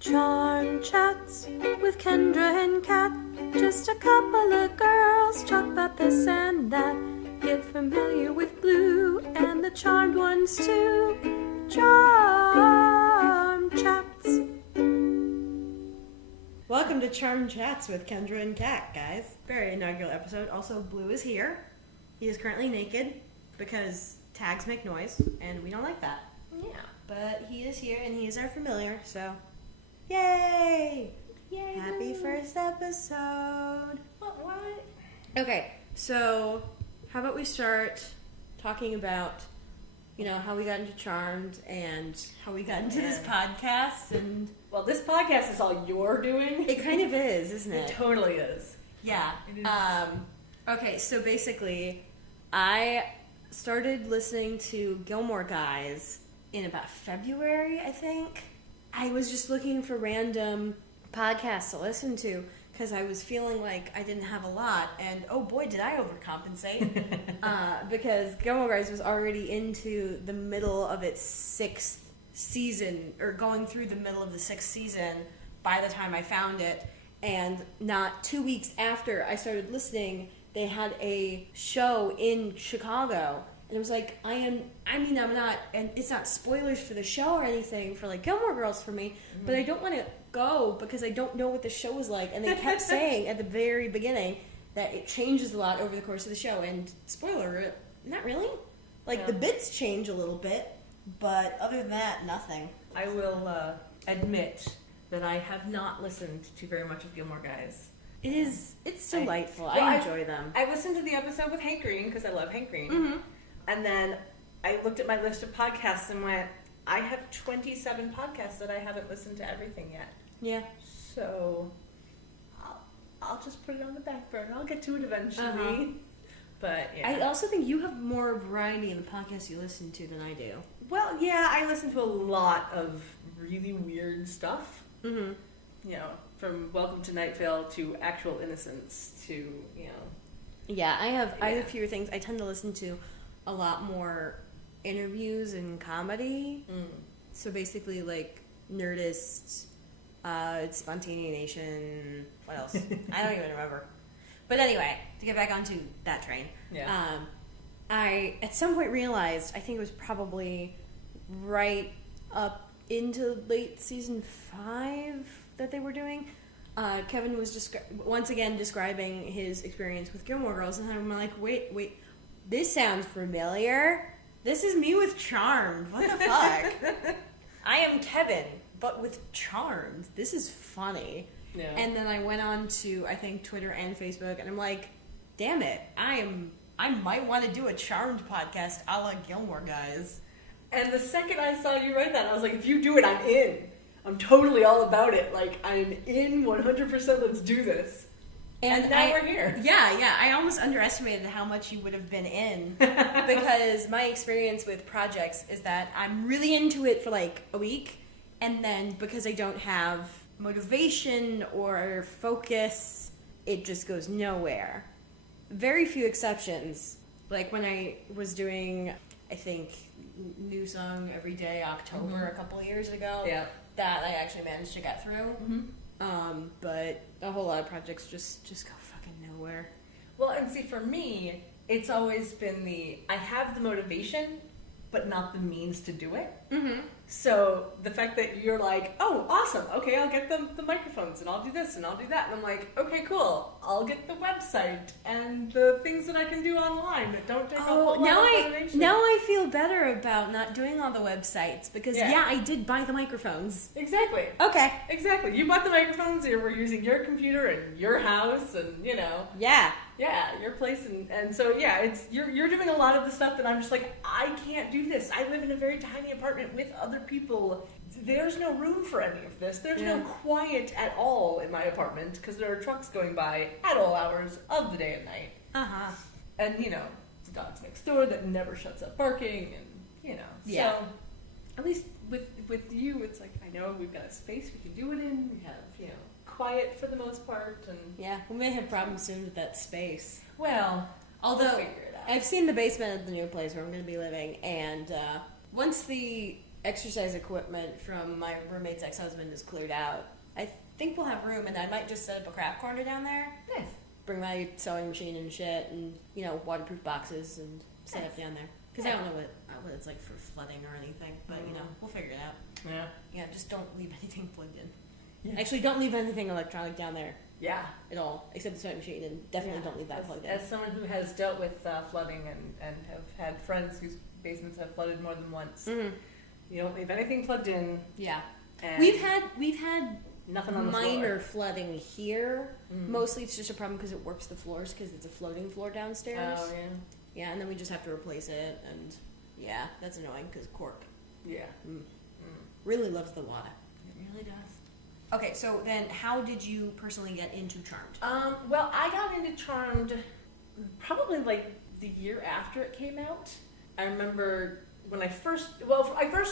Charm Chats with Kendra and Kat. Just a couple of girls talk about this and that. Get familiar with Blue and the charmed ones too. Charm Chats. Welcome to Charm Chats with Kendra and Kat, guys. Very inaugural episode. Also, Blue is here. He is currently naked because tags make noise, and we don't like that. Yeah. But he is here, and he is our familiar, so... Yay! Yay! Happy first episode! What? Okay, so how about we start talking about, how we got into Charmed and how we got into this podcast, and... Well, this podcast is all you're doing. It kind of is, isn't it? It totally is. Yeah. It is. Okay, so basically, I started listening to Gilmore Guys in about February, I think. I was just looking for random podcasts to listen to because I was feeling like I didn't have a lot, and oh boy, did I overcompensate. Because Gilmore Guys was already into the middle of its 6th season, or going through the middle of the 6th season by the time I found it, and not 2 weeks after I started listening, they had a show in Chicago. And it was like, I'm not, and it's not spoilers for the show or anything for like Gilmore Girls for me, but I don't want to go because I don't know what the show was like. And they kept saying at the very beginning that it changes a lot over the course of the show. And spoiler, not really. Like the bits change a little bit, but other than that, nothing. I will admit that I have not listened to very much of Gilmore Guys. It's delightful. I enjoy them. I listened to the episode with Hank Green because I love Hank Green. Mm-hmm. And then I looked at my list of podcasts and went, I have 27 podcasts that I haven't listened to everything yet. Yeah. So I'll just put it on the back burner. I'll get to it eventually. Uh-huh. But yeah. I also think you have more variety in the podcasts you listen to than I do. Well, yeah, I listen to a lot of really weird stuff. Mm-hmm. From Welcome to Night Vale to Actual Innocence to, Yeah, I have fewer things. I tend to listen to a lot more interviews and comedy. So basically, like, Nerdist, Spontaneous Nation, what else? I don't even remember. But anyway, to get back onto that train, I at some point realized, I think it was probably right up into late season 5 that they were doing, Kevin was once again describing his experience with Gilmore Girls, and I'm like, wait, this sounds familiar. This is me with Charmed. What the fuck? I am Kevin, but with Charmed. This is funny. Yeah. And then I went on to, I think, Twitter and Facebook, and I'm like, damn it, I might want to do a Charmed podcast a la Gilmore Guys. And the second I saw you write that, I was like, if you do it, I'm in. I'm totally all about it. Like, I'm in 100%, let's do this. And now we're here. Yeah. I almost underestimated how much you would have been in. Because my experience with projects is that I'm really into it for like a week. And then because I don't have motivation or focus, it just goes nowhere. Very few exceptions. Like when I was doing, I think, New Song Every Day, October, a couple of years ago. Yeah. That I actually managed to get through. Mm-hmm. But a whole lot of projects just go fucking nowhere. Well, and see, for me, it's always been I have the motivation, but not the means to do it. Mm-hmm. So the fact that you're like, oh, awesome, okay, I'll get the microphones, and I'll do this, and I'll do that, and I'm like, okay, cool, I'll get the website, and the things that I can do online that don't take a whole lot of motivation. Now I feel better about not doing all the websites, because I did buy the microphones. Exactly. Okay. Exactly. You bought the microphones, you were using your computer in your house, and, Yeah, your place, and so, it's you're doing a lot of the stuff that I'm just like, I can't do this. I live in a very tiny apartment with other people. There's no room for any of this. There's no quiet at all in my apartment, because there are trucks going by at all hours of the day and night. Uh-huh. And, the dog's next door that never shuts up barking, and, Yeah. So, at least with you, it's like, I know we've got a space we can do it in. We have, quiet for the most part, and we may have problems soon with that space. Well, although we'll figure it out. I've seen the basement of the new place where I'm going to be living, and once the exercise equipment from my roommate's ex-husband is cleared out. I think we'll have room, and I might just set up a craft corner down there. Nice. Bring my sewing machine and shit, and waterproof boxes, and set up down there. Because I don't know what it's like for flooding or anything, but we'll figure it out. Yeah. Yeah, just don't leave anything plugged in. Yeah. Actually, don't leave anything electronic down there. Yeah. At all, except the sewing machine, and definitely don't leave that plugged in. As someone who has dealt with flooding and have had friends whose basements have flooded more than once, you don't leave anything plugged in. Yeah. We've had nothing on the minor flooding here. Mostly it's just a problem because it warps the floors because it's a floating floor downstairs. Oh, yeah. Yeah, and then we just have to replace it, and yeah, that's annoying because cork. Yeah. Really loves the water. It really does. Okay, so then how did you personally get into Charmed? Well, I got into Charmed probably like the year after it came out. I remember when I first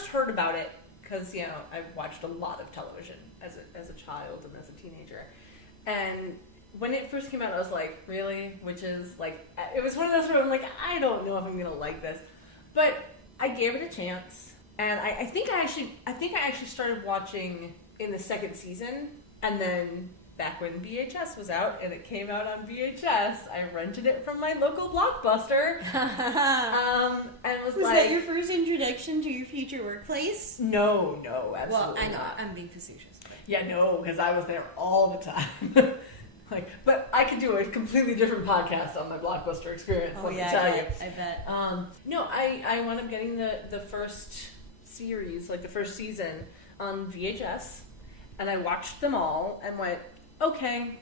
heard about it because, I watched a lot of television as a child and as a teenager. And when it first came out, I was like, really? Witches? Like, it was one of those where I'm like, I don't know if I'm going to like this. But I gave it a chance. And I think I actually started watching in the second season, and then back when VHS was out and it came out on VHS, I rented it from my local Blockbuster. And was like, that your first introduction to your future workplace? No, absolutely. Well, I know, not. I'm being facetious. But... Yeah, no, because I was there all the time. But I could do a completely different podcast on my Blockbuster experience. Oh, yeah, I bet. No, I wound up getting the first series, like the first season, on VHS. And I watched them all and went, okay,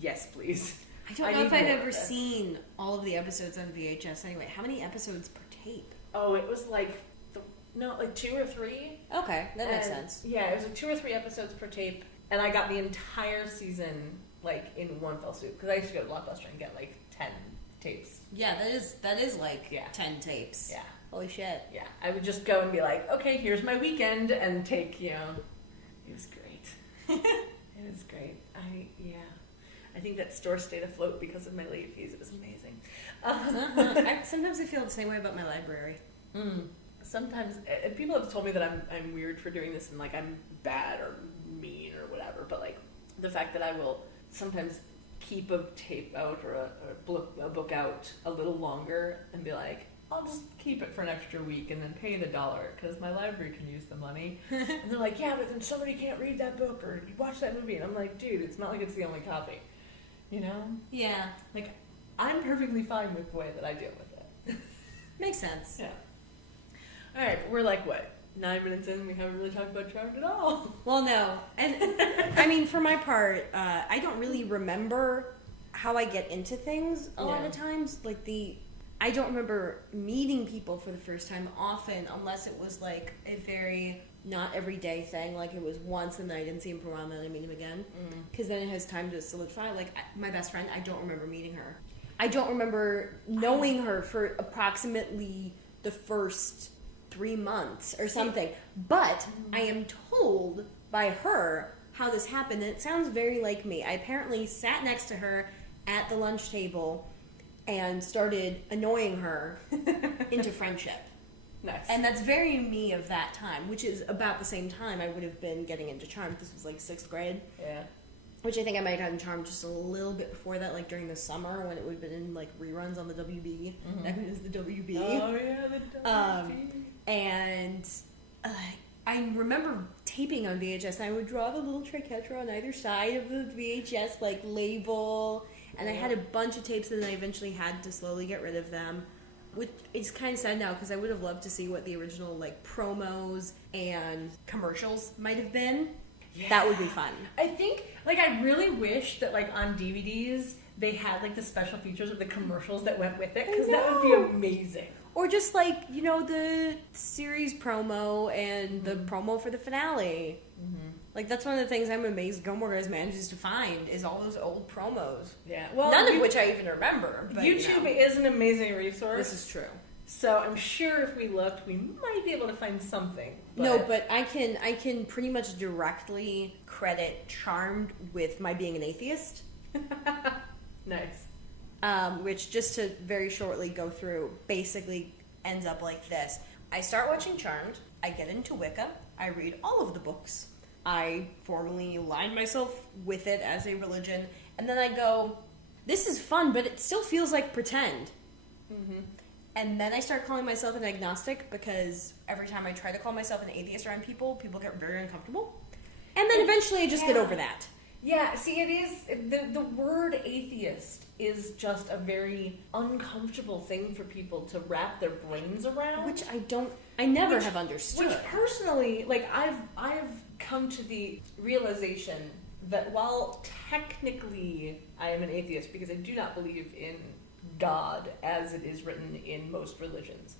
yes, please. I don't know if I've ever seen all of the episodes on VHS anyway. How many episodes per tape? Oh, it was like 2 or 3. Okay, that makes sense. Yeah, it was like 2 or 3 episodes per tape. And I got the entire season like in one fell swoop. Because I used to go to Blockbuster and get like 10 tapes. Yeah, that is like 10 tapes. Yeah. Holy shit. Yeah, I would just go and be like, okay, here's my weekend, and take, it was great. It was great. I think that store stayed afloat because of my late fees. It was amazing. Sometimes I feel the same way about my library. Sometimes, and people have told me that I'm weird for doing this and like I'm bad or mean or whatever, but like the fact that I will sometimes keep a tape out or a book out a little longer and be like, I'll just keep it for an extra week and then pay it $1 because my library can use the money. And they're like, yeah, but then somebody can't read that book or you watch that movie. And I'm like, dude, it's not like it's the only copy. Yeah. Like, I'm perfectly fine with the way that I deal with it. Makes sense. Yeah. All right, we're like, what, 9 minutes in? We haven't really talked about Charmed at all. Well, no. And, I mean, for my part, I don't really remember how I get into things a lot of times. Like, I don't remember meeting people for the first time often unless it was like a very not everyday thing. Like it was once and then I didn't see him for a while and then I meet him again. Because then it has time to solidify. Like my best friend, I don't remember meeting her. I don't remember knowing her for approximately the first 3 months or something. But I am told by her how this happened and it sounds very like me. I apparently sat next to her at the lunch table and started annoying her into friendship. Nice. And that's very me of that time, which is about the same time I would have been getting into Charmed. This was like 6th grade. Yeah. Which I think I might have gotten Charmed just a little bit before that, like during the summer when it would have been in like reruns on the WB. Back when it was the WB. Oh yeah, the WB. And I remember taping on VHS and I would draw the little triquetra on either side of the VHS like label. And I had a bunch of tapes and then I eventually had to slowly get rid of them. Which is kind of sad now because I would have loved to see what the original like promos and commercials might have been. Yeah. That would be fun. I think, like, I really wish that, like, on DVDs they had, like, the special features of the commercials that went with it because that would be amazing. Or just, like, the series promo and the promo for the finale. Like, that's one of the things I'm amazed Gilmore Girls manages to find is all those old promos. Yeah. Well, none of which I even remember. But, YouTube is an amazing resource. This is true. So I'm sure if we looked, we might be able to find something. But... No, but I can pretty much directly credit Charmed with my being an atheist. Nice. Which, just to very shortly go through, basically ends up like this. I start watching Charmed. I get into Wicca. I read all of the books. I formally align myself with it as a religion. And then I go, this is fun, but it still feels like pretend. Mm-hmm. And then I start calling myself an agnostic because every time I try to call myself an atheist around people get very uncomfortable. And then eventually I just get over that. Yeah, see, it is, the word atheist is just a very uncomfortable thing for people to wrap their brains around. Which I never have understood. Which personally, like, I've come to the realization that while technically I am an atheist because I do not believe in God as it is written in most religions,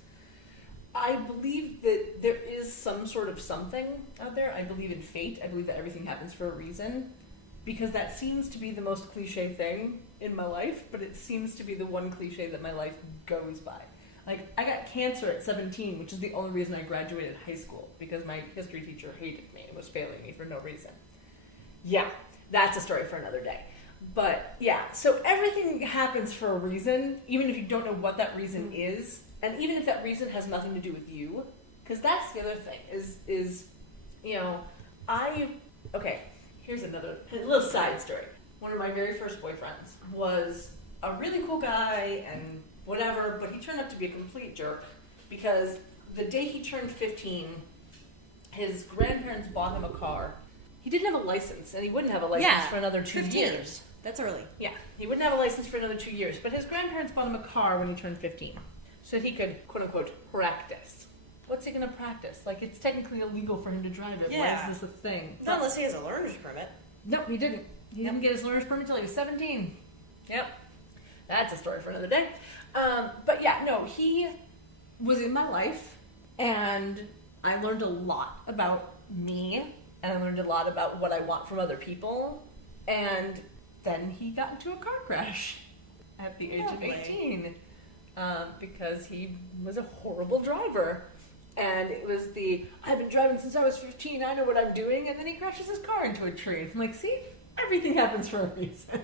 I believe that there is some sort of something out there. I believe in fate. I believe that everything happens for a reason. Because that seems to be the most cliche thing in my life, but it seems to be the one cliche that my life goes by. Like, I got cancer at 17, which is the only reason I graduated high school, because my history teacher hated me and was failing me for no reason. Yeah, that's a story for another day. But, yeah, so everything happens for a reason, even if you don't know what that reason is, and even if that reason has nothing to do with you, because that's the other thing, is you know, okay, here's a little side story. One of my very first boyfriends was a really cool guy and whatever, but he turned out to be a complete jerk because the day he turned 15, his grandparents bought him a car. He didn't have a license, and he wouldn't have a license for another 2 years. That's early. Yeah, he wouldn't have a license for another 2 years, but his grandparents bought him a car when he turned 15 so that he could, quote-unquote, practice. What's he going to practice? Like, it's technically illegal for him to drive it. Yeah. Why is this a thing? Not unless he has a learner's permit. No, he didn't. He didn't get his learner's permit until he was 17. Yep. That's a story for another day. But yeah, no, he was in my life, and I learned a lot about me, and I learned a lot about what I want from other people, and then he got into a car crash at the age of 18 because he was a horrible driver. And it was I've been driving since I was 15, I know what I'm doing, and then he crashes his car into a tree. I'm like, see? Everything happens for a reason.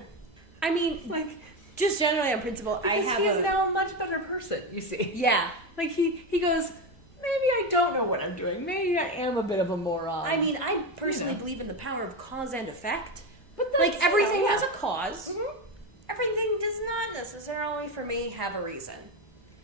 I mean, like, just generally on principle, he's now a much better person, you see. Yeah. Like, he goes, maybe I don't know what I'm doing. Maybe I am a bit of a moron. I mean, I personally believe in the power of cause and effect. But like, everything has a cause. Mm-hmm. Everything does not necessarily, for me, have a reason.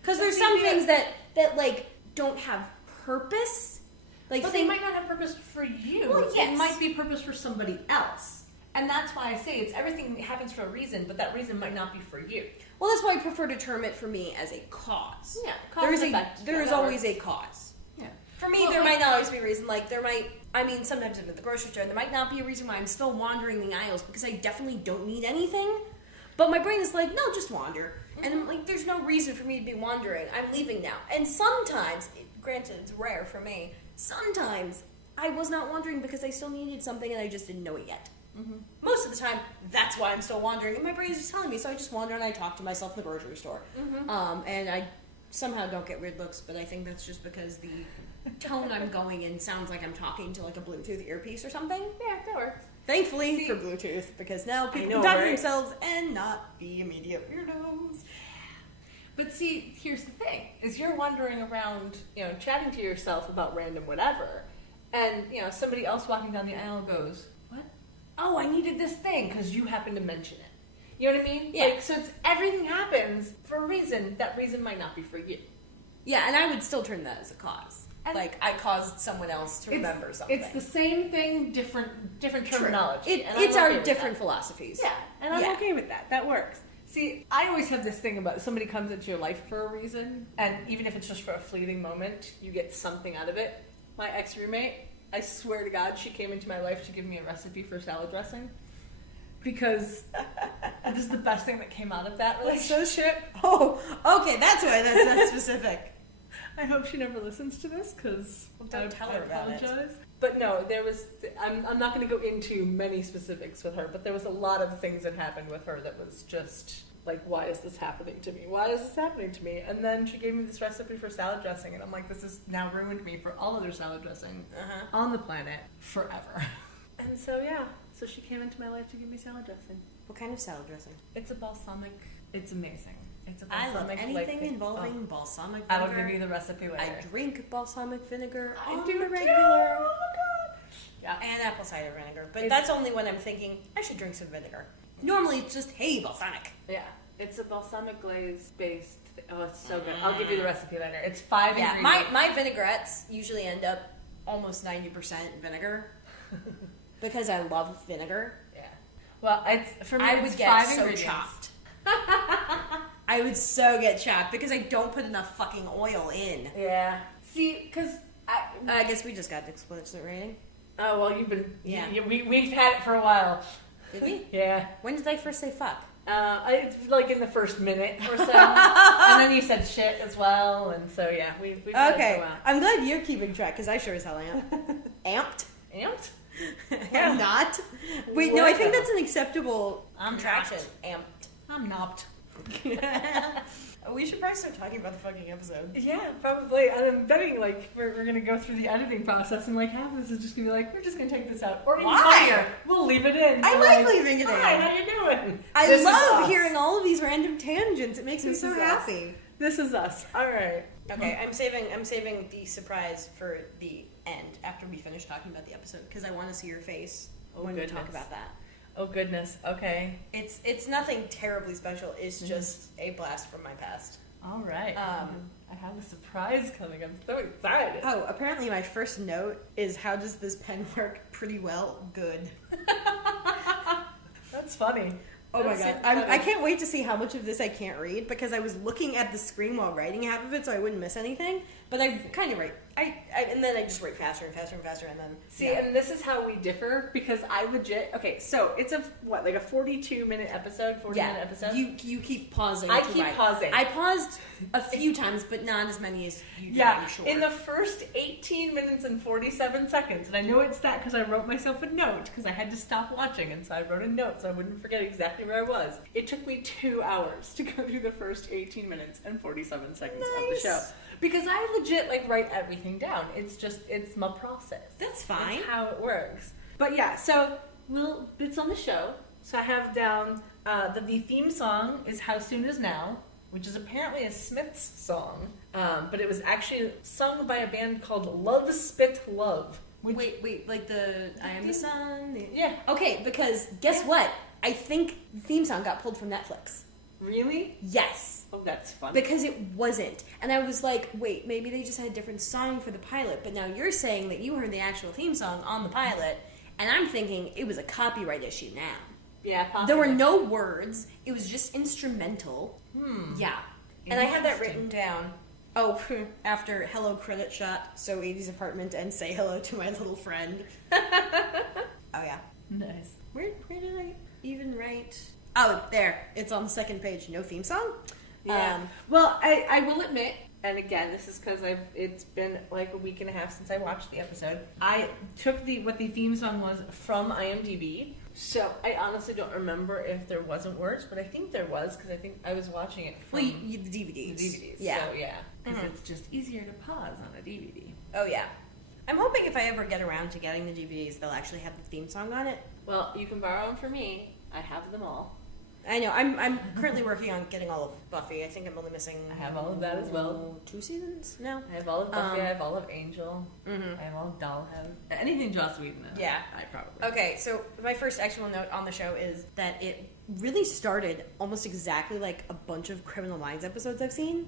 Because there's some things that, like, don't have purpose. Like, but they might not have purpose for you. Well, yes. It might be purpose for somebody else. And that's why I say everything happens for a reason, but that reason might not be for you. Well, that's why I prefer to term it for me as a cause. Yeah, cause and effect. There is always a cause. Yeah. For me, there might not always be a reason. Like, sometimes I'm at the grocery store, and there might not be a reason why I'm still wandering the aisles, because I definitely don't need anything. But my brain is like, no, just wander. Mm-hmm. And I'm like, there's no reason for me to be wandering. I'm leaving now. And sometimes, granted, it's rare for me, sometimes I was not wandering because I still needed something and I just didn't know it yet. Mm-hmm. Most of the time, that's why I'm still wandering, and my brain is just telling me, so I just wander and I talk to myself in the grocery store. Mm-hmm. And I somehow don't get weird looks, but I think that's just because the tone I'm going in sounds like I'm talking to like a Bluetooth earpiece or something. Yeah, that works. Thankfully for Bluetooth, because now people can talk to themselves and not be immediate weirdos. But see, here's the thing, is you're wandering around, chatting to yourself about random whatever, and, somebody else walking down the aisle goes, what? Oh, I needed this thing, because you happened to mention it. You know what I mean? Yeah. Like, so everything happens for a reason. That reason might not be for you. Yeah, and I would still term that as a cause. And like, I caused someone else to remember something. It's the same thing, different terminology. It's our different philosophies. Yeah, and I'm okay with that. That works. See, I always have this thing about somebody comes into your life for a reason, and even if it's just for a fleeting moment, you get something out of it. My ex-roommate, I swear to God, she came into my life to give me a recipe for salad dressing. Because this is the best thing that came out of that relationship. Oh, okay, that's why that's that specific. I hope she never listens to this, because don't tell her about it. But no, I'm not going to go into many specifics with her, but there was a lot of things that happened with her that was just like, why is this happening to me? Why is this happening to me? And then she gave me this recipe for salad dressing, and I'm like, this has now ruined me for all other salad dressing on the planet forever. And so, yeah. So she came into my life to give me salad dressing. What kind of salad dressing? It's a balsamic. It's amazing. I love anything involving balsamic vinegar. I will give you the recipe later. I drink balsamic vinegar on do the too. regular. Oh my god. Yeah. And apple cider vinegar. But that's only when I'm thinking I should drink some vinegar. Normally it's just, hey, balsamic. Yeah. It's a balsamic glaze based. Oh, it's so good. I'll give you the recipe later. It's 5 ingredients. My vinaigrettes usually end up almost 90% vinegar. Because I love vinegar. Yeah. Well, it's for me. I would get so chopped. I would so get chopped because I don't put enough fucking oil in. Yeah. See, because I guess we just got an explicit rating. Oh well, you've been. Yeah. We've had it for a while. Did we? Yeah. When did I first say fuck? It's like in the first minute or so, and then you said shit as well, and so yeah, we've had it for a while. I'm glad you're keeping track because I sure as hell am. Amped? Amped? I'm not. Wait, no, I think that's an acceptable contraction. Amped. I'm not. We should probably start talking about the fucking episode. Yeah, probably. And I'm betting like we're gonna go through the editing process, and like half of this is just gonna be like, we're just gonna take this out, or even funnier, we'll leave it in. I like leaving it in. Hi, how you doing? I love hearing all of these random tangents. It makes me so happy. This is us. All right. Okay, I'm saving the surprise for the end after we finish talking about the episode because I want to see your face when we talk about that. Oh goodness. Okay. It's nothing terribly special. It's just a blast from my past. All right. I have a surprise coming. I'm so excited. Oh, apparently my first note is how does this pen work? Pretty well. Good. That's funny. Oh my god. I can't wait to see how much of this I can't read because I was looking at the screen while writing half of it so I wouldn't miss anything. But I kind of write. And then I just write faster and faster and faster and then... See, and this is how we differ because I legit... Okay, so it's a 42-minute episode? 40-minute episode? You keep pausing. I keep pausing. I paused a few times, but not as many as you do. Yeah, sure. In the first 18 minutes and 47 seconds, and I know it's that because I wrote myself a note because I had to stop watching, and so I wrote a note so I wouldn't forget exactly where I was. It took me 2 hours to go through the first 18 minutes and 47 seconds of the show. Because I legit write everything down. It's my process. That's fine. That's how it works. But yeah, so little bits on the show. So I have down the theme song is How Soon Is Now, which is apparently a Smiths song, but it was actually sung by a band called Love Spit Love. Wait, like the I Am the Sun? Yeah. Okay, because guess what? I think the theme song got pulled from Netflix. Really? Yes. Oh, that's fun. Because it wasn't. And I was like, wait, maybe they just had a different song for the pilot. But now you're saying that you heard the actual theme song on the pilot, and I'm thinking it was a copyright issue now. Yeah, possibly. There were no words. It was just instrumental. Yeah. And I had that written down. Oh, after hello credit shot, so 80s apartment, and say hello to my little friend. Oh, yeah. Nice. Where did I even write... Oh, there. It's on the second page. No theme song? Yeah. Well, I will admit, and again, this is because it's been like a week and a half since I watched the episode. I took what the theme song was from IMDb, so I honestly don't remember if there wasn't words, but I think there was because I think I was watching it from the DVDs. The DVDs. Yeah. So yeah, because it's just easier to pause on a DVD. Oh yeah. I'm hoping if I ever get around to getting the DVDs, they'll actually have the theme song on it. Well, you can borrow them from me. I have them all. I know. I'm currently working on getting all of Buffy. I think I'm only missing... I have all of that as well. 2 seasons now? I have all of Buffy. I have all of Angel. I have all of Dollhouse. Anything Joss Whedon. Yeah. I probably. Okay, so my first actual note on the show is that it really started almost exactly like a bunch of Criminal Minds episodes I've seen.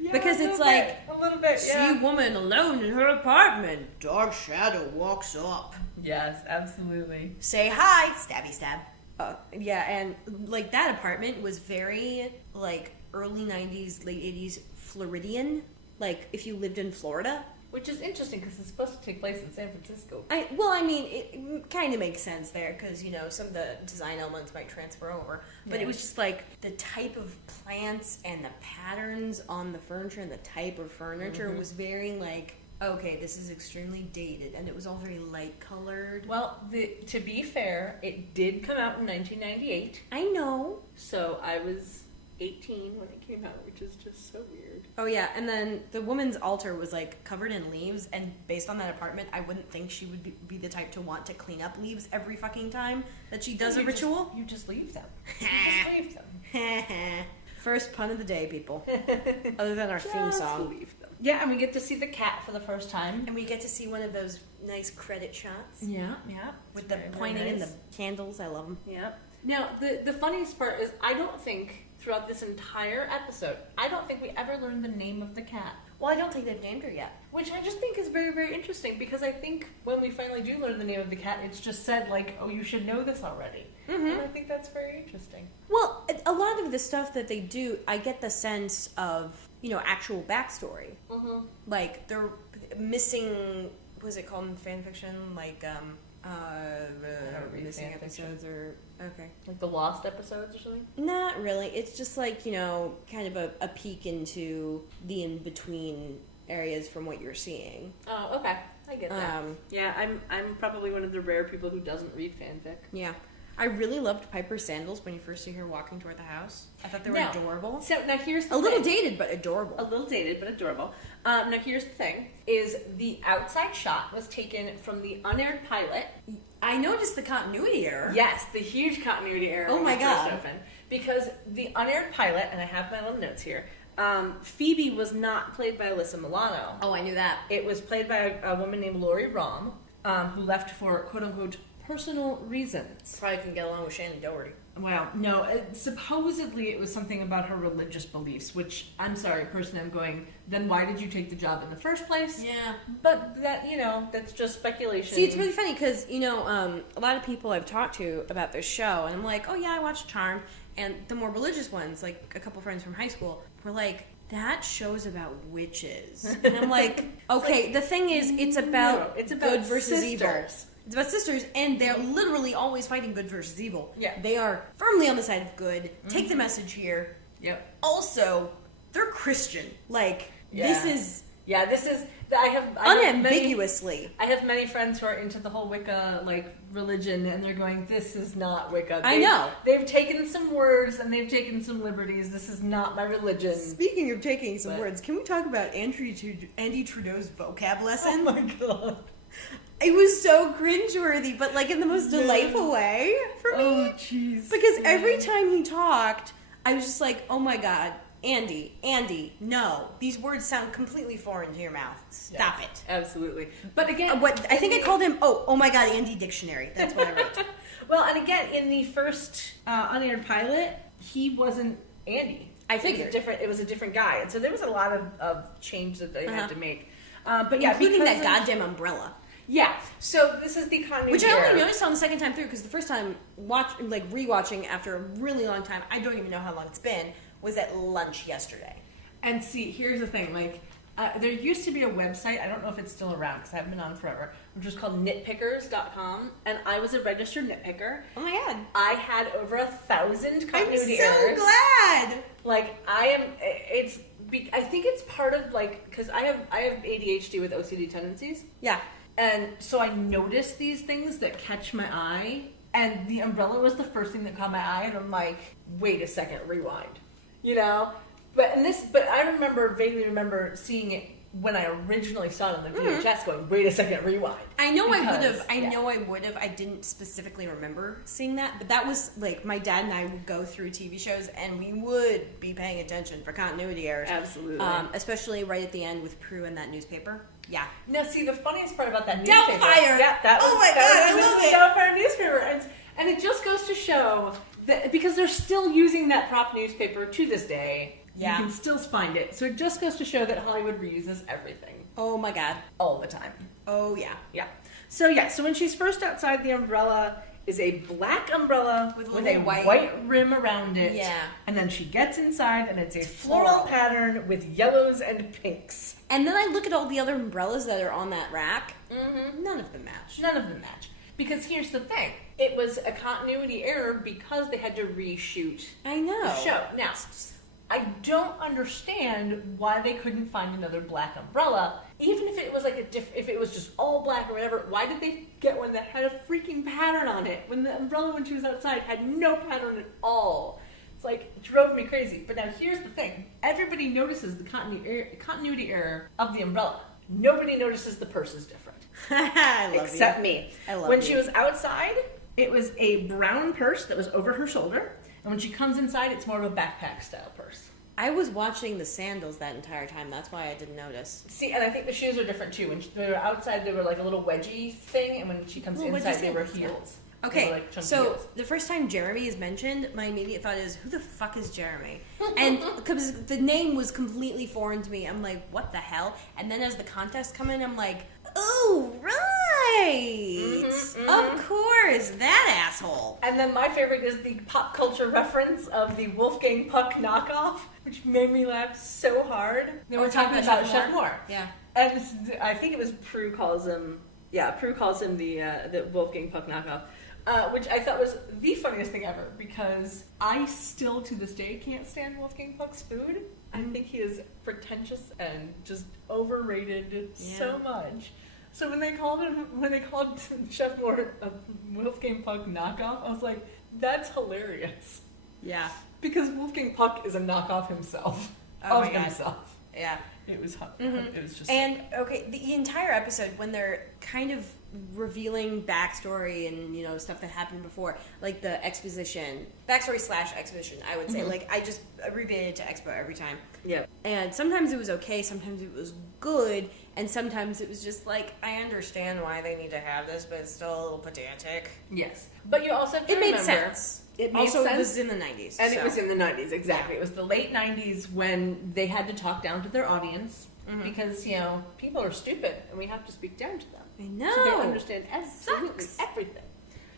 Yeah, because it's like... A little bit, yeah. See woman alone in her apartment. Dark shadow walks up. Yes, absolutely. Say hi. Stabby stab. Yeah, and like that apartment was very like early 90s, late 80s Floridian, like if you lived in Florida. Which is interesting because it's supposed to take place in San Francisco. It kind of makes sense there because, you know, some of the design elements might transfer over. But it was just like the type of plants and the patterns on the furniture and the type of furniture was very like... Okay, this is extremely dated, and it was all very light-colored. Well, to be fair, it did come out in 1998. I know. So I was 18 when it came out, which is just so weird. Oh, yeah, and then the woman's altar was, like, covered in leaves, and based on that apartment, I wouldn't think she would be the type to want to clean up leaves every fucking time that she does a ritual. You just leave them. You just leave them. First pun of the day, people. Other than our theme song. Yeah, and we get to see the cat for the first time. And we get to see one of those nice credit shots. Yeah. With the pointing and the candles. I love them. Yeah. Now, the funniest part is I don't think, throughout this entire episode, I don't think we ever learned the name of the cat. Well, I don't think they've named her yet. Which I just think is very, very interesting, because I think when we finally do learn the name of the cat, it's just said, like, oh, you should know this already. Mm-hmm. And I think that's very interesting. Well, a lot of the stuff that they do, I get the sense of, actual backstory. Mm-hmm. Like, they're missing, what's it called in fan fiction? Like, missing episodes or... Okay. Like the lost episodes or something? Not really. It's just like, kind of a peek into the in-between areas from what you're seeing. Oh, okay. I get that. Yeah, I'm probably one of the rare people who doesn't read fanfic. Yeah. I really loved Piper's sandals when you first see her walking toward the house. I thought they were adorable. So now here's the thing. Little dated, but adorable. A little dated, but adorable. Now here's the thing, is the outside shot was taken from the unaired pilot. I noticed the continuity error. Yes, the huge continuity error. Oh my god. Because the unaired pilot, and I have my little notes here, Phoebe was not played by Alyssa Milano. Oh, I knew that. It was played by a woman named Lori Rom, who left for quote-unquote personal reasons. Probably can get along with Shannon Doherty. Well, no, supposedly it was something about her religious beliefs, which, I'm sorry, personally I'm going, then why did you take the job in the first place? Yeah. But that, that's just speculation. See, it's really funny because, a lot of people I've talked to about this show, and I'm like, oh yeah, I watched Charmed, and the more religious ones, like a couple friends from high school, were like, that show's about witches. And I'm like, okay, like, the thing is, it's about good versus sisters. Evil. It's about sisters, and they're literally always fighting good versus evil. Yeah. They are firmly on the side of good. Mm-hmm. Take the message here. Yep. Also, they're Christian. Like, this is... Yeah, this is... unambiguously. I have many friends who are into the whole Wicca, religion, and they're going, this is not Wicca. I know. They've taken some words, and they've taken some liberties. This is not my religion. Speaking of taking some words, can we talk about Andy Trudeau's vocab lesson? Oh my god. It was so cringeworthy, but in the most delightful way for me. Oh, jeez. Because every time he talked, I was just like, oh my god, Andy, no. These words sound completely foreign to your mouth. Stop it. Absolutely. But again... I think I called him, oh my god, Andy Dictionary. That's what I wrote. Well, and again, in the first unaired pilot, he wasn't Andy. I figured. It was a different guy. And so there was a lot of change that they had to make. But yeah, including that goddamn umbrella. Yeah, so this is the continuity which I only noticed on the second time through, because the first time rewatching after a really long time, I don't even know how long it's been, was at lunch yesterday. And see, here's the thing, there used to be a website, I don't know if it's still around because I haven't been on forever, which was called nitpickers.com, and I was a registered nitpicker. Oh my god. I had over 1,000 continuity errors. I'm so glad! I think it's part of, because I have ADHD with OCD tendencies. Yeah. And so I noticed these things that catch my eye, and the umbrella was the first thing that caught my eye, and I'm like, wait a second, rewind. But I vaguely remember seeing it when I originally saw it on the VHS going, wait a second, rewind. I know I would have. I didn't specifically remember seeing that, but that was my dad and I would go through TV shows and we would be paying attention for continuity errors. Absolutely. Especially right at the end with Prue and that newspaper. Yeah. Now, see, the funniest part about that newspaper... Doubtfire! Yeah, oh my god, I love it! Doubtfire newspaper. And it just goes to show that, because they're still using that prop newspaper to this day, you can still find it. So it just goes to show that Hollywood reuses everything. Oh my god. All the time. Oh yeah. Yeah. So when she's first outside, the umbrella is a black umbrella with a white rim around it. Yeah. And then she gets inside, and it's a floral pattern with yellows and pinks. And then I look at all the other umbrellas that are on that rack. Mm-hmm. None of them match. Because here's the thing. It was a continuity error because they had to reshoot the show. Now, I don't understand why they couldn't find another black umbrella. Even if it was if it was just all black or whatever, why did they get one that had a freaking pattern on it when the umbrella when she was outside had no pattern at all? It's it drove me crazy. But now here's the thing. Everybody notices the continuity error of the umbrella. Nobody notices the purse is different. I love Except me. I love When she was outside, it was a brown purse that was over her shoulder. And when she comes inside, it's more of a backpack style purse. I was watching the sandals that entire time. That's why I didn't notice. See, and I think the shoes are different too. When they were outside, they were like a little wedgie thing, and when she comes inside, they were heels. Okay, like so heels. The first time Jeremy is mentioned, my immediate thought is, who the fuck is Jeremy? And because the name was completely foreign to me, I'm like, what the hell? And then as the contest come in, I'm like, oh, right! Of course, that asshole. And then my favorite is the pop culture reference of the Wolfgang Puck knockoff, which made me laugh so hard. They were talking about Chef Moore. Yeah. And I think it was Prue calls him the Wolfgang Puck knockoff. Which I thought was the funniest thing ever, because I still to this day can't stand Wolfgang Puck's food. I think he is pretentious and just overrated so much. So when they called Chef Moore a Wolfgang Puck knockoff, I was like, that's hilarious. Yeah. Because Wolfgang Puck is a knockoff himself of himself. Yeah. It was it was just the entire episode when they're kind of revealing backstory and stuff that happened before, like the exposition, backstory / exposition, I would say. Like I just abbreviated to expo every time. Yeah. And sometimes it was okay, sometimes it was good, and sometimes it was just like, I understand why they need to have this, but it's still a little pedantic. Yes, but you also have to remember, made sense. It made also, sense. It was in the 90s. And it was in the 90s, exactly. It was the late 90s when they had to talk down to their audience because, people are stupid and we have to speak down to them. I know. So they understand absolutely everything.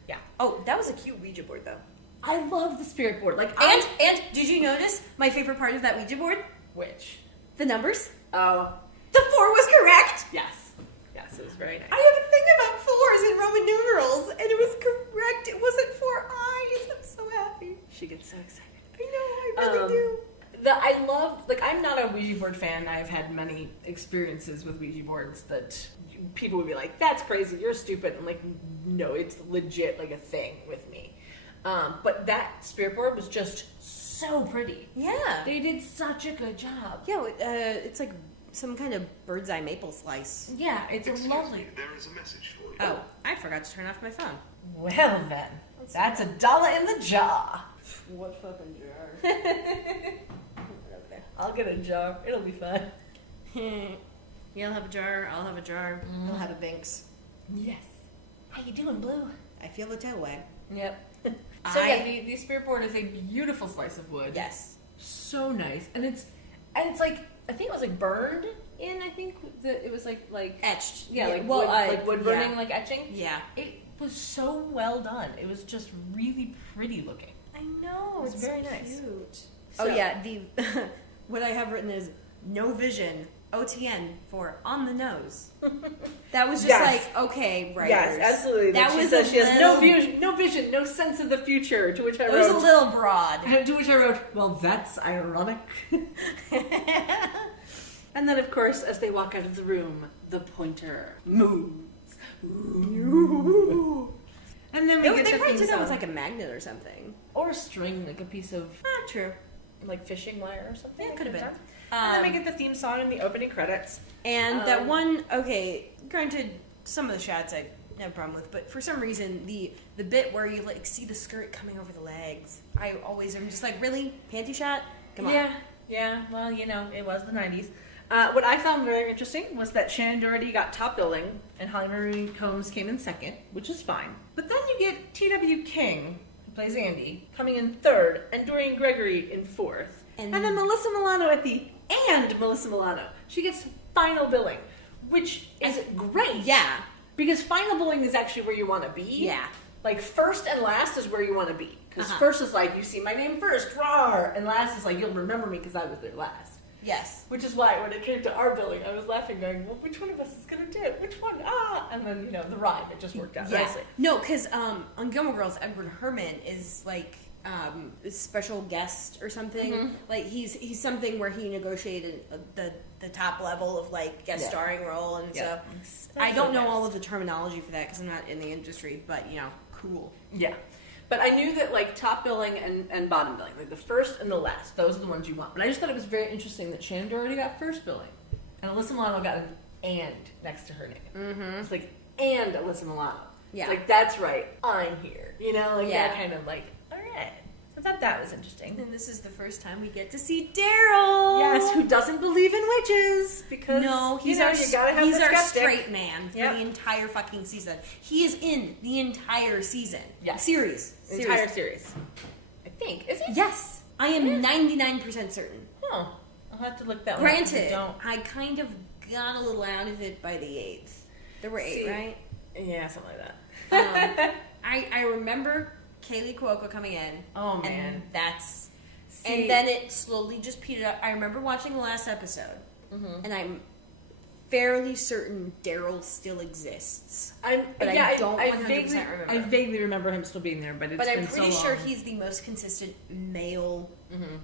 Yeah. Oh, that was a cute Ouija board, though. I love the spirit board. And did you notice my favorite part of that Ouija board? Which? The numbers. Oh. The 4 was correct! Yes. Yes, it was very nice. I have a thing about 4s in Roman numerals, and it was correct. It wasn't 4 eyes. I'm so happy. She gets so excited. I know, I really do. I love, I'm not a Ouija board fan. I've had many experiences with Ouija boards that people would be like, that's crazy, you're stupid. I'm like, no, it's legit, like a thing with me. But that spirit board was just so pretty. Yeah. They did such a good job. Yeah, it's like some kind of bird's eye maple slice. Yeah, it's lovely. There is a message for you. Oh, I forgot to turn off my phone. Well then, that's $1 in the jar. What fucking jar? I'll get a jar. It'll be fun. You'll have a jar, I'll have a jar, I'll have a Binks. Yes. How you doing, Blue? I feel the tail wag. Yep. The spirit board is a beautiful slice of wood. Yes. So nice. And it's like, I think it was like burned in, I think that it was like etched. Yeah, wood burning, like etching. Yeah. It was so well done. It was just really pretty looking. I know. It was very so nice. Cute. So, the what I have written is no vision. OTN for on the nose. That was just like, okay, writers. Yes, absolutely. That was she has no vision, no sense of the future. To which I wrote, it was a little broad. To which I wrote, well, that's ironic. And then, of course, as they walk out of the room, the pointer moves. Ooh. And then they probably did that with like a magnet or something, or a string, like a piece of true, like fishing wire or something. Yeah, it could have been. And then we get the theme song and the opening credits. And that one, okay, granted, some of the shots I have a problem with, but for some reason, the bit where you like see the skirt coming over the legs, I always am just like, really? Panty shot? Come on. Yeah, well, it was the 90s. What I found very interesting was that Shannon Doherty got top billing and Holly Marie Combs came in second, which is fine. But then you get T.W. King, who plays Andy, coming in third, and Dorian Gregory in fourth. And then Melissa Milano Melissa Milano. She gets final billing, which is great. Yeah. Because final billing is actually where you want to be. Yeah. Like, first and last is where you want to be. Because first is like, you see my name first, rawr! And last is like, you'll remember me because I was there last. Yes. Which is why, when it came to our billing, I was laughing, going, well, which one of us is going to do it? Which one? Ah! And then, the rhyme, it just worked out nicely. No, because on Gilmore Girls, Edward Herrmann is like a special guest or something. Mm-hmm. Like, he's something where he negotiated the top level of like guest starring role, and so I don't know all of the terminology for that because I'm not in the industry, but cool. Yeah. But I knew that, like, top billing and bottom billing, like the first and the last, those are the ones you want. But I just thought it was very interesting that Shannon Doherty got first billing, and Alyssa Milano got an and next to her name. Mm-hmm. It's like, and Alyssa Milano. Yeah. It's like, that's right, I'm here. That kind of like, all right. So I thought that was interesting. And this is the first time we get to see Daryl. Yes, who doesn't believe in witches because he's our straight man for the entire fucking season. He is in the entire season. Yes. Series. Entire series. I think. Is he? Yes. I am 99% certain. Oh. I'll have to look that one Granted, I kind of got a little out of it by the 8th. There were 8, right? Yeah, something like that. I remember Kaylee Cuoco coming in. Oh, man. And that's... And then it slowly just petered up. I remember watching the last episode, and I'm fairly certain Daryl still exists. I don't 100% remember. I vaguely remember him still being there, but it's been so long. But I'm pretty sure he's the most consistent male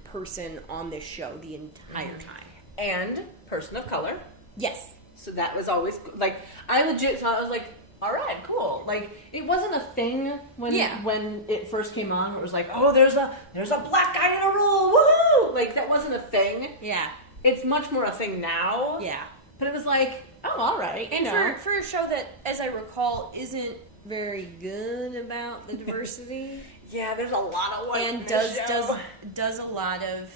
person on this show the entire time. And person of color. Yes. So that was always, like, I legit thought, I was like, all right, cool. Like, it wasn't a thing when it first came on where it was like, oh, there's a black guy in a role, woo! Like, that wasn't a thing. Yeah. It's much more a thing now. Yeah. But it was like, oh, all right. And for a show that, as I recall, isn't very good about the diversity. Yeah, there's a lot of white and does a lot of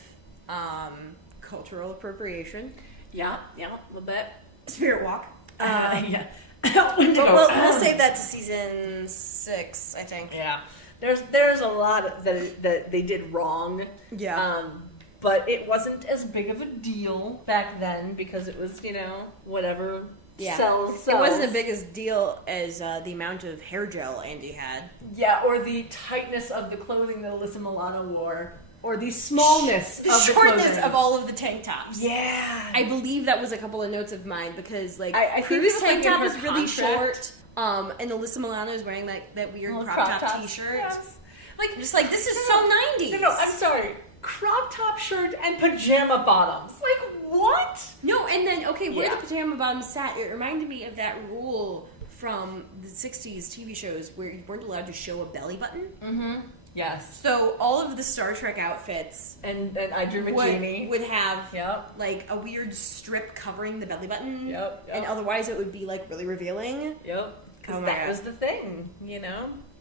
cultural appropriation. Yeah, a little bit. Spirit walk. Yeah. We'll save that to season 6, I think. Yeah. There's a lot that they did wrong. Yeah. But it wasn't as big of a deal back then because it was, whatever sells. It wasn't as big a deal as the amount of hair gel Andy had. Yeah, or the tightness of the clothing that Alyssa Milano wore. Or the smallness of the shortness of all of the tank tops. Yeah. I believe that was a couple of notes of mine because, like, I Prue's tank top was really short, and Alyssa Milano is wearing, like, that weird crop top t-shirt. Yes. Like, just like, this is so 90s. No, I'm sorry. Crop top shirt and pajama bottoms. Like, what? No, and then, where the pajama bottoms sat, it reminded me of that rule from the 60s TV shows where you weren't allowed to show a belly button. Mm-hmm. Yes. So all of the Star Trek outfits and I Dream of Jeannie would have like a weird strip covering the belly button. Yep. And otherwise it would be like really revealing. Yep. Because that was the thing,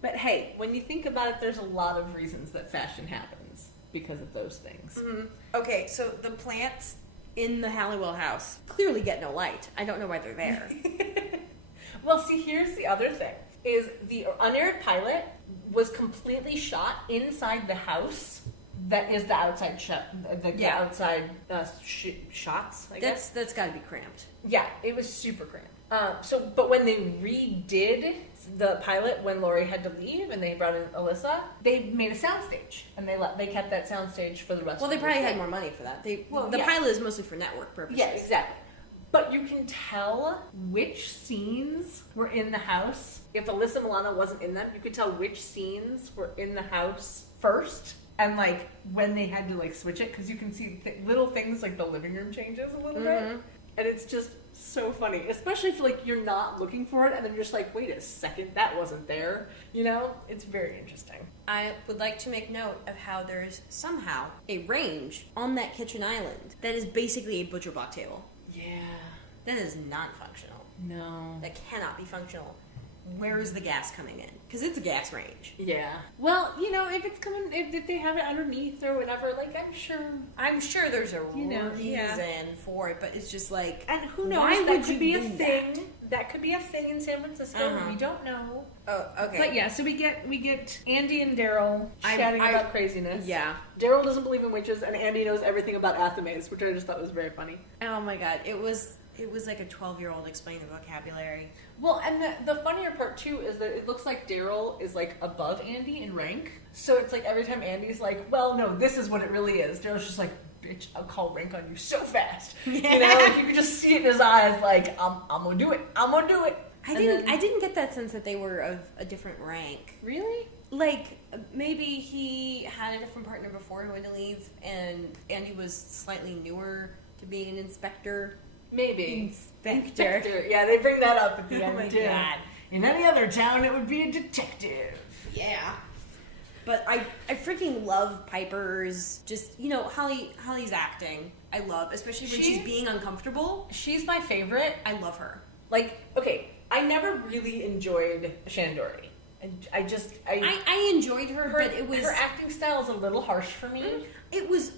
But hey, when you think about it, there's a lot of reasons that fashion happens because of those things. Mm-hmm. Okay, so the plants in the Halliwell house clearly get no light. I don't know why they're there. Well, see, here's the other thing. Is the unaired pilot was completely shot inside the house that is the outside outside shots, I guess. That's got to be cramped. Yeah, it was super cramped. But when they redid the pilot, when Laurie had to leave and they brought in Alyssa, they made a soundstage and they kept that soundstage for the rest. Well, they probably had more money for that. The pilot is mostly for network purposes. Yeah, exactly. But you can tell which scenes were in the house. If Alyssa Milano wasn't in them, you could tell which scenes were in the house first. And, like, when they had to, like, switch it. Because you can see little things like the living room changes a little bit. And it's just so funny. Especially if, like, you're not looking for it. And then you're just like, wait a second, that wasn't there. It's very interesting. I would like to make note of how there's somehow a range on that kitchen island that is basically a butcher block table. Yeah. That is not functional. No. That cannot be functional. Where is the gas coming in? Because it's a gas range. Yeah. Well, if it's coming, if they have it underneath or whatever, like, I'm sure there's a reason for it, but it's just like, and who knows? Why that could be a thing. That could be a thing in San Francisco. We don't know. Oh, okay. But yeah, so we get Andy and Daryl chatting about craziness. Yeah. Daryl doesn't believe in witches, and Andy knows everything about Athames, which I just thought was very funny. Oh my god, it was like a 12-year-old explaining the vocabulary. Well, and the funnier part, too, is that it looks like Daryl is, like, above Andy in rank. So it's like every time Andy's like, well, no, this is what it really is. Daryl's just like, bitch, I'll call rank on you so fast. Yeah. Like, you can just see it in his eyes, like, I'm gonna do it. I'm gonna do it. I didn't get that sense that they were of a different rank. Really? Like, maybe he had a different partner before he went to leave, and Andy was slightly newer to being an inspector. Maybe. Inspector. Yeah, they bring that up at the end, too. God. In any other town, it would be a detective. Yeah. But I freaking love Piper's, just, Holly's acting. I love, especially when she's being uncomfortable. She's my favorite. I love her. Like, okay, I never really enjoyed Shannon Doherty. I enjoyed her, but it was her acting style is a little harsh for me. It was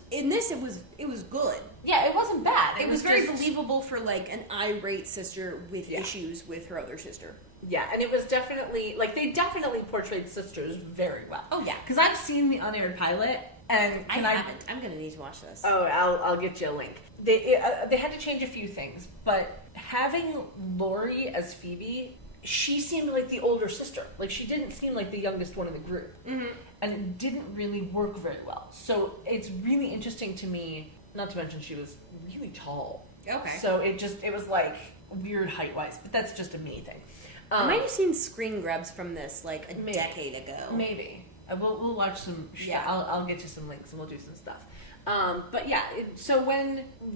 good. Yeah, it wasn't bad. It was very believable for like an irate sister with issues with her other sister. Yeah, and it was definitely they definitely portrayed sisters very well. Oh yeah, because I've seen the unaired pilot, and I haven't. I'm gonna need to watch this. Oh, I'll get you a link. They had to change a few things, but having Lori as Phoebe, she seemed like the older sister. Like, she didn't seem like the youngest one in the group. Mm-hmm. And it didn't really work very well. So it's really interesting to me, not to mention she was really tall. Okay. So it was like weird height-wise, but that's just a me thing. I might have seen screen grabs from this like a decade ago. Maybe. We'll watch some. Yeah. I'll get you some links and we'll do some stuff. But yeah, so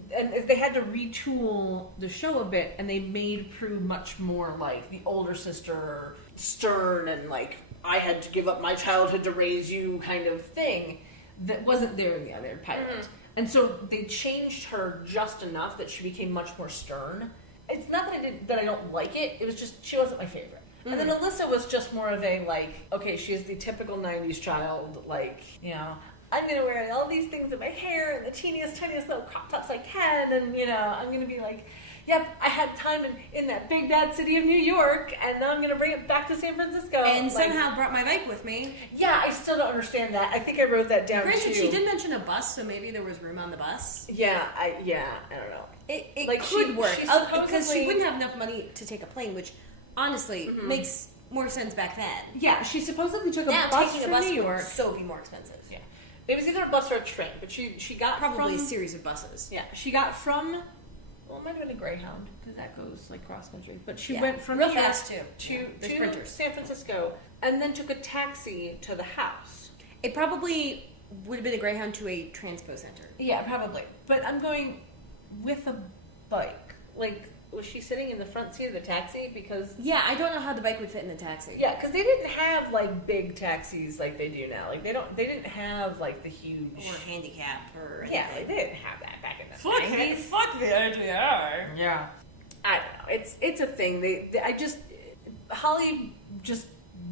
they had to retool the show a bit, and they made Prue much more like the older sister, stern, and like, I had to give up my childhood to raise you kind of thing that wasn't there in the other pilot. Mm-hmm. And so they changed her just enough that she became much more stern. It's not that I don't like it, it was just she wasn't my favorite. Mm-hmm. And then Alyssa was just more of a like, okay, she is the typical 90s child, like, you know, I'm going to wear all these things in my hair and the tiniest little crop tops I can, and, you know, I'm going to be like, yep, I had time in that big bad city of New York, and now I'm going to bring it back to San Francisco. And somehow brought my bike with me. Yeah, I still don't understand that. I think I wrote that down, Granted, she did mention a bus, so maybe there was room on the bus. Yeah, I don't know. It like could work, because she wouldn't have enough money to take a plane, which, honestly, makes more sense back then. Yeah, she supposedly took a bus from New York. Would so be more expensive. Yeah. It was either a bus or a train, but she got probably a series of buses. Yeah, she got from, well, it might have been a Greyhound, because that goes like cross country. But she went from real fast to San Francisco, and then took a taxi to the house. It probably would have been a Greyhound to a transpo center. Yeah, probably. But I'm going with a bike. Like, was she sitting in the front seat of the taxi? Because I don't know how the bike would fit in the taxi. Yeah, because they didn't have like big taxis like they do now. Like they didn't have like the huge or handicap or anything. Yeah, like, they didn't have that back in the 90s. Fuck the ITR. Yeah, I don't know. It's a thing. Holly just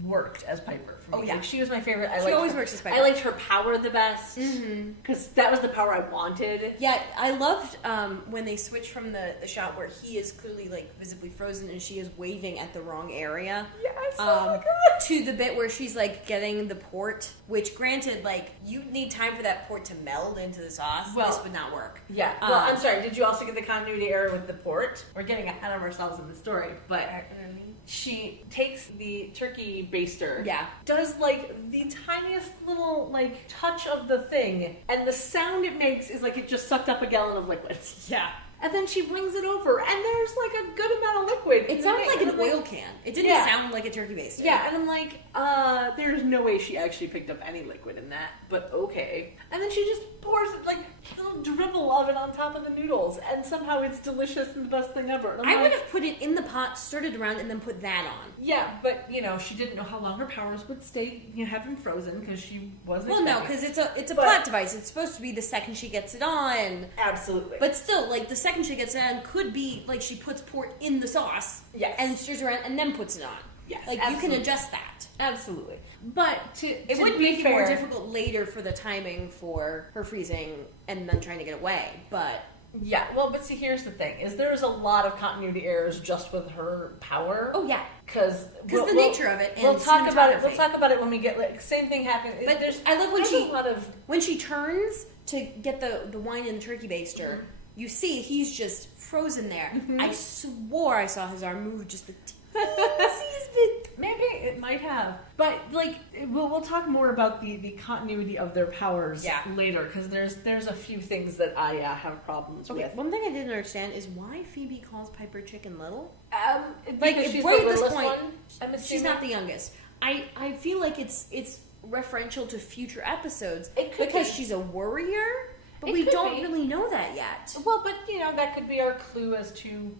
worked as Piper for me. Oh yeah, like, she was my favorite. She always works as Piper. I liked her power the best because that was the power I wanted. Yeah, I loved when they switched from the shot where he is clearly like visibly frozen and she is waving at the wrong area. Yes, oh my God. To the bit where she's like getting the port, which granted, like, you need time for that port to meld into the sauce. Well, this would not work. Yeah. Well, I'm sorry. Did you also get the continuity error with the port? We're getting ahead of ourselves in the story, but she takes the turkey baster. Yeah. Does like the tiniest little like touch of the thing, and the sound it makes is like it just sucked up a gallon of liquid. Yeah. And then she wings it over, and there's like a good amount of liquid. It sounded like an oil can. It didn't sound like a turkey baster. Yeah, and I'm like, there's no way she actually picked up any liquid in that, but okay. And then she just pours like a little dribble of it on top of the noodles, and somehow it's delicious and the best thing ever. I would have put it in the pot, stirred it around, and then put that on. Yeah, but you know, she didn't know how long her powers would stay, have them frozen because she wasn't. Well, no, because it's a plot device. It's supposed to be the second she gets it on. Absolutely. But still, like, the second she gets it on could be like she puts port in the sauce. Yes. And stirs around and then puts it on. Yes. Like, absolutely. You can adjust that. Absolutely. But it would make it more difficult later for the timing for her freezing and then trying to get away. But yeah, well, but see, here's the thing: is there's a lot of continuity errors just with her power. Oh yeah, because the nature of it. And we'll talk about it. We'll talk about it when we get like same thing happen. But I love when she turns to get the wine in the turkey baster. Mm-hmm. You see, he's just frozen there. Mm-hmm. I swore I saw his arm move just the teeniest bit. Maybe it might have. But, like, we'll talk more about the continuity of their powers later, because there's a few things that I have problems with. One thing I didn't understand is why Phoebe calls Piper Chicken Little. Like, she's right at this point, she's not the youngest. I feel like it's referential to future episodes because she's a warrior. But we don't really know that yet. Well, but that could be our clue as to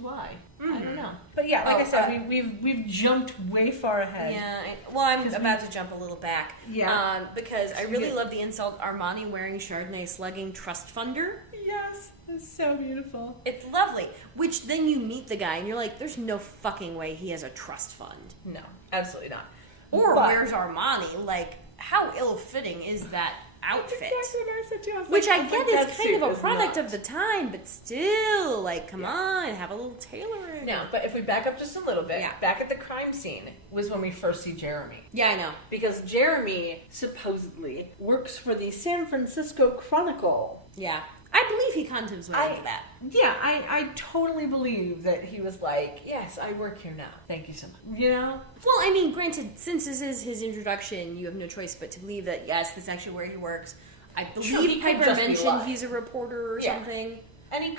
why. Mm-hmm. I don't know. But yeah, like I said, we've jumped way far ahead. Yeah. I'm about to jump a little back. Yeah. Because I really love the insult Armani wearing Chardonnay slugging trust funder. Yes, it's so beautiful. It's lovely. Which then you meet the guy and you're like, there's no fucking way he has a trust fund. No, absolutely not. Or where's Armani? Like, how ill-fitting is that outfit? Exactly what I said too. Which I get is kind of a product of the time, but still, like, come on, have a little tailoring. No, but if we back up just a little bit, back at the crime scene was when we first see Jeremy. Yeah, I know. Because Jeremy supposedly works for the San Francisco Chronicle. Yeah. I believe he contemplated that. Yeah, I totally believe that he was like, yes, I work here now. Thank you so much. You know? Well, I mean, granted, since this is his introduction, you have no choice but to believe that, yes, this is actually where he works. I believe Piper mentioned he's a reporter or something. And he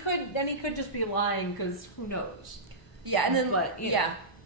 could just be lying, because who knows? Yeah, and then,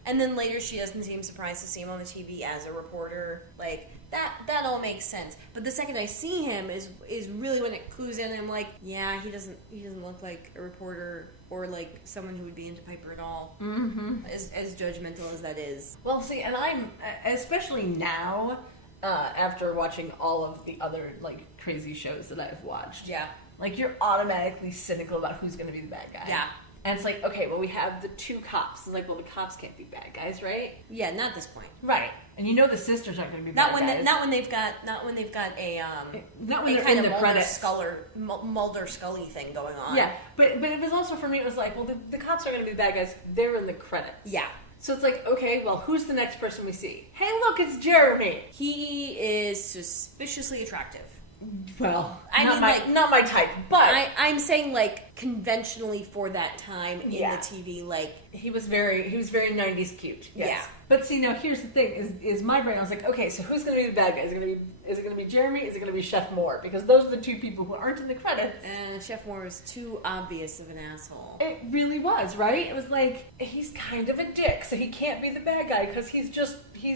and then later she doesn't seem surprised to see him on the TV as a reporter. Like, that all makes sense. But the second I see him is really when it clues in, and I'm like, yeah, he doesn't look like a reporter or like someone who would be into Piper at all. Mm-hmm. As judgmental as that is. Well, see, and I'm especially now after watching all of the other like crazy shows that I've watched. Yeah, like you're automatically cynical about who's going to be the bad guy. Yeah. And it's like, okay, well, we have the two cops. It's like, well, the cops can't be bad guys, right? Yeah, not at this point. Right. And you know the sisters aren't going to be bad guys. Not when they've got a not when a they're kind in of the credits. Mulder Scully thing going on. Yeah, but it was also for me. It was like, well, the cops are going to be the bad guys. They're in the credits. Yeah. So it's like, okay, well, who's the next person we see? Hey, look, it's Jeremy. He is suspiciously attractive. Well, not my type, but I'm saying like conventionally for that time in the TV, like he was very 90s cute. Yes. Yeah. But see, now here's the thing: is my brain? I was like, okay, so who's going to be the bad guy? Is it going to be Jeremy? Is it going to be Chef Moore? Because those are the two people who aren't in the credits. And Chef Moore was too obvious of an asshole. It really was, right? It was like he's kind of a dick, so he can't be the bad guy because he's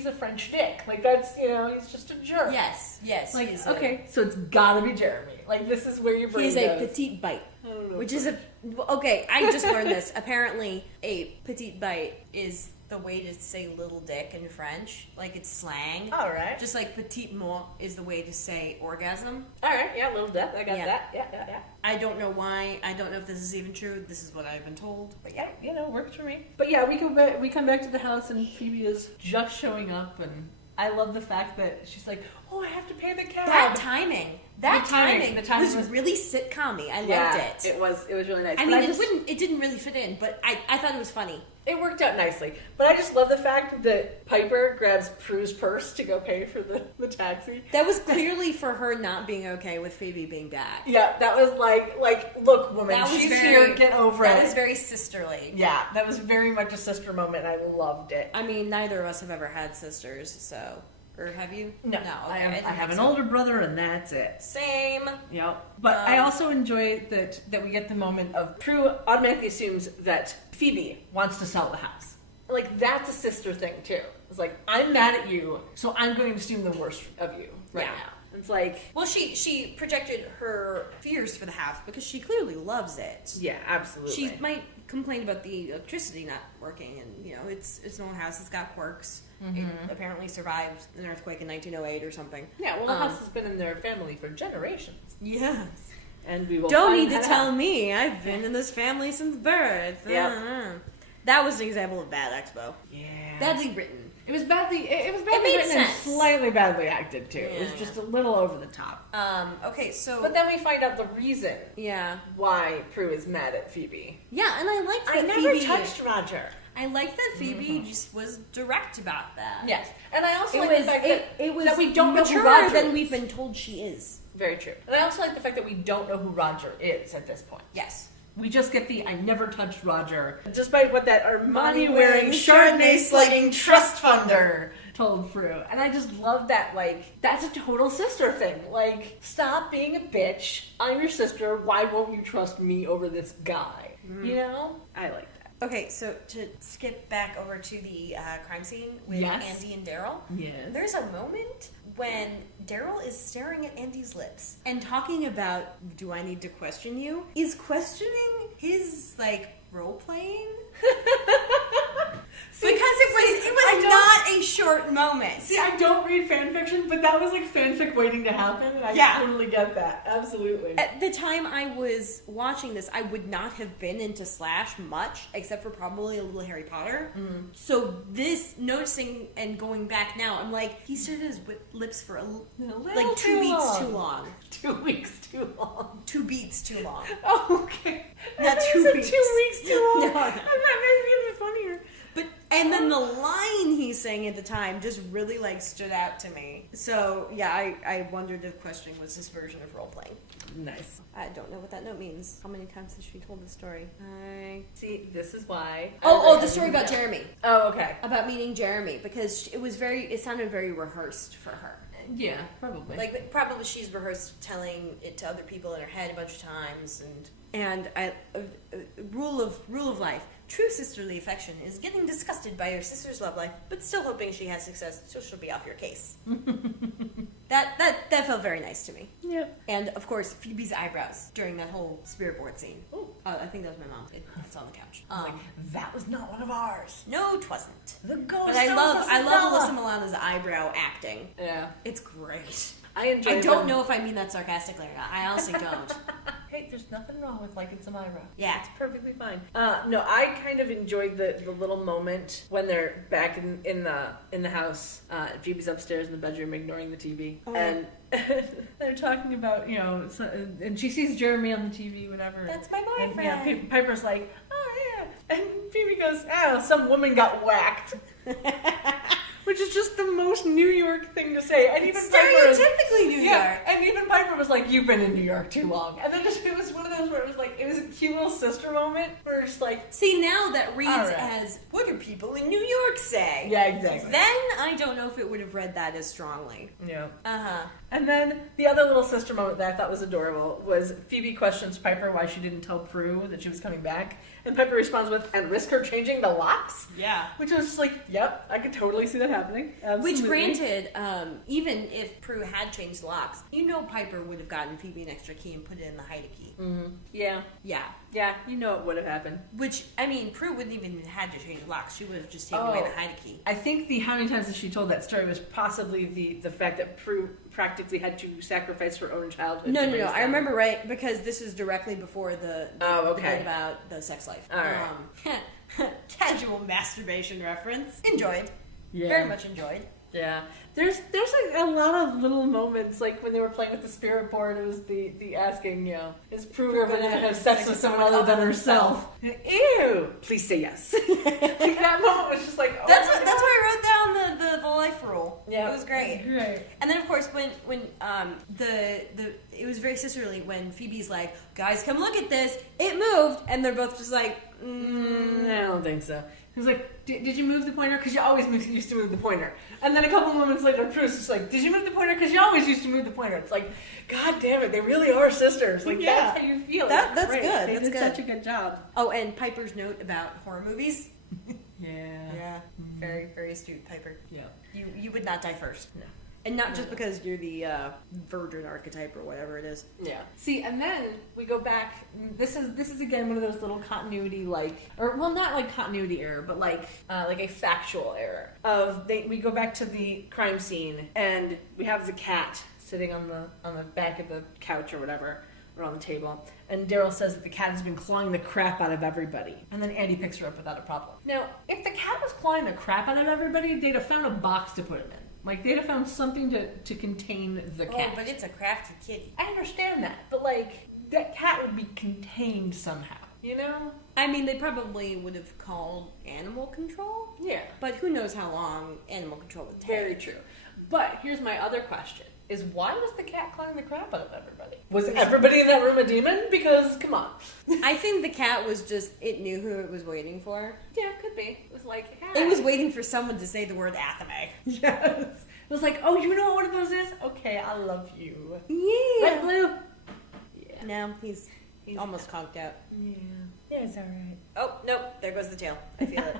a French dick. Like that's he's just a jerk. Yes. Like so it's gotta be Jeremy. Like this is where your brain goes. He's a petite bite, which is I just learned this. Apparently, a petite bite is the way to say little dick in French. Like it's slang. All right. Just like petit mot is the way to say orgasm. All right. Yeah, little death. I got that. Yeah. I don't know why. I don't know if this is even true. This is what I've been told. But yeah, works for me. But yeah, we come back to the house and Phoebe is just showing up, and I love the fact that she's like, oh, I have to pay the cab. That timing was really sitcom-y. I loved it. It was really nice. I mean, it didn't really fit in, but I thought it was funny. It worked out nicely. But I just love the fact that Piper grabs Prue's purse to go pay for the taxi. That was clearly for her not being okay with Phoebe being back. Yeah, that was like look, woman, she's here, get over it. That was very sisterly. Yeah, that was very much a sister moment, and I loved it. I mean, neither of us have ever had sisters, so... Or have you? No. Okay, I have an older brother, and that's it. Same. Yep. But I also enjoy that we get the moment of Prue automatically assumes that Phoebe wants to sell the house. Like, that's a sister thing, too. It's like, I'm mad at you, so I'm going to assume the worst of you right now. It's like... Well, she projected her fears for the house because she clearly loves it. Yeah, absolutely. She might complain about the electricity not working, and, it's an old house. It's got quirks. Mm-hmm. It apparently survived an earthquake in 1908 or something. Yeah, well, the house has been in their family for generations. Yes. And we will Don't need to tell me. I've been in this family since birth. Yeah. That was an example of bad expo. Yeah. Badly written. It was badly written and slightly badly acted, too. Yeah. It was just a little over the top. Okay, so... But then we find out the reason why Prue is mad at Phoebe. Yeah, and I liked that Phoebe... I never touched Roger. I like that Phoebe just was direct about that. Yes. And I also like the fact that we don't know who Roger Roger than we've been told she is. Very true. And I also like the fact that we don't know who Roger is at this point. Yes. We just get the I never touched Roger, despite what that Armani-wearing, Chardonnay-slugging trust funder told Prue. And I just love that, like, that's a total sister thing. Like, stop being a bitch. I'm your sister. Why won't you trust me over this guy? Mm. You know? I like that. Okay, so to skip back over to the crime scene with Andy and Daryl. Yes. There's a moment when Daryl is staring at Andy's lips and talking about, do I need to question you? Is questioning his, like, role-playing? It was not a short moment. See, I don't read fan fiction, but that was like fanfic waiting to happen, and I totally get that. Absolutely. At the time I was watching this, I would not have been into Slash much, except for probably a little Harry Potter. Mm. So this, noticing and going back now, I'm like, he started his lips for like 2 beats too long. 2 weeks too long. 2 beats too long. Oh, okay. Not 2 weeks. 2 weeks too long. No. That made it even funnier. And then the line he sang at the time just really like stood out to me. So yeah, I wondered if questioning was his version of role playing. Nice. I don't know what that note means. How many times has she told the story? See, this is why. The story about Jeremy. Oh, okay. About meeting Jeremy, because it sounded very rehearsed for her. Yeah, probably. Like probably she's rehearsed telling it to other people in her head a bunch of times, and rule of life. True sisterly affection is getting disgusted by your sister's love life, but still hoping she has success, so she'll be off your case. That felt very nice to me. Yep. And of course, Phoebe's eyebrows during that whole spirit board scene. Oh, I think that was my mom. It's on the couch. That was not one of ours. No, it wasn't. The ghost. But I love Alyssa Milano's eyebrow acting. Yeah, it's great. I don't know if I mean that sarcastically or not. I honestly don't. Hey, there's nothing wrong with liking some eyebrow. Yeah. It's perfectly fine. No, I kind of enjoyed the little moment when they're back in the house. Phoebe's upstairs in the bedroom ignoring the TV. Oh. And they're talking about, and she sees Jeremy on the TV, whatever. That's my boyfriend. And, yeah, Piper's like, oh yeah. And Phoebe goes, some woman got whacked. Which is just the most New York thing to say. And even stereotypically New York. And even Piper was like, you've been in New York too long. And then it was one of those where it was a cute little sister moment where it's like... See, now that reads as, what do people in New York say? Yeah, exactly. Then I don't know if it would have read that as strongly. Yeah. Uh-huh. And then the other little sister moment that I thought was adorable was Phoebe questions Piper why she didn't tell Prue that she was coming back. And Piper responds with, and risk her changing the locks? Yeah. Which was just like, yep, I could totally see that happening. Absolutely. Which granted, even if Prue had changed the locks, Piper would have gotten Phoebe an extra key and put it in the hide key. Mm-hmm. Yeah. Yeah. Yeah, it would have happened. Which, Prue wouldn't even have had to change the locks. She would have just taken away the hide key. I think how many times that she told that story was possibly the fact that Prue practically had to sacrifice her own childhood. No. I remember right, because this is directly before the bit about the sex life. All right. Casual masturbation reference. Enjoyed. Yeah. Very much enjoyed. Yeah. There's like a lot of little moments, like when they were playing with the spirit board, it was the asking, is Prue ever going to have sex with someone other than herself? Ew! Please say yes. Like that moment was just like, that's why I wrote down the life rule. Yeah. It was great. Great. And then of course when it was very sisterly when Phoebe's like, guys, come look at this, it moved, and they're both just like, I don't think so. He was like, did you move the pointer? Because you always used to move the pointer. And then a couple moments later, Prue's just like, did you move the pointer? Because you always used to move the pointer. It's like, God damn it, they really are sisters. Like, that's how you feel. That's great. good. They did such a good job. Oh, and Piper's note about horror movies. Yeah. Mm-hmm. Very, very astute, Piper. Yeah. You would not die first. No. And not just because you're the virgin archetype or whatever it is. Yeah. See, and then we go back. This is again one of those little continuity not like continuity error, but like a factual error we go back to the crime scene and we have the cat sitting on the back of the couch or whatever, or on the table, and Daryl says that the cat has been clawing the crap out of everybody, and then Andy picks her up without a problem. Now, if the cat was clawing the crap out of everybody, they'd have found a box to put him in. Like, they'd have found something to contain the cat. Oh, but it's a crafty kitty. I understand that, but, that cat would be contained somehow, they probably would have called animal control. Yeah. But who knows how long animal control would take. Very true. But here's my other question, is why was the cat clawing the crap out of everybody? Was everybody in that room a demon? Because, come on. I think the cat was just, it knew who it was waiting for. Yeah, could be. It was like, hey. It was waiting for someone to say the word athame. Yes. It was like, oh, you know what one of those is? Okay, I love you. Yeah. Red, blue. Yeah. No, he's almost conked out. Yeah. Yeah, it's alright. Oh, nope. There goes the tail. I feel it.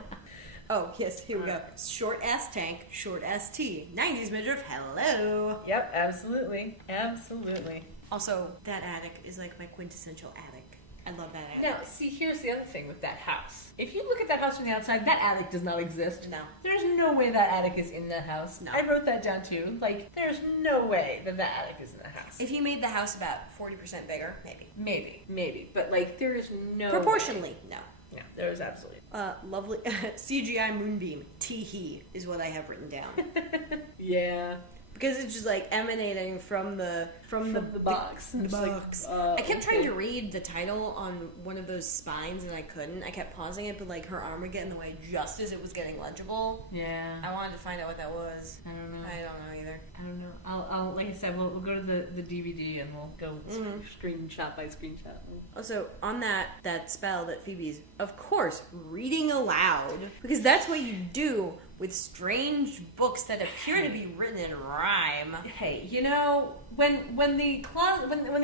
Oh, yes, here we go. Short ass tank, short ass T. 90s midriff, hello. Yep, absolutely. Absolutely. Also, that attic is like my quintessential attic. I love that attic. Now, see, here's the other thing with that house. If you look at that house from the outside, that attic does not exist. No. There's no way that attic is in that house. No. I wrote that down too. Like, there's no way that attic is in the house. If you made the house about 40% bigger, maybe. Maybe. But, like, there is no Proportionally, way. no. Yeah, there is absolutely. Lovely. CGI moonbeam. Teehee is what I have written down. Yeah. Because it's just like emanating from the box. The box. Like, I kept trying to read the title on one of those spines and I couldn't. I kept pausing it, but like her arm would get in the way just as it was getting legible. Yeah. I wanted to find out what that was. I don't know. I don't know either. I don't know. I'll like I said, we'll go to the DVD and we'll go screenshot by screenshot. Also, on that spell that Phoebe's, of course, reading aloud, because that's what you do with strange books that appear to be written in rhyme. Hey, you know, when the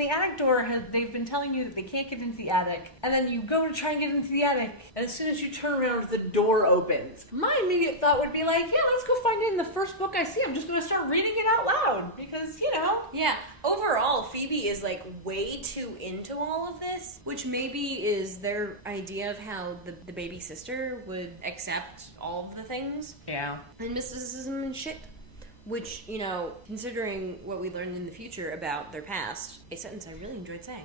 attic door they've been telling you that they can't get into the attic, and then you go to try and get into the attic, and as soon as you turn around, the door opens. My immediate thought would be like, yeah, let's go find it in the first book I see. I'm just going to start reading it out loud because, you know. Yeah. Overall, Phoebe is like way too into all of this, which maybe is their idea of how the baby sister would accept all of the things. Yeah. And mysticism and shit. Which, you know, considering what we learned in the future about their past, a sentence I really enjoyed saying.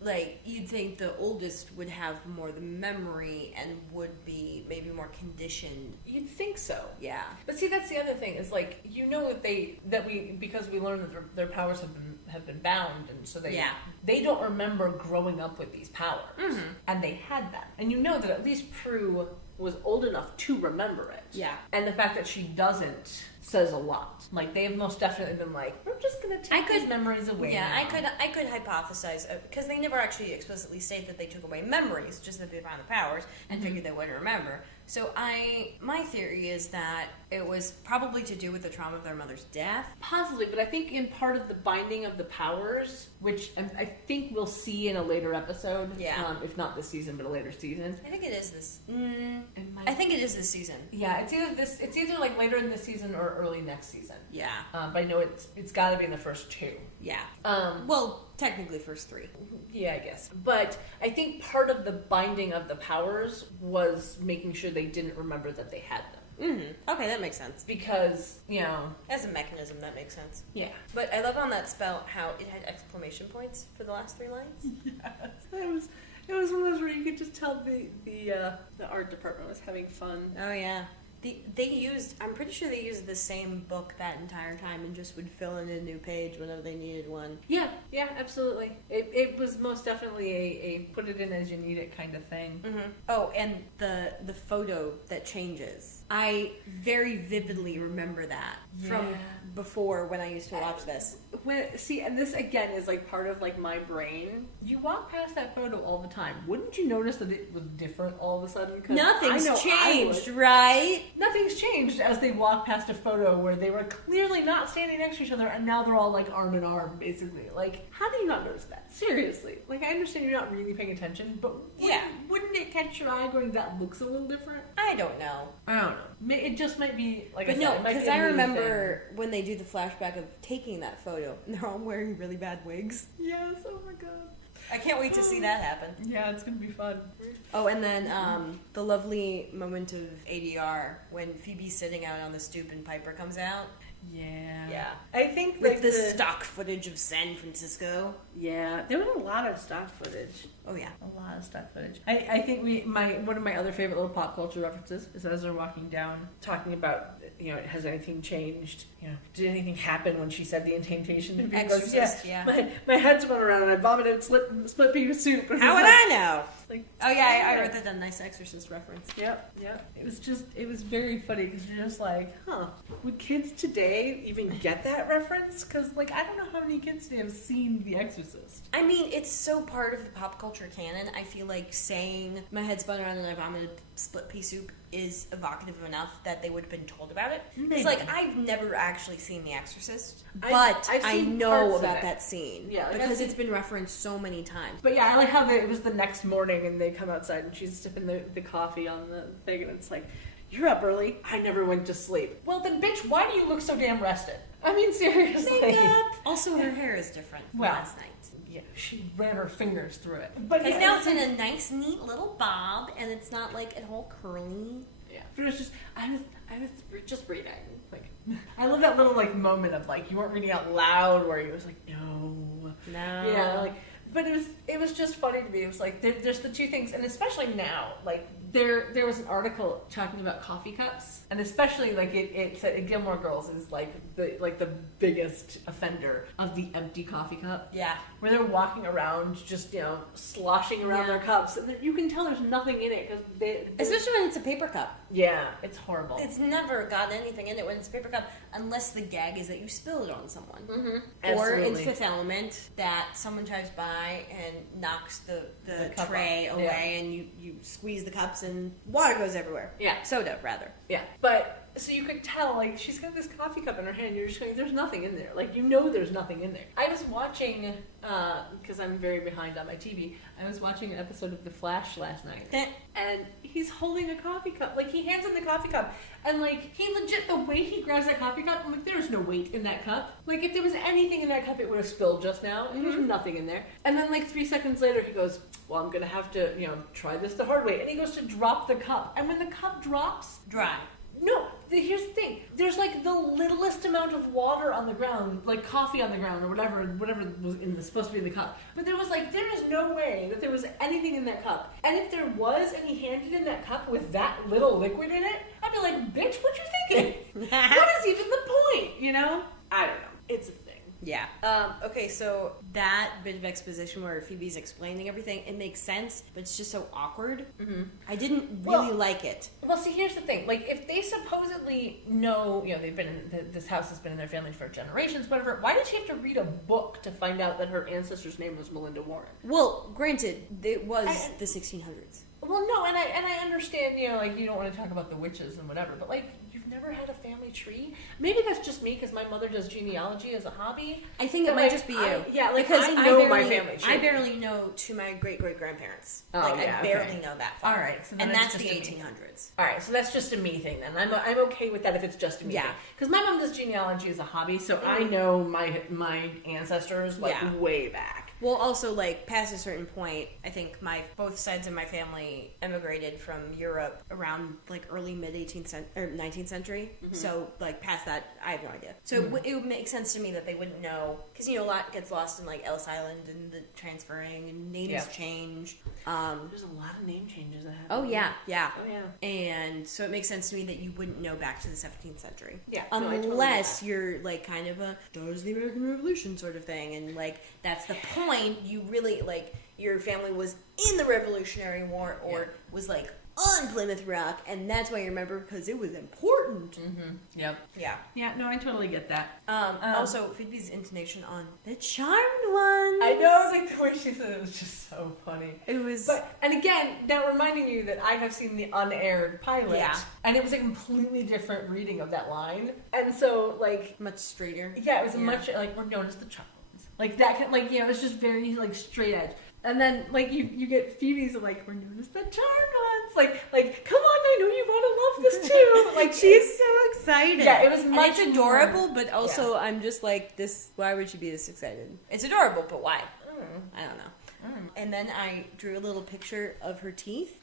Like, you'd think the oldest would have more the memory and would be maybe more conditioned. You'd think so. Yeah. But see, that's the other thing, is like, you know because we learned that their powers have been bound, and so they don't remember growing up with these powers. Mm-hmm. And they had them. And you know that at least Prue was old enough to remember it. Yeah. And the fact that she doesn't says a lot. Like, they have most definitely been like, we're just going to take these memories away. Yeah, now. I could hypothesize, because they never actually explicitly state that they took away memories, just that they found the powers and figured they wouldn't remember. So my theory is that it was probably to do with the trauma of their mother's death. Possibly, but I think in part of the binding of the powers, which I think we'll see in a later episode, if not this season, but a later season. I think it is this. I think it is this season. Yeah, it's either like later in this season or early next season. Yeah. But I know it's got to be in the first two. Yeah. Well, technically first three. Yeah, I guess. But I think part of the binding of the powers was making sure they didn't remember that they had them. Mm-hmm. Okay, that makes sense. Because, you know... As a mechanism, that makes sense. Yeah. But I love on that spell how it had exclamation points for the last three lines. Yes. It was one of those where you could just tell the art department was having fun. Oh, yeah. I'm pretty sure they used the same book that entire time and just would fill in a new page whenever they needed one. Yeah, absolutely. It was most definitely a put it in as you need it kind of thing. Mm-hmm. Oh, and the photo that changes. I very vividly remember that from before when I used to watch this. And this again is like part of like my brain. You walk past that photo all the time. Wouldn't you notice that it was different all of a sudden? Nothing's changed, right? Nothing's changed as they walk past a photo where they were clearly not standing next to each other, and now they're all like arm in arm, basically. Like, how do you not notice that? Seriously. Like, I understand you're not really paying attention, but wouldn't it catch your eye going, that looks a little different? I don't know. It just might be, like but I said, because I remember when they do the flashback of taking that photo, and they're all wearing really bad wigs. Yes, oh my god. I can't wait to see that happen. Yeah, it's going to be fun. Oh, and then the lovely moment of ADR when Phoebe's sitting out on the stoop and Piper comes out. Yeah. Yeah. I think with the stock footage of San Francisco. Yeah, there was a lot of stock footage. Oh yeah, a lot of stock footage. I think one of my other favorite little pop culture references is as they're walking down, talking about, you know, has anything changed? You know, did anything happen when she said the incantation? And Exorcist, my head's went around and I vomited split pea soup. How would I know? Like, oh yeah, I wrote that down. Nice Exorcist reference. Yep. It was very funny because you're just like, would kids today even get that reference? Because like, I don't know how many kids today have seen The Exorcist. I mean, it's so part of the pop culture canon. I feel like saying my head spun around and I vomited split pea soup is evocative enough that they would have been told about it. It's like, I've never actually seen The Exorcist, but I know about that scene. Yeah, like because it's been referenced so many times. But yeah, I like how it was the next morning and they come outside and she's sipping the coffee on the thing and it's like, you're up early. I never went to sleep. Well then, bitch, why do you look so damn rested? I mean, seriously. Makeup. Also, her hair is different from last night. yeah, she ran her fingers through it. But now it's in a nice, neat little bob, and it's not like a whole curly. Yeah, but it was just I was just reading. Like, I love that little like moment of like you weren't reading out loud where you was like no. Yeah, like. But it was just funny to me. It was like there's the two things, and especially now, like there was an article talking about coffee cups, and especially like it said Gilmore Girls is like the biggest offender of the empty coffee cup. Yeah, where they're walking around just sloshing around their cups, and you can tell there's nothing in it because especially when it's a paper cup. Yeah, it's horrible. It's never got anything in it when it's a paper cup, unless the gag is that you spill it on someone. Mm-hmm. Or in Fifth Element, that someone drives by and knocks the tray away, and you squeeze the cups and water goes everywhere. Yeah. Soda, rather. Yeah. But, so you could tell, like, she's got this coffee cup in her hand, you're just going, there's nothing in there. Like, there's nothing in there. I was watching, because I'm very behind on my TV, I was watching an episode of The Flash last night. And he's holding a coffee cup. Like, he hands him the coffee cup. And, like, he legit, the way he grabs that coffee cup, I'm like, there's no weight in that cup. Like, if there was anything in that cup, it would have spilled just now. And there's nothing in there. And then, like, 3 seconds later, he goes, well, I'm going to have to, try this the hard way. And he goes to drop the cup. And when the cup drops... Dry. No, here's the thing. There's, like, the littlest amount of water on the ground, like coffee on the ground or whatever was supposed to be in the cup. But there was, like, there is no way that there was anything in that cup. And if there was, and he handed in that cup with that little liquid in it, I'd be like, bitch, what you thinking? What is even the point, I don't know. It's a thing. Yeah. Okay, so that bit of exposition where Phoebe's explaining everything, it makes sense, but it's just so awkward. Mm-hmm. I didn't really like it. Well, see, here's the thing. Like, if they supposedly know, they've been this house has been in their family for generations, whatever, why did she have to read a book to find out that her ancestor's name was Melinda Warren? Well, granted, it was the 1600s. Well, no, and I understand, like, you don't want to talk about the witches and whatever, but, like, you've never had a family tree? Maybe that's just me, because my mother does genealogy as a hobby. I think it might just be you. Because I know my family tree. I barely know to my great-great-grandparents. Oh, I barely know that far. All right. So and that's the 1800s. All right, so that's just a me thing, then. I'm okay with that if it's just a me thing. Because my mom does genealogy as a hobby, so I know my ancestors, way back. Well, also, like, past a certain point, I think both sides of my family immigrated from Europe around, like, early, mid-18th or 19th century. Mm-hmm. So, like, past that, I have no idea. So it would make sense to me that they wouldn't know, because, a lot gets lost in, like, Ellis Island and the transferring and names change. There's a lot of name changes that happen. Oh, yeah. Oh, yeah. And so it makes sense to me that you wouldn't know back to the 17th century. Yeah. Unless you're, like, kind of a, does the American Revolution sort of thing, and, like, that's the point. You really, like, your family was in the Revolutionary War or was, like, on Plymouth Rock, and that's why you remember, because it was important. Mm-hmm. Yep. Yeah. Yeah, no, I totally get that. Also, Phoebe's intonation on the charmed ones. I know, like, the way she said it was just so funny. It was... and again, now reminding you that I have seen the unaired pilot, and it was a completely different reading of that line, and so, like... Much straighter. Yeah, it was much, like, we're known as the charmed ones. Like, that kind, like, it was just very, like, straight edge. And then, like, you get Phoebe's, like, we're known as the charmed ones. Like, come on, I know you want to love this too. Like, she's so excited. Yeah, it was much and it's adorable, but also I'm just like, why would she be this excited? It's adorable, but why? I don't know. And then I drew a little picture of her teeth.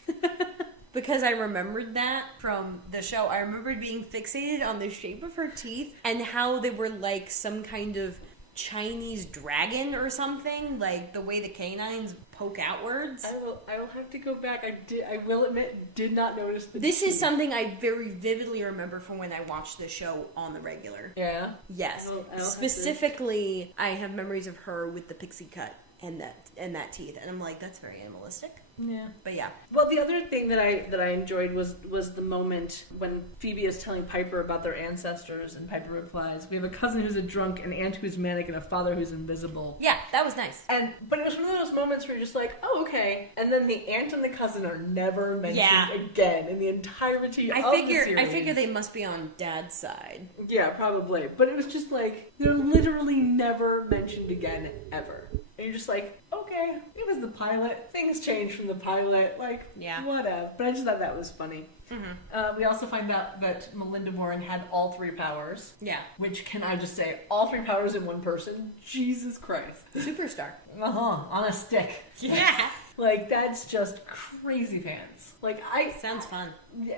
Because I remembered that from the show. I remembered being fixated on the shape of her teeth and how they were like some kind of Chinese dragon or something, like the way the canines poke outwards. I will have to go back. I will admit, did not notice the This is something I very vividly remember from when I watched the show on the regular. Yeah? Yes. Specifically, I have memories of her with the pixie cut and that teeth, and I'm like, that's very animalistic. Yeah. But yeah. Well, the other thing that I enjoyed was the moment when Phoebe is telling Piper about their ancestors, and Piper replies, "We have a cousin who's a drunk, an aunt who's manic, and a father who's invisible." Yeah, that was nice. But it was one of those moments where you're just like, oh, okay. And then the aunt and the cousin are never mentioned again in the entirety of the series. I figure they must be on Dad's side. Yeah, probably. But it was just like, they're literally never mentioned again, ever. And you're just like, okay, it was the pilot. Things changed from the pilot. Like, whatever. But I just thought that was funny. Mm-hmm. We also find out that Melinda Warren had all 3 powers. Yeah. Which, can I just say, all 3 powers in one person? Jesus Christ. Superstar. On a stick. Yeah. Like, that's just crazy pants. Like, Sounds fun.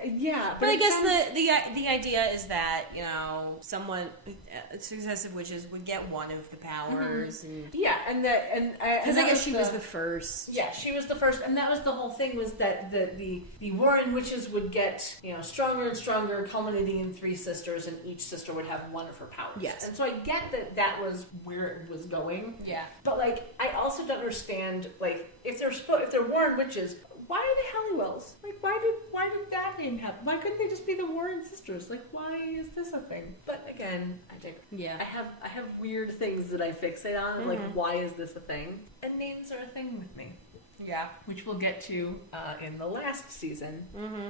Yeah. But I guess the idea is that, you know, someone, successive witches would get one of the powers. Mm-hmm. Because I guess she was the first. Yeah, she was the first. And that was the whole thing, was that the Warren witches would get, you know, stronger and stronger, culminating in 3 sisters, and each sister would have one of her powers. Yes. And so I get that was where it was going. Yeah. But, like, I also don't understand, like, if they're Warren witches, why are they Halliwells? Like, why did that name happen? Why couldn't they just be the Warren sisters? Like, why is this a thing? But again, I have weird things that I fixate on. Mm-hmm. Like, why is this a thing? And names are a thing with me. Yeah, which we'll get to in the last season. Mm-hmm.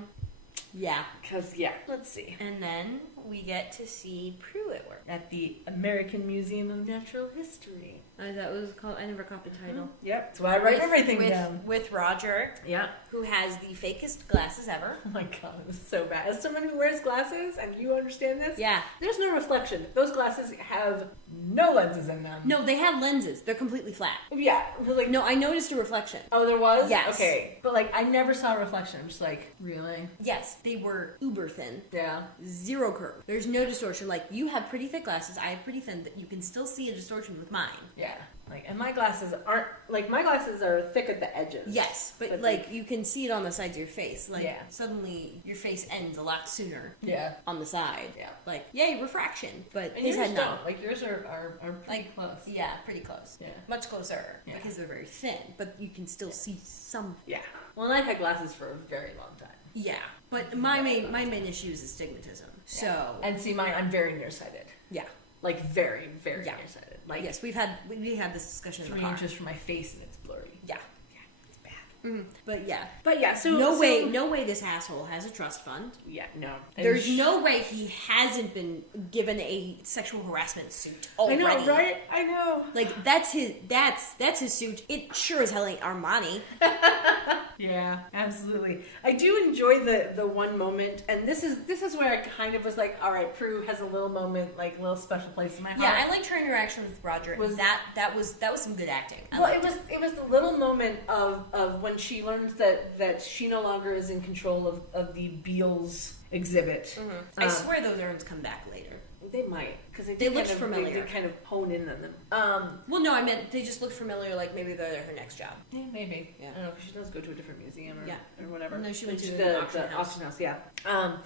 Yeah, because let's see. And then we get to see Prue at work at the American Museum of Natural History. That was called. I never caught the title. Mm-hmm. Yep, that's why I write everything down. With Roger. Yeah, who has the fakest glasses ever. Oh my god, it was so bad. As someone who wears glasses, and you understand this, there's no reflection. Those glasses have no lenses in them. No, they have lenses. They're completely flat. Yeah, like no, I noticed a reflection. Oh, there was. Yes. Okay, but like I never saw a reflection. I'm just like, really? Yes, they were uber thin. Yeah. Zero curve. There's no distortion. Like, you have pretty thick glasses. I have pretty thin. That you can still see a distortion with mine. Yeah. Like, and my glasses aren't, like, my glasses are thick at the edges. Yes, but like, you can see it on the sides of your face. Like, suddenly your face ends a lot sooner. Yeah. On the side. Yeah. Like, yay, refraction. But and his had no. Like, yours are pretty close. Yeah, pretty close. Yeah. Much closer. Yeah. Because they're very thin. But you can still see some. Yeah. Well, and I've had glasses for a very long time. Yeah. But my main issue is astigmatism. So. And see, I'm very nearsighted. Yeah. Like, very, very nearsighted. Like, yes, we had this discussion. 3 inches from my face and it's blurry. Yeah, it's bad. Mm-hmm. But yeah, so no way this asshole has a trust fund. Yeah, no. There's no way he hasn't been given a sexual harassment suit already. I know, right? I know. Like, that's his suit. It sure as hell ain't Armani. Yeah, absolutely. I do enjoy the one moment, and this is where I kind of was like, all right, Prue has a little moment, like a little special place in my heart. Yeah, I liked her interaction with Roger. That was some good acting. It was the little moment of when she learns that she no longer is in control of the Beals exhibit. Mm-hmm. I swear those urns come back later. They might, because they looked familiar. They did kind of hone in on them. Well, no, I meant they just looked familiar. Like, maybe they're her next job. Yeah, maybe. Yeah. I don't know, because she does go to a different museum or whatever. No, she went to the auction house. Yeah.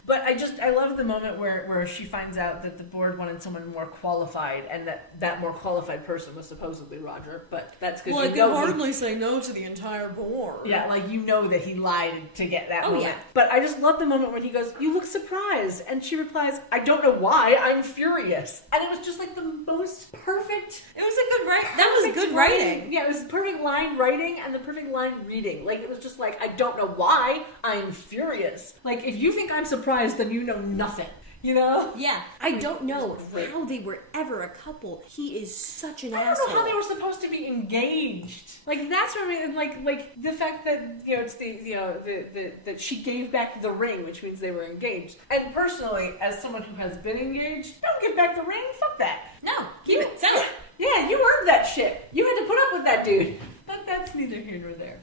But I love the moment where she finds out that the board wanted someone more qualified, and that more qualified person was supposedly Roger. But that's because I can hardly say no to the entire board. Yeah, like, you know that he lied to get that moment. Yeah. But I just love the moment when he goes, "You look surprised," and she replies, "I don't know why. I'm furious." And it was just like the most perfect. It was a good writing. That was good writing. Yeah, it was perfect line writing and the perfect line reading. Like, it was just like, I don't know why, I'm furious. Like, if you think I'm surprised, then you know nothing. You know? Yeah. I don't know how they were ever a couple. He is such an asshole. I don't know how they were supposed to be engaged. Like, that's what I mean. Like the fact that, you know, it's that she gave back the ring, which means they were engaged. And personally, as someone who has been engaged, don't give back the ring. Fuck that. No, keep it. Sell it. Yeah, you earned that shit. You had to put up with that dude. But that's neither here nor there.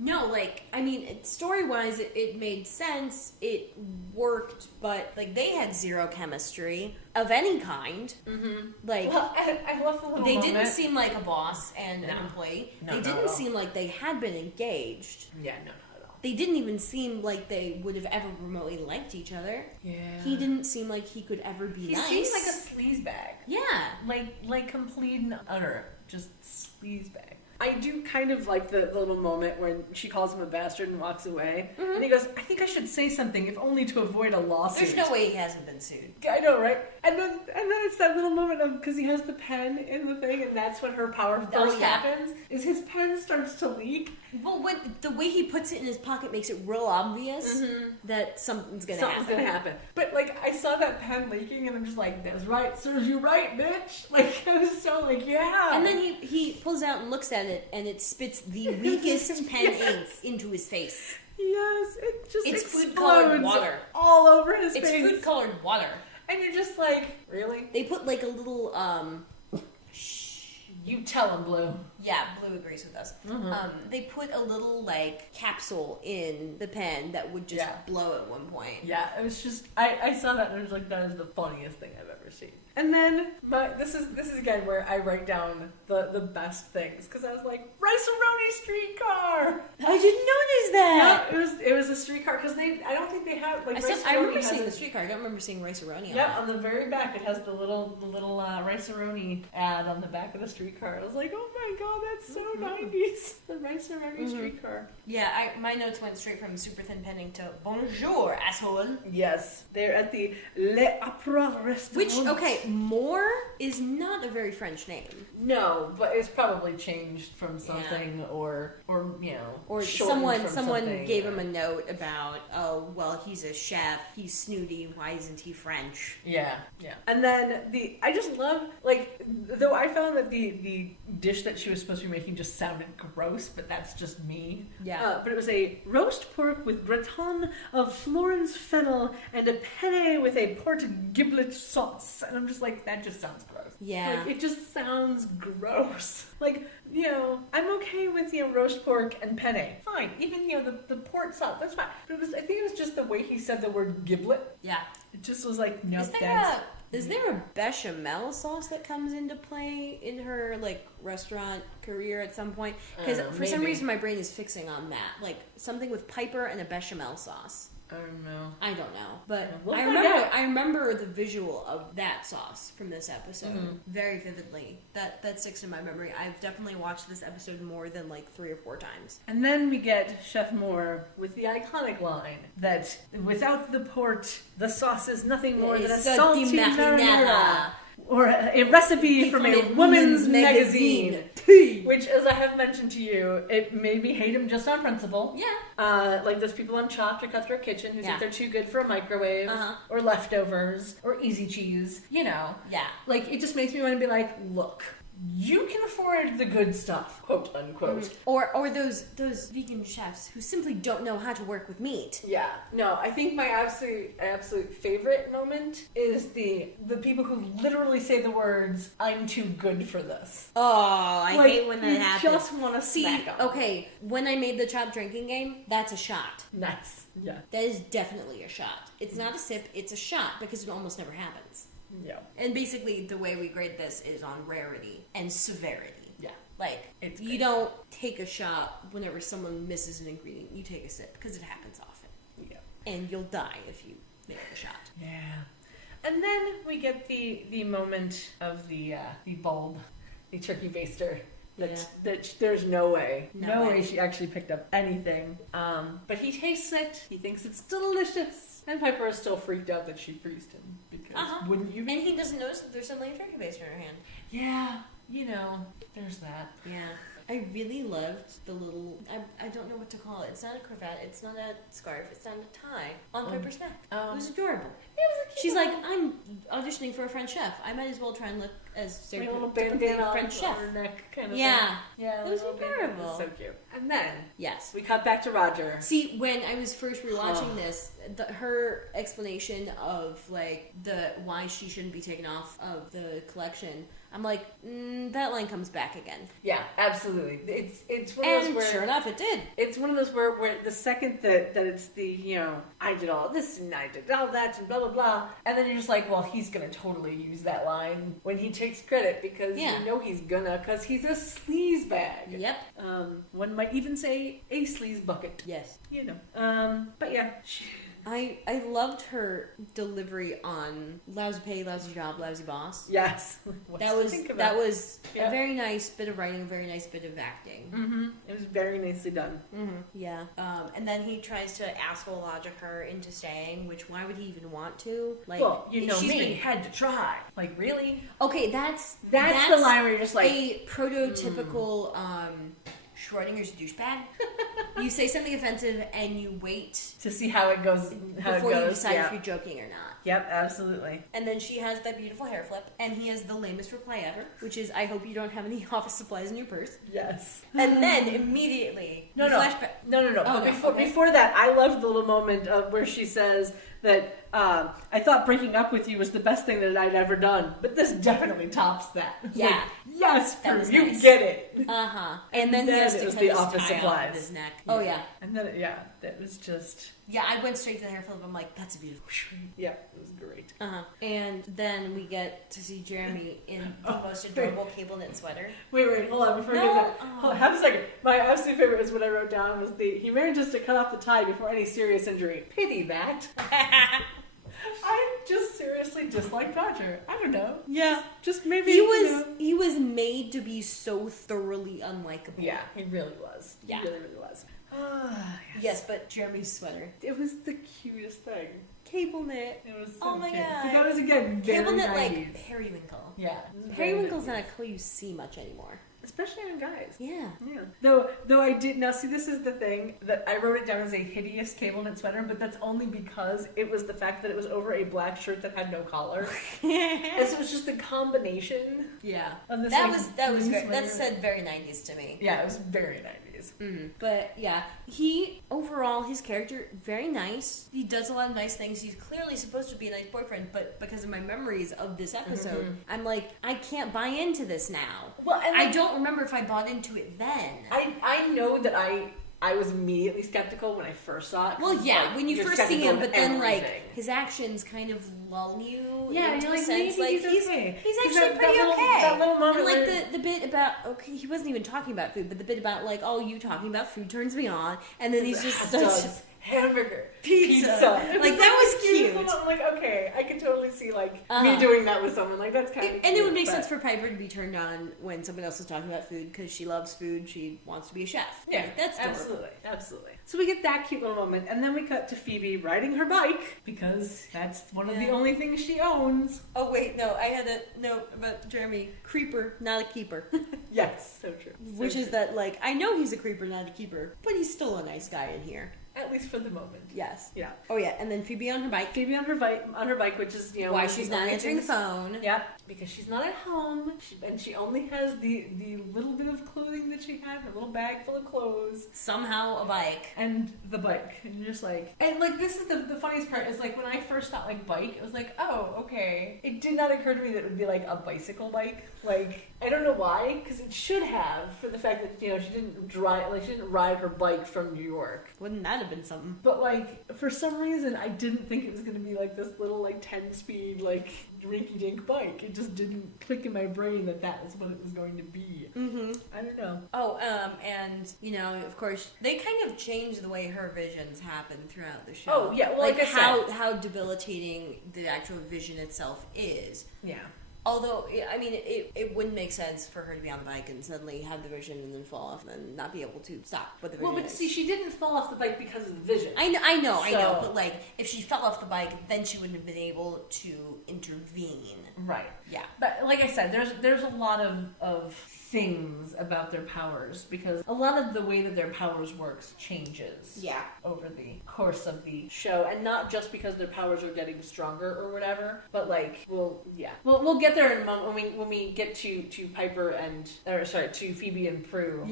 No, like, I mean, story-wise, it made sense. It worked, but, like, they had zero chemistry of any kind. Mm-hmm. Like, well, I love the little They moment. Didn't seem like a boss and an employee. They didn't seem like they had been engaged. Yeah, no, not at all. They didn't even seem like they would have ever remotely liked each other. Yeah. He didn't seem like he could ever be nice. He seemed like a sleazebag. Yeah. Like complete and utter, just sleazebag. I do kind of like the little moment when she calls him a bastard and walks away. And he goes, I think I should say something, if only to avoid a lawsuit. There's no way he hasn't been sued. I know, right? And then it's that little moment of, because he has the pen in the thing, and that's when her power first happens, is his pen starts to leak. Well, the way he puts it in his pocket makes it real obvious that something's gonna happen. But, like, I saw that pen leaking, and I'm just like, that's right, serves you right, bitch. Like, I was so like, yeah. And then he pulls out and looks at it, and it spits the weakest pen ink into his face. Yes, it just it's explodes food-colored water all over his face. It's food-colored water. And you're just like, really? They put like a little, You tell him, Blue. Yeah, Blue agrees with us. They put a little, like, capsule in the pen that would just blow at one point. Yeah, it was just, I saw that and I was like, that is the funniest thing I've ever seen. And then, this is again where I write down the best things, because I was like, Rice-A-Roni streetcar! I didn't notice that! Yeah, it was a streetcar, because I don't think they have, like, I remember seeing the streetcar, I don't remember seeing Rice-A-Roni on on the very back, it has the little Rice-A-Roni ad on the back of the streetcar. I was like, oh my god, that's so 90s. The Rice-A-Roni streetcar. Yeah, my notes went straight from super thin penning to bonjour, asshole. Yes, they're at the Le Opera restaurant. Which, okay, Moore is not a very French name. No, but it's probably changed from something or you know, or someone gave him a note about, oh, well, he's a chef, he's snooty, why isn't he French? Yeah. And then I just love, like, though I found that the dish that she was supposed to be making just sounded gross, but that's just me. Yeah. But it was a roast pork with gratin of Florence fennel and a penne with a port giblet sauce. And I'm just like, that just sounds gross. Yeah. Like, it just sounds gross. Like, you know, I'm okay with, you know, roast pork and penne. Fine. Even, you know, the port sauce, that's fine. But I think it was just the way he said the word giblet. Yeah. It just was like, no, Is there a bechamel sauce that comes into play in her, like, restaurant career at some point? Because for some reason my brain is fixing on that. Like, something with Piper and a bechamel sauce. I don't know. But I remember the visual of that sauce from this episode very vividly. That sticks in my memory. I've definitely watched this episode more than like 3 or 4 times. And then we get Chef Moore with the iconic line that without the port, the sauce is nothing more than a salty marinara. Or a recipe from a woman's magazine. Which, as I have mentioned to you, it made me hate him just on principle. Yeah. Like those people on Chopped or Cutthroat Kitchen who think they're too good for a microwave, or leftovers, or easy cheese, you know. Yeah. Like, it just makes me want to be like, look, you can afford the good stuff, quote unquote. Or those vegan chefs who simply don't know how to work with meat. Yeah. No, I think my absolute favorite moment is the people who literally say the words, I'm too good for this. Oh, I hate when that happens. You just want to smack them. Okay, when I made the Chopped drinking game, that's a shot. Nice. Yeah. That is definitely a shot. It's not a sip, it's a shot, because it almost never happens. Yeah. And basically, the way we grade this is on rarity and severity. Yeah. Like, you don't take a shot whenever someone misses an ingredient. You take a sip, because it happens often. Yeah. And you'll die if you make a shot. Yeah. And then we get the moment of the bulb, the turkey baster. That there's no way she actually picked up anything. But he tastes it. He thinks it's delicious. And Piper is still freaked out that she freezed him. Because wouldn't you? And he doesn't notice that there's suddenly a turkey baster in her hand. Yeah, you know, there's that. Yeah. I really loved the little, I don't know what to call it. It's not a cravat, it's not a scarf, it's not a tie on Piper's neck. It was adorable. It was a cute She's like, I'm auditioning for a French chef. I might as well try and look as stereotypically French chef. On her neck kind of Yeah. thing. Yeah. It was adorable. So cute. And then, yes, we cut back to Roger. See, when I was first rewatching this, her explanation of like why she shouldn't be taken off of the collection, I'm like, that line comes back again. Yeah, absolutely. It's one of those where, sure enough, it did. It's one of those where the second that it's the, you know, I did all this and I did all that and blah blah blah, and then you're just like, well, he's gonna totally use that line when he takes credit because you know he's gonna, because he's a sleaze bag. Yep. One might even say a sleaze bucket. Yes. You know. But yeah. I loved her delivery on lousy pay, lousy job, lousy boss. Yes. That was a very nice bit of writing, a very nice bit of acting. Mm-hmm. It was very nicely done. Mm-hmm. Yeah. And then he tries to asshole logic her into staying, which why would he even want to? Like, well, you know me. Been had to try. Like, really? Okay, that's the line where you're just like a prototypical Schrodinger's douchebag. You say something offensive and you wait to see how it goes before you decide if you're joking or not. Yep, absolutely. And then she has that beautiful hair flip, and he has the lamest reply ever, which is, "I hope you don't have any office supplies in your purse." Yes. And then immediately, flashback. No. Oh, before that, I loved the little moment of where she says that I thought breaking up with you was the best thing that I'd ever done, but this definitely tops that. Yeah. Like, yes, that you nice. Get it. And then he has to cut the his office tie supplies. off his neck. Yeah. Oh yeah. And then that was just. Yeah, I went straight to the hair flip. I'm like, that's a beautiful. Yeah, it was great. And then we get to see Jeremy in the most adorable cable knit sweater. Wait, hold on, before I get that. Hold on, have a second. My absolute favorite is what I wrote down was he manages to cut off the tie before any serious injury. Pity that. I just seriously dislike Roger. I don't know. Yeah. Just maybe he was made to be so thoroughly unlikable. Yeah, he really was. Yeah. He really, really was. Yes, but Jeremy's sweater. It was the cutest thing. Cable knit. It was so oh my cute. god. But that was again very cable knit 90s. like periwinkle. Yeah. Periwinkle's not a color you see much anymore. Especially on guys. Yeah. Though I did now see this is the thing that I wrote it down as a hideous cable knit sweater, but that's only because it was the fact that it was over a black shirt that had no collar. And so it was just the combination. Yeah. Of this, that said very 90s to me. Yeah, it was very 90s. Mm-hmm. But yeah, his character, very nice. He does a lot of nice things. He's clearly supposed to be a nice boyfriend, but because of my memories of this episode, I'm like, I can't buy into this now. Well, and I don't remember if I bought into it then. I know that I was immediately skeptical when I first saw it. Well, yeah, like, when you first see him, but then his actions kind of lull you. Yeah, into you're like, a sense. maybe he's okay. He's actually pretty okay. That little moment, and the bit about he wasn't even talking about food, but the bit about like, oh, you talking about food turns me on, and then he's just such hamburger, pizza. Like that was cute. I'm like, okay, I can totally see like me doing that with someone. Like that's kind of cute, and it would make sense for Piper to be turned on when someone else is talking about food because she loves food. She wants to be a chef. Yeah, like, that's absolutely. So we get that cute little moment, and then we cut to Phoebe riding her bike because that's one of the only things she owns. Oh wait, no, I had a note about Jeremy. Creeper, not a keeper. Yes, so true. Which is that like I know he's a creeper, not a keeper, but he's still a nice guy in here. At least for the moment. Yes. Yeah. Oh yeah, and then Phoebe on her bike. Which is why she's not answering the phone. Yeah, because she's not at home, and she only has the little bit of clothing that she had, her little bag full of clothes. Somehow a bike. And the bike, and you're just like, and like this is the funniest part is like when I first thought like bike, it was like, oh okay. It did not occur to me that it would be like a bicycle bike. Like I don't know why, because it should have for the fact that she didn't ride her bike from New York. Wouldn't that have been something? But like for some reason I didn't think it was going to be like this little like 10-speed like rinky-dink bike. It just didn't click in my brain that was what it was going to be. Mm-hmm. I don't know. Oh, and of course they kind of changed the way her visions happen throughout the show. Oh yeah, well like I said, how debilitating the actual vision itself is. Yeah. Although, I mean, it wouldn't make sense for her to be on the bike and suddenly have the vision and then fall off and not be able to stop what the vision is. Well, but see, she didn't fall off the bike because of the vision. I know. But, like, if she fell off the bike, then she wouldn't have been able to intervene. Right. Yeah. But, like I said, there's a lot of things about their powers because a lot of the way that their powers works changes over the course of the show, and not just because their powers are getting stronger or whatever, but like we'll get there in a moment when we get to Piper to Phoebe and Prue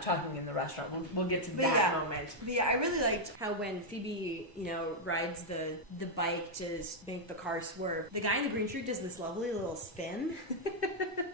talking in the restaurant. We'll get to that moment. But yeah, I really liked how when Phoebe, rides the bike to make the car swerve, the guy in the green shirt does this lovely little spin.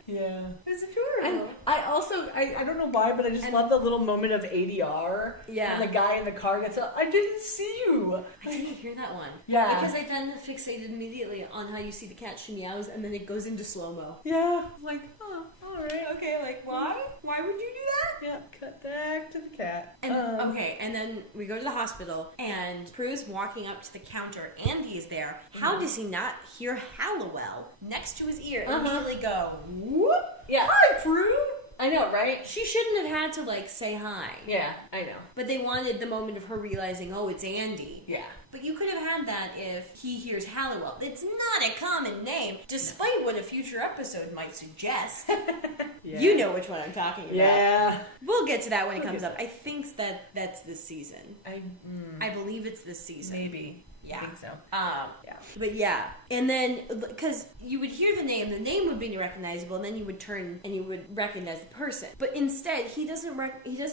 Yeah. It's adorable. And I also, I don't know why, but I just love the little moment of ADR. Yeah. And the guy in the car gets up, I didn't see you. I didn't hear that one. Yeah. Because I then fixated immediately on how you see the cat she meows and then it goes into slow-mo. Yeah. Like, oh, alright. Okay, like, why? Why would you do that? cut back to the cat. And, okay, and then we go to the hospital, and Prue's walking up to the counter. Andy is there. How does he not hear Halliwell next to his ear and immediately go, whoop? Yeah. Hi, Prue! I know, right? She shouldn't have had to, like, say hi. Yeah, I know. But they wanted the moment of her realizing, oh, it's Andy. Yeah. But you could have had that if he hears Halliwell. It's not a common name, despite what a future episode might suggest. Yeah. You know which one I'm talking about. Yeah. We'll get to that when it comes up. I think that's this season. I believe it's this season. Maybe. Yeah. I think so. Yeah. But yeah. And then, because you would hear the name would be recognizable, and then you would turn and you would recognize the person. But instead, he doesn't recognize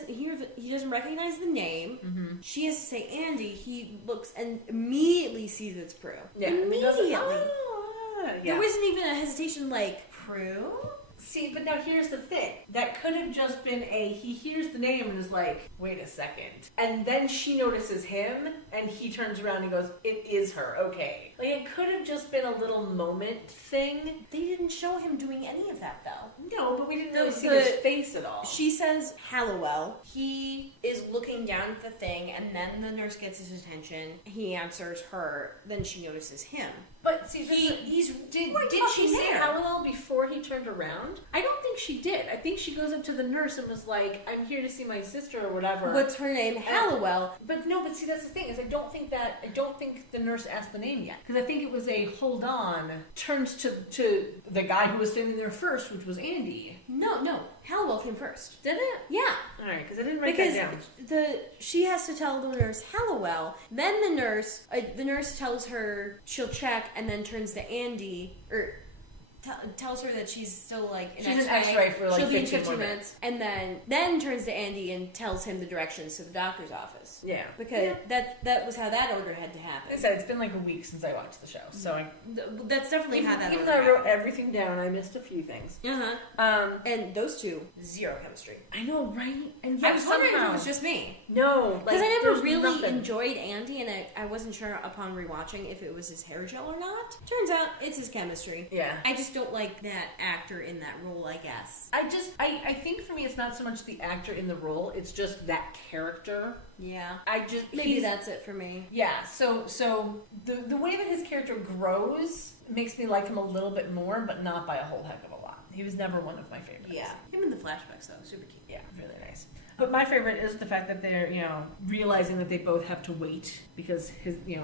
the name. Mm-hmm. She has to say Andy. He looks and immediately sees it's Prue. Yeah. Immediately. Yeah. There wasn't even a hesitation like, Prue? See, but now here's the thing. That could have just been he hears the name and is like, wait a second. And then she notices him, and he turns around and goes, it is her, okay. Like, it could have just been a little moment thing. They didn't show him doing any of that, though. No, but we didn't really see his face at all. She says, Halliwell. He is looking down at the thing, and then the nurse gets his attention. He answers her. Then she notices him. But see, did she say Halliwell before he turned around? I don't think she did. I think she goes up to the nurse and was like, I'm here to see my sister or whatever. What's her name? Halliwell. But see, that's the thing, is I don't think the nurse asked the name yet. Because I think it was a hold on, turns to the guy who was standing there first, which was Andy. No. Halliwell came first. Did it? Yeah. Alright, because I didn't write that down. She has to tell the nurse Halliwell. Then the nurse tells her she'll check, and then turns to Andy, or tells her that she's still like she's an X-ray for like she'll 15 be in 15 minutes, and then turns to Andy and tells him the directions to the doctor's office. Yeah, because that was how that order had to happen. Like I said, it's been like a week since I watched the show, so that's definitely how that. Even though I wrote everything down, I missed a few things. And those two, zero chemistry. I know, right? And I was wondering if it was just me. No, because I never really enjoyed Andy, and I wasn't sure upon rewatching if it was his hair gel or not. Turns out it's his chemistry. Yeah, I just don't like that actor in that role, I guess. I think for me it's not so much the actor in the role, it's just that character. Yeah. Maybe that's it for me. Yeah, so the way that his character grows makes me like him a little bit more, but not by a whole heck of a lot. He was never one of my favorites. Yeah. Him in the flashbacks, though, super cute. Yeah, really nice. But my favorite is the fact that they're, realizing that they both have to wait because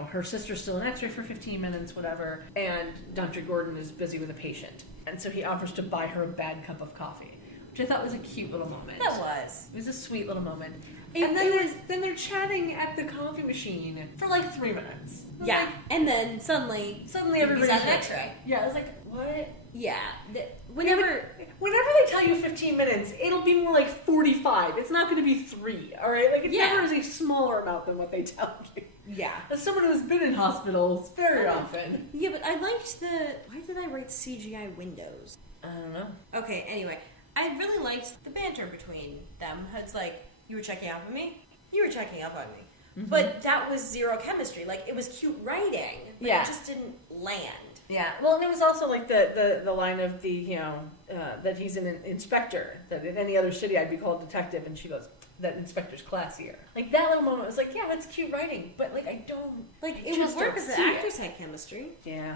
her sister's still in X-ray for 15 minutes, whatever, and Dr. Gordon is busy with a patient. And so he offers to buy her a bad cup of coffee, which I thought was a cute little moment. That was. It was a sweet little moment. And then they're chatting at the coffee machine for like 3 minutes. Yeah. And then suddenly everybody's on X-ray. Yeah, I was like, what? Yeah. Whenever they tell you 15 minutes, it'll be more like 45. It's not going to be 3, all right? Like, it never is a smaller amount than what they tell you. Yeah. As someone who's been in hospitals very often. Yeah, but I liked why did I write CGI windows? I don't know. Okay, anyway. I really liked the banter between them. It's like, you were checking up on me, you were checking up on me. Mm-hmm. But that was zero chemistry. Like, it was cute writing, but it just didn't land. Yeah, well, and it was also like the line of that he's an inspector, that in any other city I'd be called detective, and she goes, that inspector's classier. Like, that little moment was like, yeah, that's cute writing, but like, I don't... Like, it would work if the actors had chemistry. Yeah.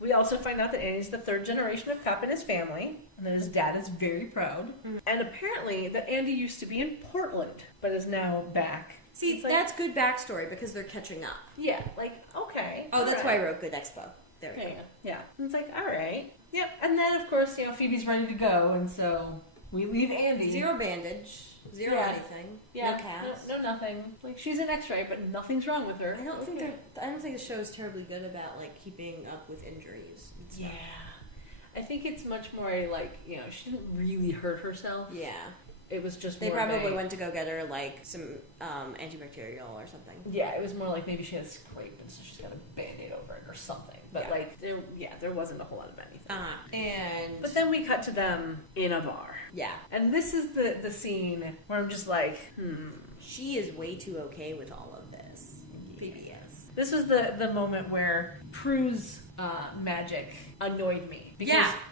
We also find out that Andy's the 3rd generation of cop in his family, and that his dad is very proud. Mm-hmm. And apparently that Andy used to be in Portland, but is now back. See, that's good backstory, because they're catching up. Yeah, like, okay. Oh, that's why I wrote good expo. There we go. Yeah. And it's like, all right. Yep. And then, of course, Phoebe's ready to go, and so we leave Andy. Zero bandage. Zero anything. Yeah. No cast. No nothing. Like, she's an X-ray, but nothing's wrong with her. I don't think the show is terribly good about like keeping up with injuries. Yeah. I think it's much more like, she didn't really hurt herself. Yeah. It was just they probably went to go get her like some antibacterial or something. Yeah, it was more like maybe she had a scrape and so she's got a Band-Aid over it or something. But there wasn't a whole lot of anything. But then we cut to them in a bar. Yeah. And this is the scene where I'm just like, she is way too okay with all of this. PBS. This was the moment where Prue's magic annoyed me.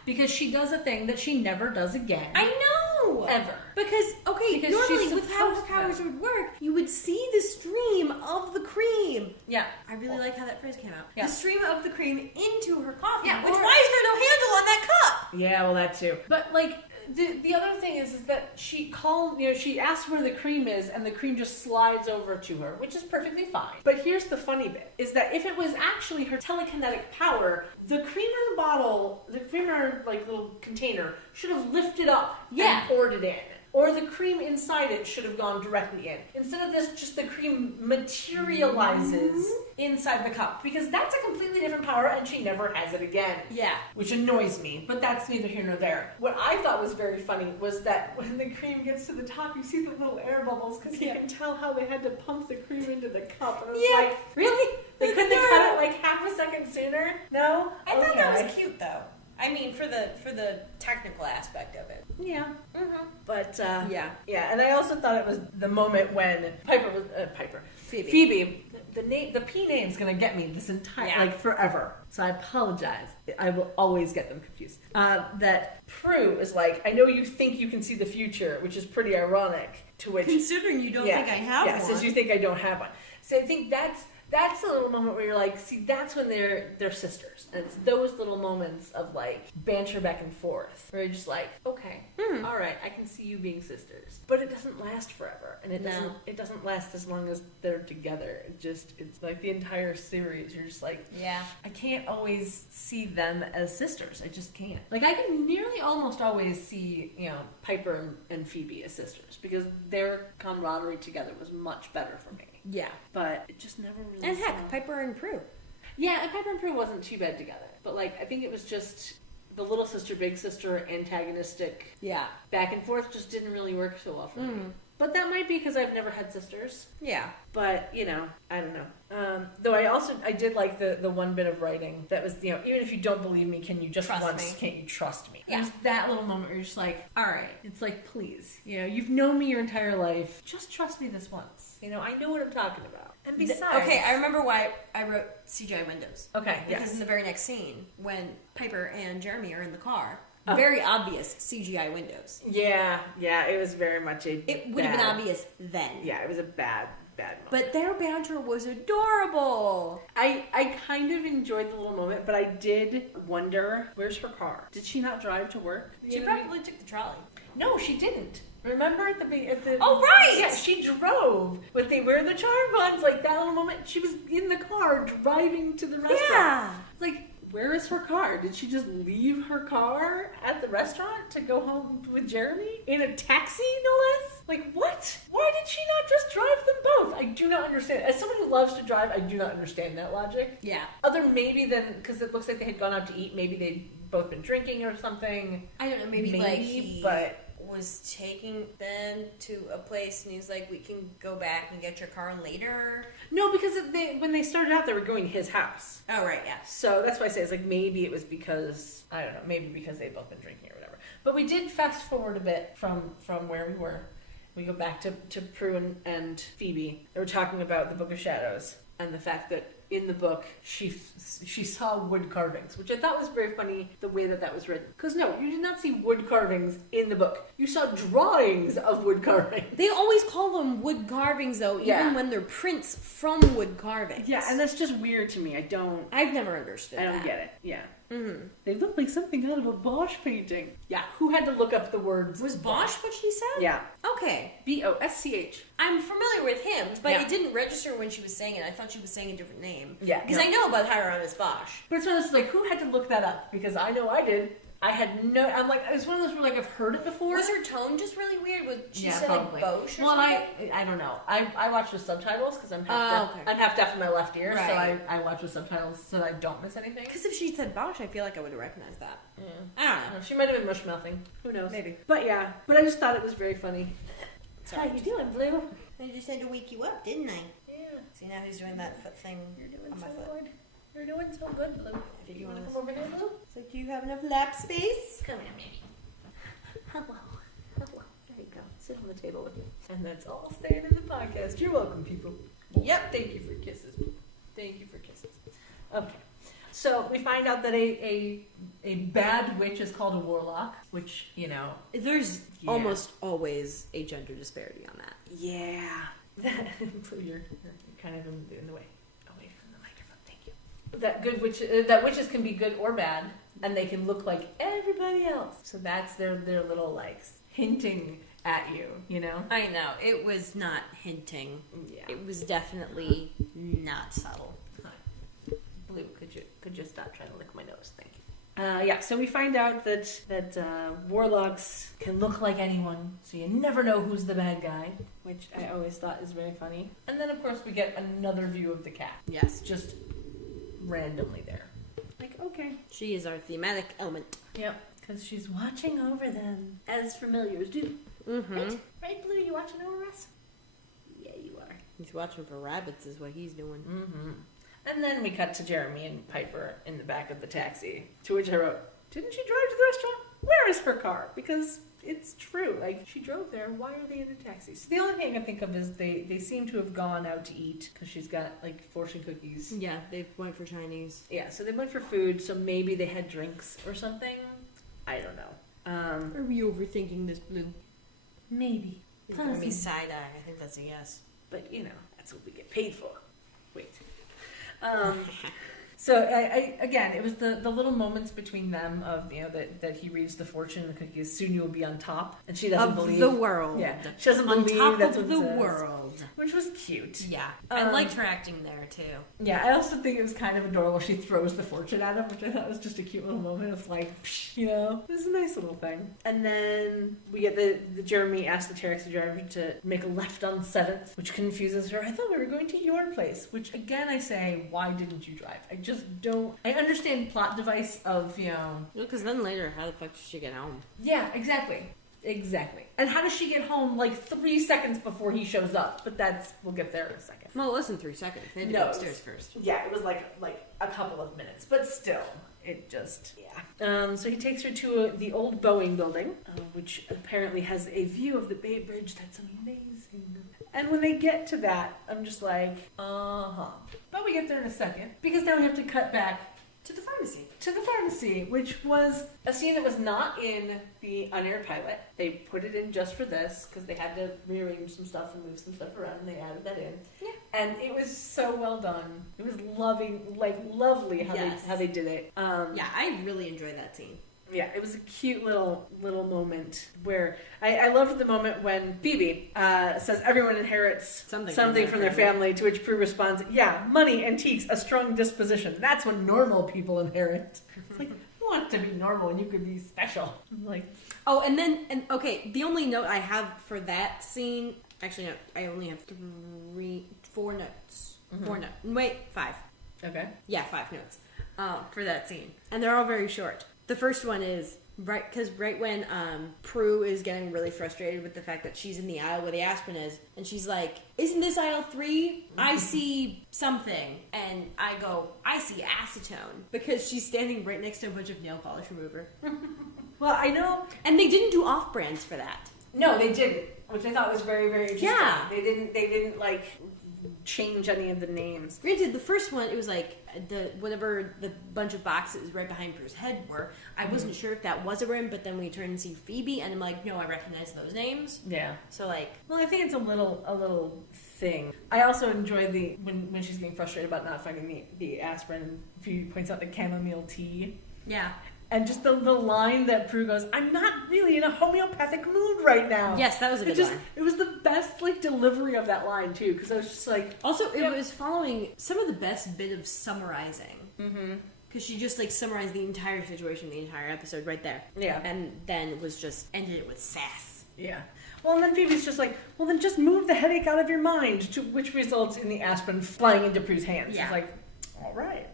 Because she does a thing that she never does again. I know! No! Ever. Because normally with how her powers would work, you would see the stream of the cream. Yeah. I really like how that phrase came out. Yeah. The stream of the cream into her coffee. Yeah. Why is there no handle on that cup? Yeah, well, that too. But, like, the other thing is that she she asks where the cream is, and the cream just slides over to her, which is perfectly fine. But here's the funny bit, is that if it was actually her telekinetic power, the creamer bottle, the creamer, like, little container, should have lifted up and poured it in. Or the cream inside it should have gone directly in. Instead of this, just the cream materializes inside the cup. Because that's a completely different power, and she never has it again. Yeah. Which annoys me, but that's neither here nor there. What I thought was very funny was that when the cream gets to the top, you see the little air bubbles, because you can tell how they had to pump the cream into the cup. And it's like, really? They couldn't have cut it like half a second sooner? No? I thought that was cute, though. I mean, for the technical aspect of it. Yeah. Mm-hmm. But, yeah, and I also thought it was the moment when Phoebe, the P name's gonna get me this entire, like, forever. So I apologize. I will always get them confused. That Prue is like, I know you think you can see the future, which is pretty ironic, to which... Considering you don't think I have one. Yeah, since you think I don't have one. So I think that's a little moment where you're like, see, that's when they're sisters. And it's those little moments of, like, banter back and forth. Where you're just like, okay, all right, I can see you being sisters. But it doesn't last forever. And it doesn't last as long as they're together. It's like the entire series. You're just like, I can't always see them as sisters. I just can't. Like, I can nearly almost always see, Piper and Phoebe as sisters. Because their camaraderie together was much better for me. Yeah. But it just never really... And heck, Piper and Prue. Yeah, and Piper and Prue wasn't too bad together. But, like, I think it was just the little sister, big sister, antagonistic back and forth just didn't really work so well for me. But that might be because I've never had sisters. Yeah. But, I don't know. Though I did like the one bit of writing that was, even if you don't believe me, can you just can't you trust me? Yeah. There's that little moment where you're just like, all right. It's like, please, you've known me your entire life. Just trust me this once. I know what I'm talking about. And besides... Okay, I remember why I wrote CGI windows. Okay, Because in the very next scene, when Piper and Jeremy are in the car... Very obvious CGI windows. Yeah, it was very much It would have been obvious then. Yeah, it was a bad moment. But their banter was adorable. I kind of enjoyed the little moment, but I did wonder, where's her car? Did she not drive to work? She probably took the trolley. No, she didn't. Remember at the Oh, right! Yeah, she drove. But they wear the charm buns, like that little moment. She was in the car driving to the restaurant. Yeah. It's like... Where is her car? Did she just leave her car at the restaurant to go home with Jeremy? In a taxi, no less? Like, what? Why did she not just drive them both? I do not understand. As someone who loves to drive, I do not understand that logic. Yeah. Other maybe than, because it looks like they had gone out to eat, maybe they'd both been drinking or something. I don't know, maybe but was taking them to a place and he's like, we can go back and get your car later. No, because when they started out, they were going to his house. Oh, right, yeah. So that's why I say it's like maybe it was because, I don't know, maybe because they'd both been drinking or whatever. But we did fast forward a bit from where we were. We go back to Prue and Phoebe. They were talking about the Book of Shadows and the fact that in the book, she saw wood carvings, which I thought was very funny, the way that was written. Because no, you did not see wood carvings in the book. You saw drawings of wood carvings. They always call them wood carvings, though, even when they're prints from wood carvings. Yeah, and that's just weird to me. I've never understood that. I don't get it. Yeah. Mm-hmm. They look like something out of a Bosch painting. Yeah, who had to look up the words? Was Bosch what she said? Yeah. Okay. B-O-S-C-H. I'm familiar with him, but it didn't register when she was saying it. I thought she was saying a different name. Yeah. Because I know about Hieronymus Bosch. But it's one of those, like, who had to look that up? Because I know I did. I had no... I'm like... It's one of those where, like, I've heard it before. Was her tone just really weird? Was she said, probably. Like, Bosch or something? I don't know. I watch with subtitles because I'm half deaf. I'm half deaf in my left ear, so I watch with subtitles so that I don't miss anything. Because if she said Bosch, I feel like I would have recognized that. Yeah. I don't know. She might have been mush-mouthing. Who knows? Maybe. But yeah. But I just thought it was very funny. Sorry, how you doing, Blue? I just had to wake you up, didn't I? Yeah. See, now he's doing that foot thing on my foot. Good. You're doing so good, Blue. Did you want to come over here, Blue? It's like, do you have enough lap space? Come here, baby. Hello. There you go. Sit on the table with me. And that's all staying in the podcast. You're welcome, people. Yep. Thank you for kisses. Thank you for kisses. Okay. So we find out that a A bad witch is called a warlock, which, you know... There's almost always a gender disparity on that. Yeah. You're kind of in the way. Away from the microphone, thank you. That witches can be good or bad, and they can look like everybody else. So that's their little, like, hinting at you, you know? I know. It was not hinting. Yeah. It was definitely not subtle. Blue, could you stop trying to lick my nose? Thank you. So we find out that warlocks can look like anyone, so you never know who's the bad guy, which I always thought is very funny. And then, of course, we get another view of the cat. Yes. Just randomly there. Like, okay. She is our thematic element. Yep, because she's watching over them, as familiars do. Mm-hmm. Right, Blue? You watching over us? Yeah, you are. He's watching for rabbits is what he's doing. Mm-hmm. And then we cut to Jeremy and Piper in the back of the taxi, to which I wrote, didn't she drive to the restaurant? Where is her car? Because it's true. Like, she drove there. Why are they in a taxi? So the only thing I can think of is they seem to have gone out to eat because she's got, like, fortune cookies. Yeah, they went for Chinese. Yeah, so they went for food, so maybe they had drinks or something. I don't know. Are we overthinking this, Blue? Maybe. It's gonna be side-eye. I think that's a yes. But, you know, that's what we get paid for. Wait. So I again, it was the little moments between them of, you know, that he reads the fortune and the cookies. Soon you will be on top, and she doesn't believe the world. Yeah, she doesn't on believe top that's of what the it says, world, which was cute. Yeah, I liked her acting there too. Yeah, I also think it was kind of adorable. She throws the fortune at him, which I thought was just a cute little moment of like, psh, you know, it was a nice little thing. And then we get the Jeremy asks the taxi driver to make a left on 7th, which confuses her. I thought we were going to your place, which again I say, why didn't you drive? I just don't. I understand plot device of, you know. Because then later, how the fuck did she get home? Yeah, exactly. And how does she get home like 3 seconds before he shows up? But we'll get there in a second. Well, it wasn't 3 seconds. They had to go upstairs first. Yeah, it was like a couple of minutes, but still, it just, yeah. So he takes her to the old Boeing building, which apparently has a view of the Bay Bridge that's amazing. And when they get to that, I'm just like, uh-huh. But we get there in a second, because now we have to cut back to the pharmacy. To the pharmacy, which was a scene that was not in the unaired pilot. They put it in just for this, because they had to rearrange some stuff and move some stuff around, and they added that in. Yeah. And it was so well done. It was lovely how they did it. Yeah, I really enjoyed that scene. Yeah, it was a cute little moment where I loved the moment when Phoebe says everyone inherits something from their family, to which Prue responds, yeah, money, antiques, a strong disposition. That's what normal people inherit. It's like, you want to be normal and you could be special. I'm like, oh, and okay, the only note I have for that scene, actually no, I only have 4 notes. Mm-hmm. 4 notes. Wait, 5. Okay. Yeah, 5 notes for that scene. And they're all very short. The first one is right when Prue is getting really frustrated with the fact that she's in the aisle where the aspirin is, and she's like, "Isn't this aisle 3? I see something," and I go, "I see acetone," because she's standing right next to a bunch of nail polish remover. Well, I know, and they didn't do off-brands for that. No, they didn't, which I thought was very, very interesting. Yeah, they didn't like change any of the names. Granted, the first one, it was like whatever the bunch of boxes right behind Prue's head were. I wasn't sure if that was a brand, but then we turn and see Phoebe, and I'm like, no, I recognize those names. Yeah. So like, well, I think it's a little thing. I also enjoy when she's getting frustrated about not finding the aspirin, and Phoebe points out the chamomile tea. Yeah. And just the line that Prue goes, I'm not really in a homeopathic mood right now. Yes, that was a good line. It was the best delivery of that line too, because I was just like. Also, it was following some of the best bit of summarizing. Mm-hmm. Because she just summarized the entire situation, the entire episode right there. Yeah. And then was just ended it with sass. Yeah. Well, and then Phoebe's just like, well, then just move the headache out of your mind, to which results in the aspirin flying into Prue's hands. Yeah. It's like, all right.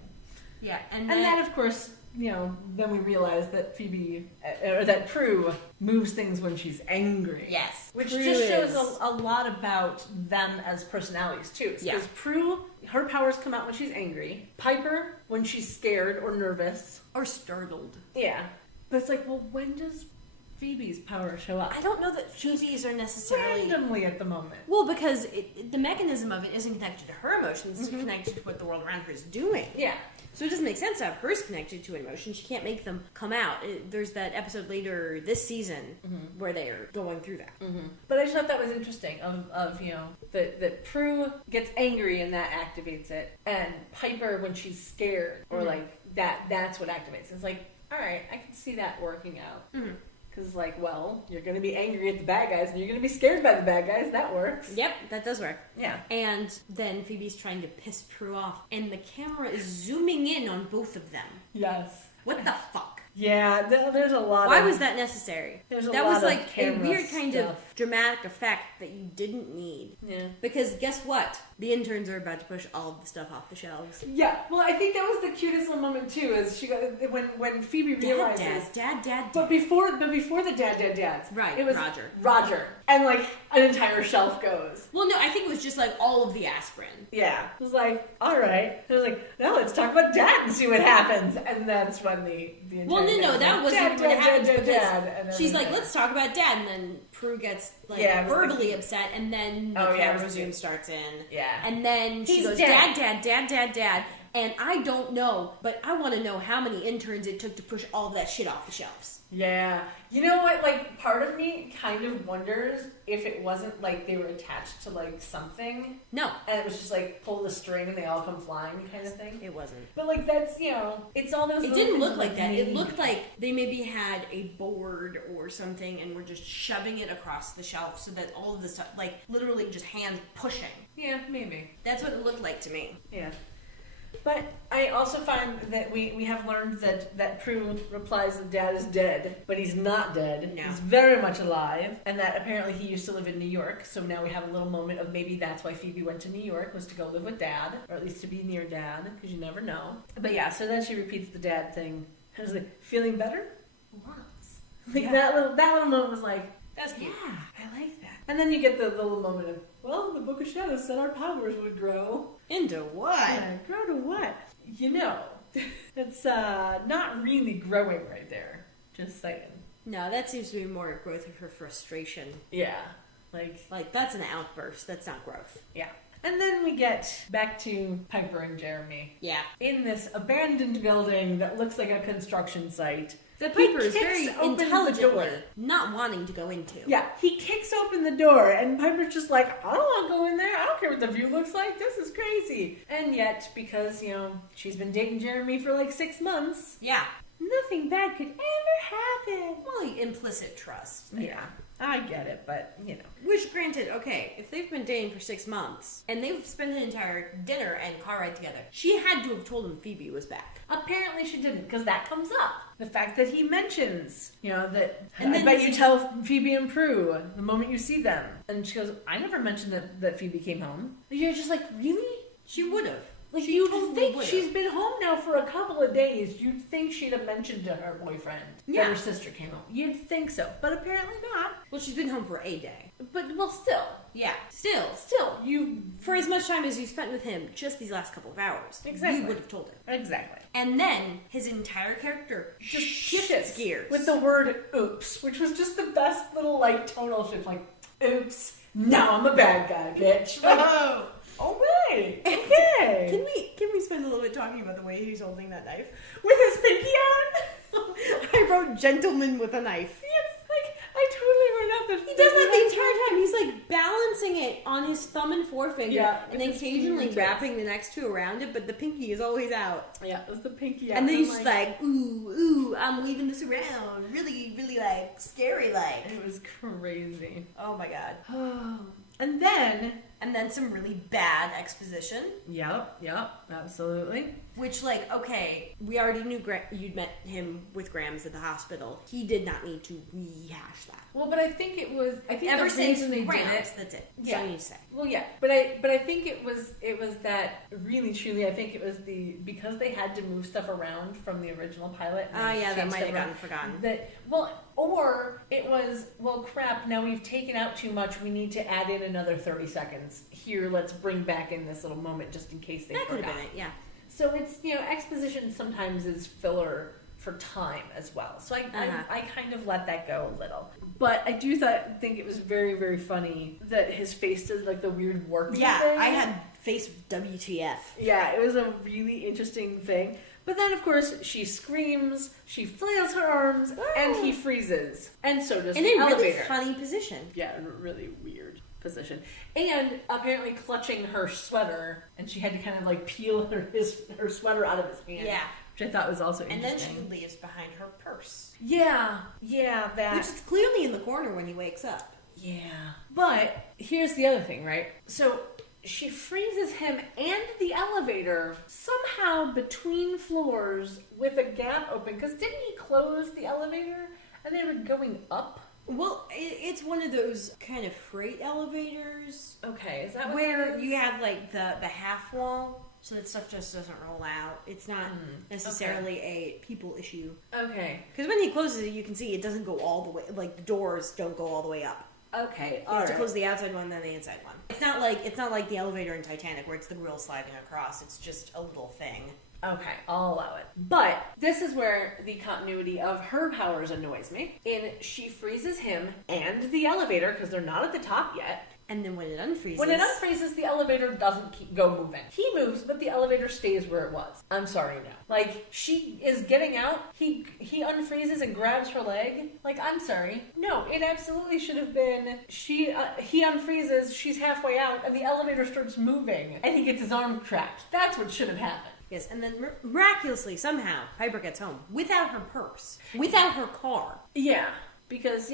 Yeah, and then of course. Then we realize that that Prue moves things when she's angry. Yes. Which just shows a lot about them as personalities, too. Because Prue, her powers come out when she's angry. Piper, when she's scared or nervous. Or startled. Yeah. But it's like, well, when does Phoebe's powers show up? I don't know that Phoebe's are necessarily... randomly at the moment. Well, because the mechanism of it isn't connected to her emotions, it's connected to what the world around her is doing. Yeah. So it doesn't make sense to have hers connected to an emotion. She can't make them come out. There's that episode later this season where they're going through that. But I just thought that was interesting of that Prue gets angry and that activates it. And Piper, when she's scared, or like that's what activates it. It's like, all right, I can see that working out. Because, like, well, you're going to be angry at the bad guys and you're going to be scared by the bad guys. That works. Yep, that does work. Yeah. And then Phoebe's trying to piss Prue off, and the camera is zooming in on both of them. Yes. What the fuck? Yeah, there's a lot Why was that necessary? There's a that lot was like of a weird stuff. kind of dramatic effect that you didn't need. Yeah. Because guess what? The interns are about to push all of the stuff off the shelves. Yeah. Well, I think that was the cutest little moment too. Is she got when Phoebe realizes dad. But before the dads. Right. It was Roger. And like an entire shelf goes. Well, no, I think it was just like all of the aspirin. Yeah. It was like, all right. It was like, now let's talk about Dad and see what happens. And that's when the well, no, that wasn't what happens because she's like, like, let's talk about Dad, and then Prue gets like verbally upset, and then the camera zoom starts in. Yeah. And then she goes, Dad. And I don't know, but I want to know how many interns it took to push all of that shit off the shelves. Yeah. You know what? Like, part of me kind of wonders if it wasn't like they were attached to like something. No. And it was just like pull the string and they all come flying kind of thing. It wasn't. But like that's, it's all those. It didn't look like that. It looked like they maybe had a board or something and were just shoving it across the shelf so that all of the stuff, like literally just hands pushing. Yeah, maybe. That's what it looked like to me. Yeah. But I also find that we have learned that Prue replies that Dad is dead, but he's not dead. No. He's very much alive, and that apparently he used to live in New York, so now we have a little moment of maybe that's why Phoebe went to New York, was to go live with Dad, or at least to be near Dad, because you never know. But yeah, so then she repeats the Dad thing. I was like, feeling better? Once. Like that little moment was like, that's cute. Yeah, I like that. And then you get the little moment of, well, the Book of Shadows said our powers would grow. Into what? Yeah, grow to what? It's not really growing right there. Just saying. No, that seems to be more a growth of her frustration. Yeah. Like that's an outburst. That's not growth. Yeah. And then we get back to Piper and Jeremy. Yeah. In this abandoned building that looks like a construction site. That Piper is very intelligently not wanting to go into. Yeah, he kicks open the door, and Piper's just like, I don't want to go in there. I don't care what the view looks like. This is crazy. And yet, because, she's been dating Jeremy for like 6 months. Yeah. Nothing bad could ever happen. Well, implicit trust. Yeah. I get it, but, Which, granted, okay, if they've been dating for 6 months, and they've spent an entire dinner and car ride together, she had to have told him Phoebe was back. Apparently she didn't, because that comes up. The fact that he mentions, that, and I bet you tell Phoebe and Prue the moment you see them. And she goes, I never mentioned that Phoebe came home. And you're just like, really? She would have. Like, you'd think she's been home now for a couple of days. You'd think she'd have mentioned to her boyfriend that her sister came home. You'd think so. But apparently not. Well, she's been home for a day. But, still. Yeah. Still. For as much time as you spent with him just these last couple of hours. Exactly. You would have told her. Exactly. And then his entire character just shifts gears. With the word oops, which was just the best little, tonal shift. Like, oops, now I'm a bad guy, bitch. Like, oh, wait. Okay. Can we spend a little bit talking about the way he's holding that knife? With his pinky on? I wrote gentleman with a knife. Yes, I totally wrote out that. He does that the entire time. He's balancing it on his thumb and forefinger, and then occasionally wrapping the next two around it, but the pinky is always out. Yeah, it was the pinky out. And then he's just ooh, I'm weaving this around. Really, really scary It was crazy. Oh my god. And then some really bad exposition. Yep, absolutely. Which, okay, we already knew you'd met him with Grams at the hospital. He did not need to rehash that. Well, but I think ever since they Grams, did it, that's it. Yeah. So you need to say. Well, yeah, but I think it was that really truly. I think it was because they had to move stuff around from the original pilot. That might have gotten forgotten. Or it was, well, crap. Now we've taken out too much. We need to add in another 30 seconds here. Let's bring back in this little moment just in case they forgot. That could have been it. Yeah. So it's exposition sometimes is filler for time as well. So I kind of let that go a little. But I do think it was very, very funny that his face did like the weird warpy thing. I had face WTF. Yeah, it was a really interesting thing. But then, of course, she screams, she flails her arms, and he freezes. And so does the elevator. In a really funny position. Yeah, really weird position. And apparently clutching her sweater, and she had to kind of like peel her sweater out of his hand. Yeah. Which I thought was also interesting. And then she leaves behind her purse. Yeah, that. Which is clearly in the corner when he wakes up. Yeah. But here's the other thing, right? So she freezes him and the elevator somehow between floors with a gap open. Because didn't he close the elevator and they were going up? Well, it's one of those kind of freight elevators. Okay, is that what where you have like the half wall, so that stuff just doesn't roll out. It's not necessarily a people issue. Okay. Because when he closes it, you can see it doesn't go all the way. Like the doors don't go all the way up. Okay, all right. To close the outside one, then the inside one. It's not like the elevator in Titanic where it's the wheel sliding across. It's just a little thing. Okay, I'll allow it. But this is where the continuity of her powers annoys me. She freezes him and the elevator, because they're not at the top yet. And then when it unfreezes... the elevator doesn't go moving. He moves, but the elevator stays where it was. I'm sorry, no. Like, she is getting out, he unfreezes and grabs her leg. Like, I'm sorry. No, it absolutely should have been, he unfreezes, she's halfway out, and the elevator starts moving, and he gets his arm trapped. That's what should have happened. Yes, and then miraculously, somehow, Piper gets home without her purse, without her car. Yeah, because,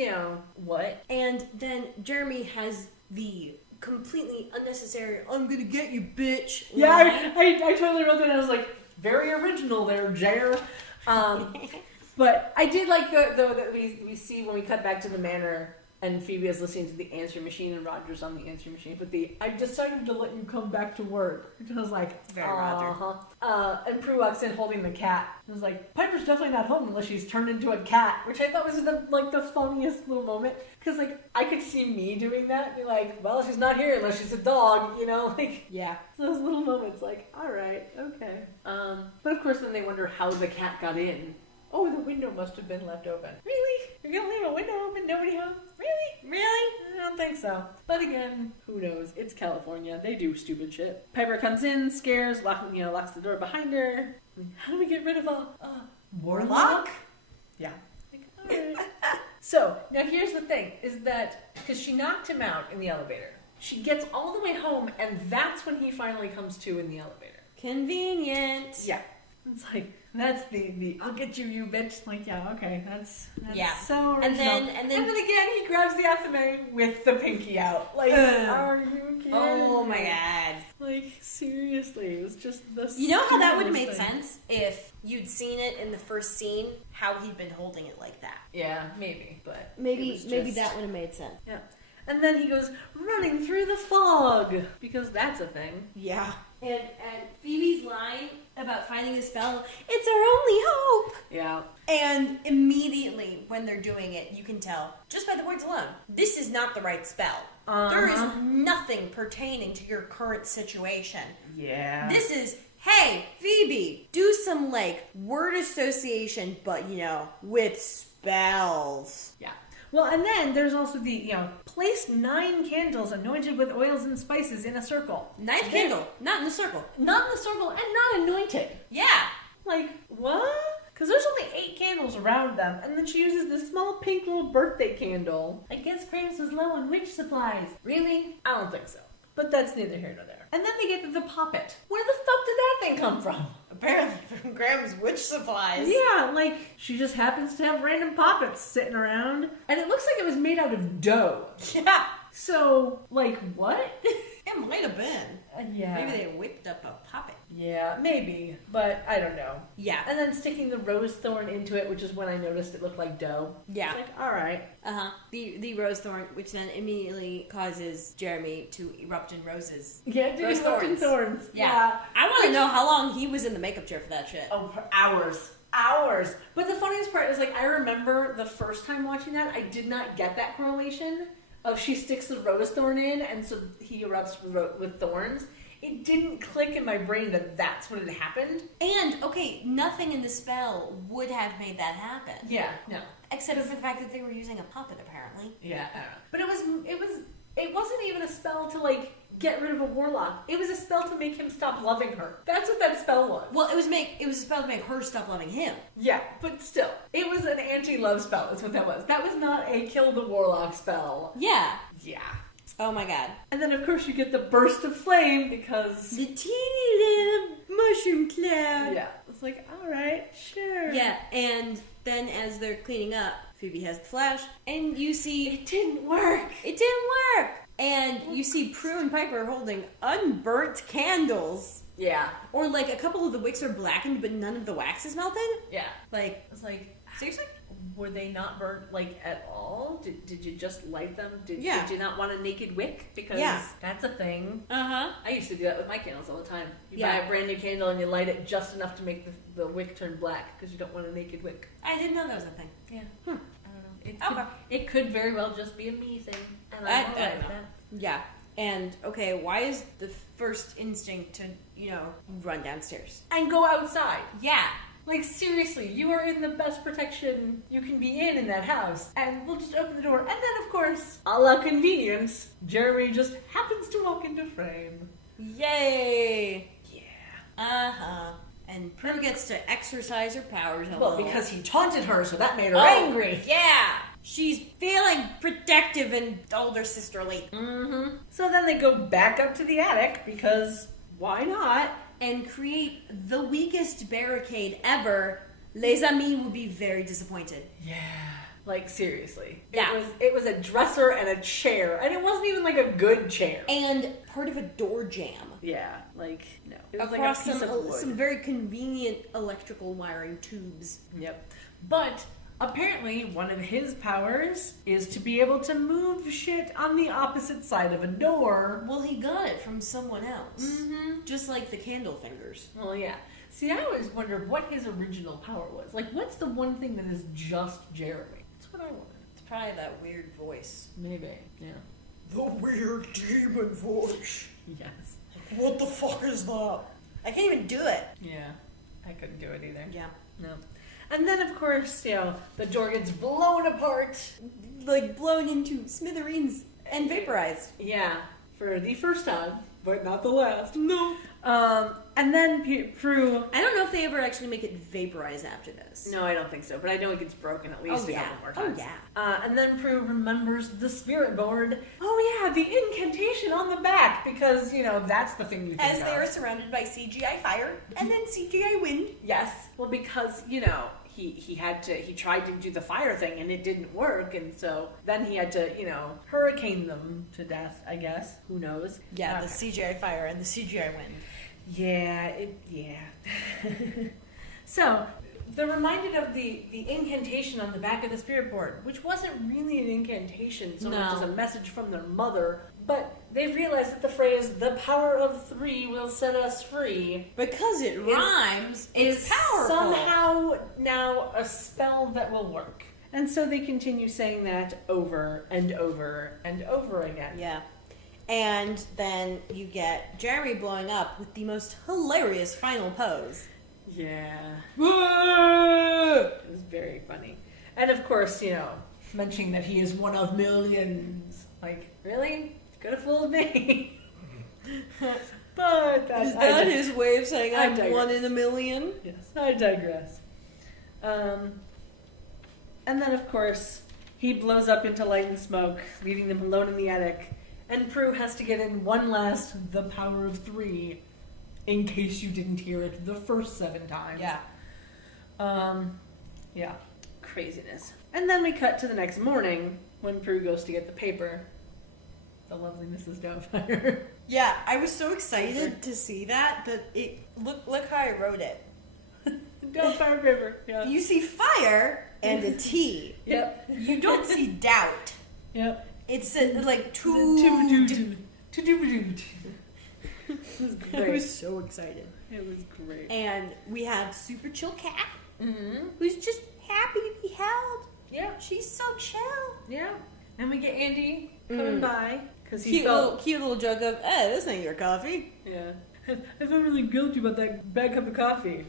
what? And then Jeremy has the completely unnecessary, I'm gonna get you, bitch. Yeah, I totally wrote that and I was like, very original there, Jer. But I did like, though, that we see when we cut back to the manor and Phoebe is listening to the answering machine and Roger's on the answering machine. But I decided to let you come back to work. And I was like, very Roger. And Prue walks in holding the cat. I was like, Piper's definitely not home unless she's turned into a cat. Which I thought was the funniest little moment. Because I could see me doing that and be like, well, she's not here unless she's a dog, Yeah. Those little moments, alright, okay. But of course then they wonder how the cat got in. Oh, the window must have been left open. Really? You're gonna leave a window open? Nobody home? Really? I don't think so. But again, who knows? It's California. They do stupid shit. Piper comes in, scares, locks the door behind her. How do we get rid of a warlock? Yeah. Alright. So, now here's the thing, is that, because she knocked him out in the elevator, she gets all the way home, and that's when he finally comes to in the elevator. Convenient. Yeah. It's like, that's the I'll get you bitch. Like, yeah, okay, that's so original. And then again, he grabs the athame with the pinky out. Like, are you kidding? Oh my god. Like, seriously, it was just the You know how that would have made sense if you'd seen it in the first scene, how he'd been holding it like that. Yeah, maybe, but maybe that would have made sense. Yeah. And then he goes running through the fog because that's a thing. Yeah. And Phoebe's line about finding a spell, it's our only hope. Yeah. And immediately when they're doing it, you can tell, just by the words alone, this is not the right spell. There is nothing pertaining to your current situation. Yeah. This is, hey, Phoebe, do some, word association, but, with spells. Yeah. Well, and then there's also the, place 9 candles anointed with oils and spices in a circle. 9th candle, not in the circle. Not in the circle, and not anointed. Yeah. Like, what? Because there's only 8 candles around them, and then she uses this small pink little birthday candle. I guess Gramps was low on witch supplies. Really? I don't think so. But that's neither here nor there. And then they get to the poppet. Where the fuck did that thing come from? Apparently from Graham's witch supplies. Yeah, she just happens to have random poppets sitting around. And it looks like it was made out of dough. Yeah. So, what? It might have been. Yeah. Maybe they whipped up a poppet. Yeah, maybe. But I don't know. Yeah. And then sticking the rose thorn into it, which is when I noticed it looked like dough. Yeah. It's alright. Uh-huh. The rose thorn, which then immediately causes Jeremy to erupt in roses. Yeah, rose thorns. Yeah. I want to know how long he was in the makeup chair for that shit. Oh, for hours. But the funniest part is, I remember the first time watching that, I did not get that correlation of she sticks the rose thorn in, and so he erupts with thorns. it didn't click in my brain that that's what had happened. And, okay, nothing in the spell would have made that happen. Yeah, no. Except for the fact that they were using a puppet, apparently. Yeah, I don't know. But it wasn't even a spell to, like, get rid of a warlock. It was a spell to make him stop loving her. That's what that spell was. Well, it was a spell to make her stop loving him. Yeah, but still. It was an anti-love spell, that's what that was. That was not a kill the warlock spell. Yeah. Yeah. Oh my god. And then, of course, you get the burst of flame because... the teeny little mushroom cloud. Yeah. It's like, alright, sure. Yeah, and then as they're cleaning up, Phoebe has the flash, and you see... it didn't work. It didn't work! And you see Prue and Piper holding unburnt candles. Yeah. Or, like, a couple of the wicks are blackened, but none of the wax is melted. Yeah. Like... It's like, seriously? Were they not burnt, like, at all? Did you just light them? Did you not want a naked wick? Because that's a thing. Uh-huh. I used to do that with my candles all the time. You buy a brand new candle and you light it just enough to make the wick turn black because you don't want a naked wick. I didn't know that was a thing. Yeah. I don't know. It could very well just be a me thing. And I'm all right with that. Yeah. And, okay, why is the first instinct to, run downstairs? And go outside. Yeah. Like, seriously, you are in the best protection you can be in that house. And we'll just open the door. And then, of course, a la convenience, Jeremy just happens to walk into frame. Yay! Yeah. Uh-huh. And Prue gets to exercise her powers a little. little. Because he taunted her, so that made her angry. Yeah! She's feeling protective and older sisterly. Mm-hmm. So then they go back up to the attic, because why not? And create the weakest barricade ever. Les Amis will be very disappointed. Yeah. Like, seriously. Yeah. It was a dresser and a chair, and it wasn't even like a good chair. And part of a door jam. Yeah, like, no. It was across like a piece of wood. Some very convenient electrical wiring tubes. Yep. But apparently one of his powers is to be able to move shit on the opposite side of a door. Well, he got it from someone else. Mm-hmm. Just like the candle fingers. Well, yeah. See, I always wondered what his original power was. Like, what's the one thing that is just Jeremy? That's what I wonder. It's probably that weird voice. Maybe, yeah. The weird demon voice. Yes. What the fuck is that? I can't even do it. Yeah. I couldn't do it either. Yeah. No. And then, of course, the door gets blown apart. Like, blown into smithereens and vaporized. Yeah. For the first time, but not the last. No. And then Prue... I don't know if they ever actually make it vaporize after this. No, I don't think so. But I know it gets broken at least a couple more times. Oh, yeah. And then Prue remembers the spirit board. Oh, yeah, the incantation on the back. Because, that's the thing you think As they are surrounded by CGI fire and then CGI wind. Yes. Well, because, he tried to do the fire thing and it didn't work. And so then he had to, hurricane them to death, I guess. Who knows? Yeah, the CGI fire and the CGI wind. Yeah, So, they're reminded of the incantation on the back of the spirit board, which wasn't really an incantation so much as a message from their mother. But they realized that the phrase, the power of 3 will set us free. Because it rhymes, it's powerful. Somehow now a spell that will work. And so they continue saying that over and over and over again. Yeah. And then you get Jeremy blowing up with the most hilarious final pose. Yeah. It was very funny. And of course, mentioning that he is one of millions. Like, really? Could have fooled me. But is that his way of saying I'm one in a million? Yes, I digress. And then, of course, he blows up into light and smoke, leaving them alone in the attic. And Prue has to get in one last the power of 3, in case you didn't hear it the first 7 times. Yeah. Yeah. Craziness. And then we cut to the next morning, when Prue goes to get the paper. The lovely Mrs. Doubtfire. Yeah, I was so excited to see that it... Look how I wrote it. Doubtfire paper, yeah. You see fire and a T. Yep. You don't see doubt. Yep. It's like I was so excited. It was great. And we have Super Chill Kat, Mm-hmm. who's just happy to be held. Yeah. She's so chill. Yeah. And we get Andy coming by. Because he felt... Cute little joke of, this ain't your coffee. Yeah. I felt really guilty about that bad cup of coffee.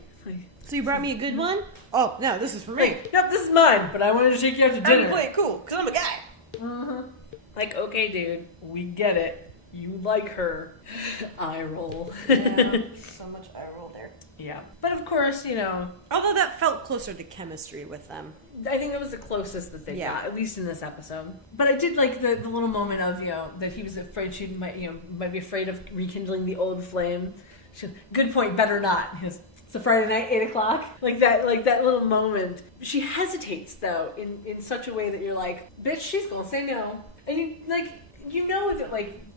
So you brought me a good one? Oh, no, this is for me. Nope, this is mine, but I wanted to take you out to dinner. Wait, cool, because I'm a guy. Uh-huh. Like, okay, dude, we get it. You like her. Eye roll. Yeah, so much eye roll there. Yeah. But of course, although that felt closer to chemistry with them. I think it was the closest that they got, at least in this episode. But I did like the little moment of, that he was afraid she might be afraid of rekindling the old flame. Good point, better not. It's a Friday night, 8 o'clock. Like that little moment. She hesitates, though, in such a way that you're like, bitch, she's gonna say no. And you know that,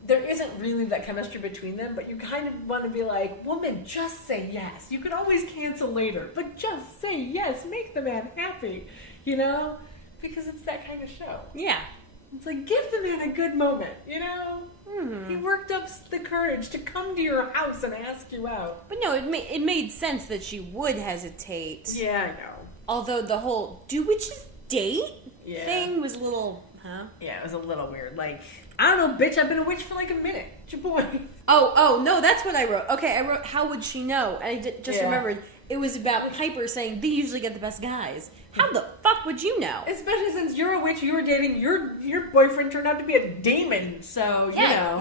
there isn't really that chemistry between them, but you kind of want to be like, woman, just say yes. You can always cancel later, but just say yes. Make the man happy, Because it's that kind of show. Yeah. It's like, give the man a good moment, Mm-hmm. He worked up the courage to come to your house and ask you out. But no, it made sense that she would hesitate. Yeah, I know. Although the whole do witches date thing was a little, Yeah, it was a little weird. Like, I don't know, bitch, I've been a witch for like a minute. It's your boy. Oh, no, that's what I wrote. Okay, I wrote, how would she know? And I just remembered, it was about Piper saying they usually get the best guys. How the fuck would you know? Especially since you're a witch, you were dating, your boyfriend turned out to be a demon, so,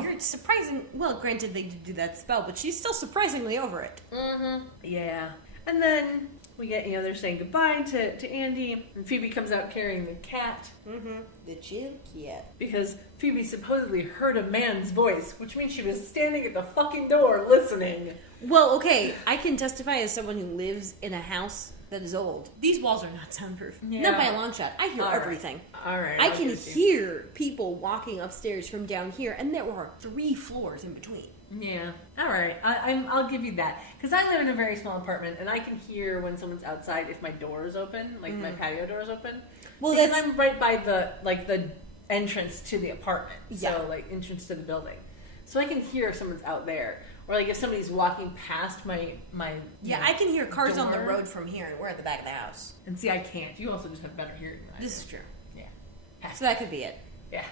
you're surprising. Well, granted, they did do that spell, but she's still surprisingly over it. Mm-hmm. Yeah. And then we get, they're saying goodbye to Andy, and Phoebe comes out carrying the cat. Mm-hmm. The chill cat. Because Phoebe supposedly heard a man's voice, which means she was standing at the fucking door listening. Well, okay, I can testify as someone who lives in a house that is old. These walls are not soundproof. Yeah. Not by a long shot. I hear everything. All right. I can hear people walking upstairs from down here, and there are 3 floors in between. Yeah. All right. I'll give you that. Because I live in a very small apartment, and I can hear when someone's outside if my door is open, my patio door is open. Well, because I'm right by the entrance to the apartment. Yeah. So, entrance to the building. So I can hear if someone's out there. Or, if somebody's walking past my I can hear cars door on the road from here, and we're at the back of the house. And see, I can't. You also just have better hearing than I do. This is true. Yeah. So that could be it. Yeah.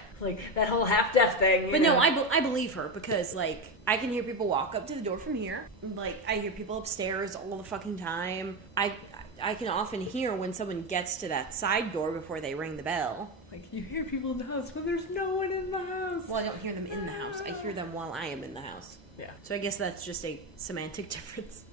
That whole half-deaf thing. But no, I believe her, because, I can hear people walk up to the door from here. I hear people upstairs all the fucking time. I can often hear when someone gets to that side door before they ring the bell. You hear people in the house when there's no one in the house. Well, I don't hear them in the house. I hear them while I am in the house. Yeah. So I guess that's just a semantic difference.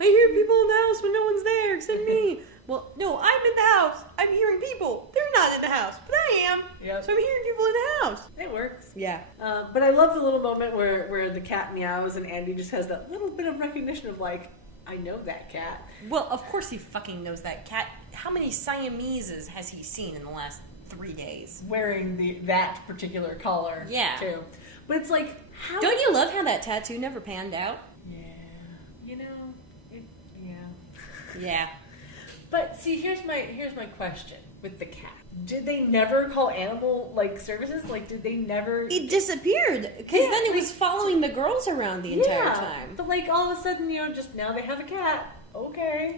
I hear people in the house when no one's there except me. Well, no, I'm in the house. I'm hearing people. They're not in the house, but I am. Yep. So I'm hearing people in the house. It works. Yeah. But I love the little moment where the cat meows and Andy just has that little bit of recognition of I know that cat. Well, of course he fucking knows that cat. How many Siameses has he seen in the last 3 days? Wearing that particular collar. Yeah. Too. But it's how... Don't you love how that tattoo never panned out? Yeah. Yeah. But see, here's my question with the cat. Did they never call animal services? Did they never? It disappeared because then it was following the girls around the entire time. But all of a sudden, just now they have a cat. Okay.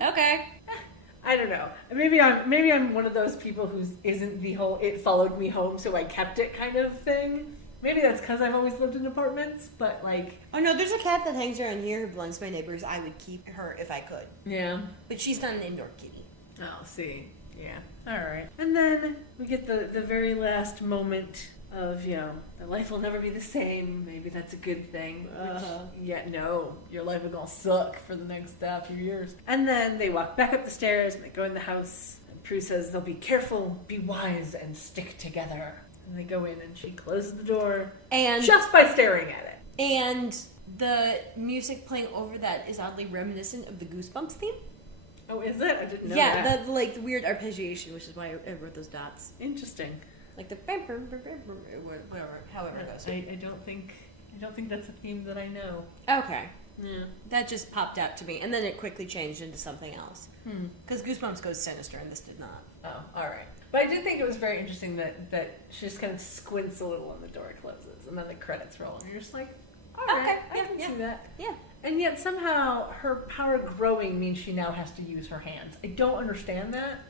I don't know. Maybe I'm one of those people who isn't the whole "it followed me home, so I kept it" kind of thing. Maybe that's because I've always lived in apartments, but oh no, there's a cat that hangs around here who blends my neighbors. I would keep her if I could. Yeah. But she's not an indoor kitty. Oh, see. Yeah. All right. And then we get the very last moment of, the life will never be the same. Maybe that's a good thing. No. Your life is going to suck for the next few years. And then they walk back up the stairs and they go in the house. And Prue says they'll be careful, be wise, and stick together. And they go in and she closes the door. And just by staring at it. And the music playing over that is oddly reminiscent of the Goosebumps theme. Oh, is it? I didn't know that. Yeah, the weird arpeggiation, which is why I wrote those dots. Interesting. The whatever, however it goes. I don't think that's a theme that I know. Okay. Yeah. That just popped out to me, and then it quickly changed into something else. Because Goosebumps goes sinister, and this did not. Oh, all right. But I did think it was very interesting that she just kind of squints a little when the door closes, and then the credits roll, and you're just like, all right, I can see that. Yeah. And yet somehow her power growing means she now has to use her hands. I don't understand that.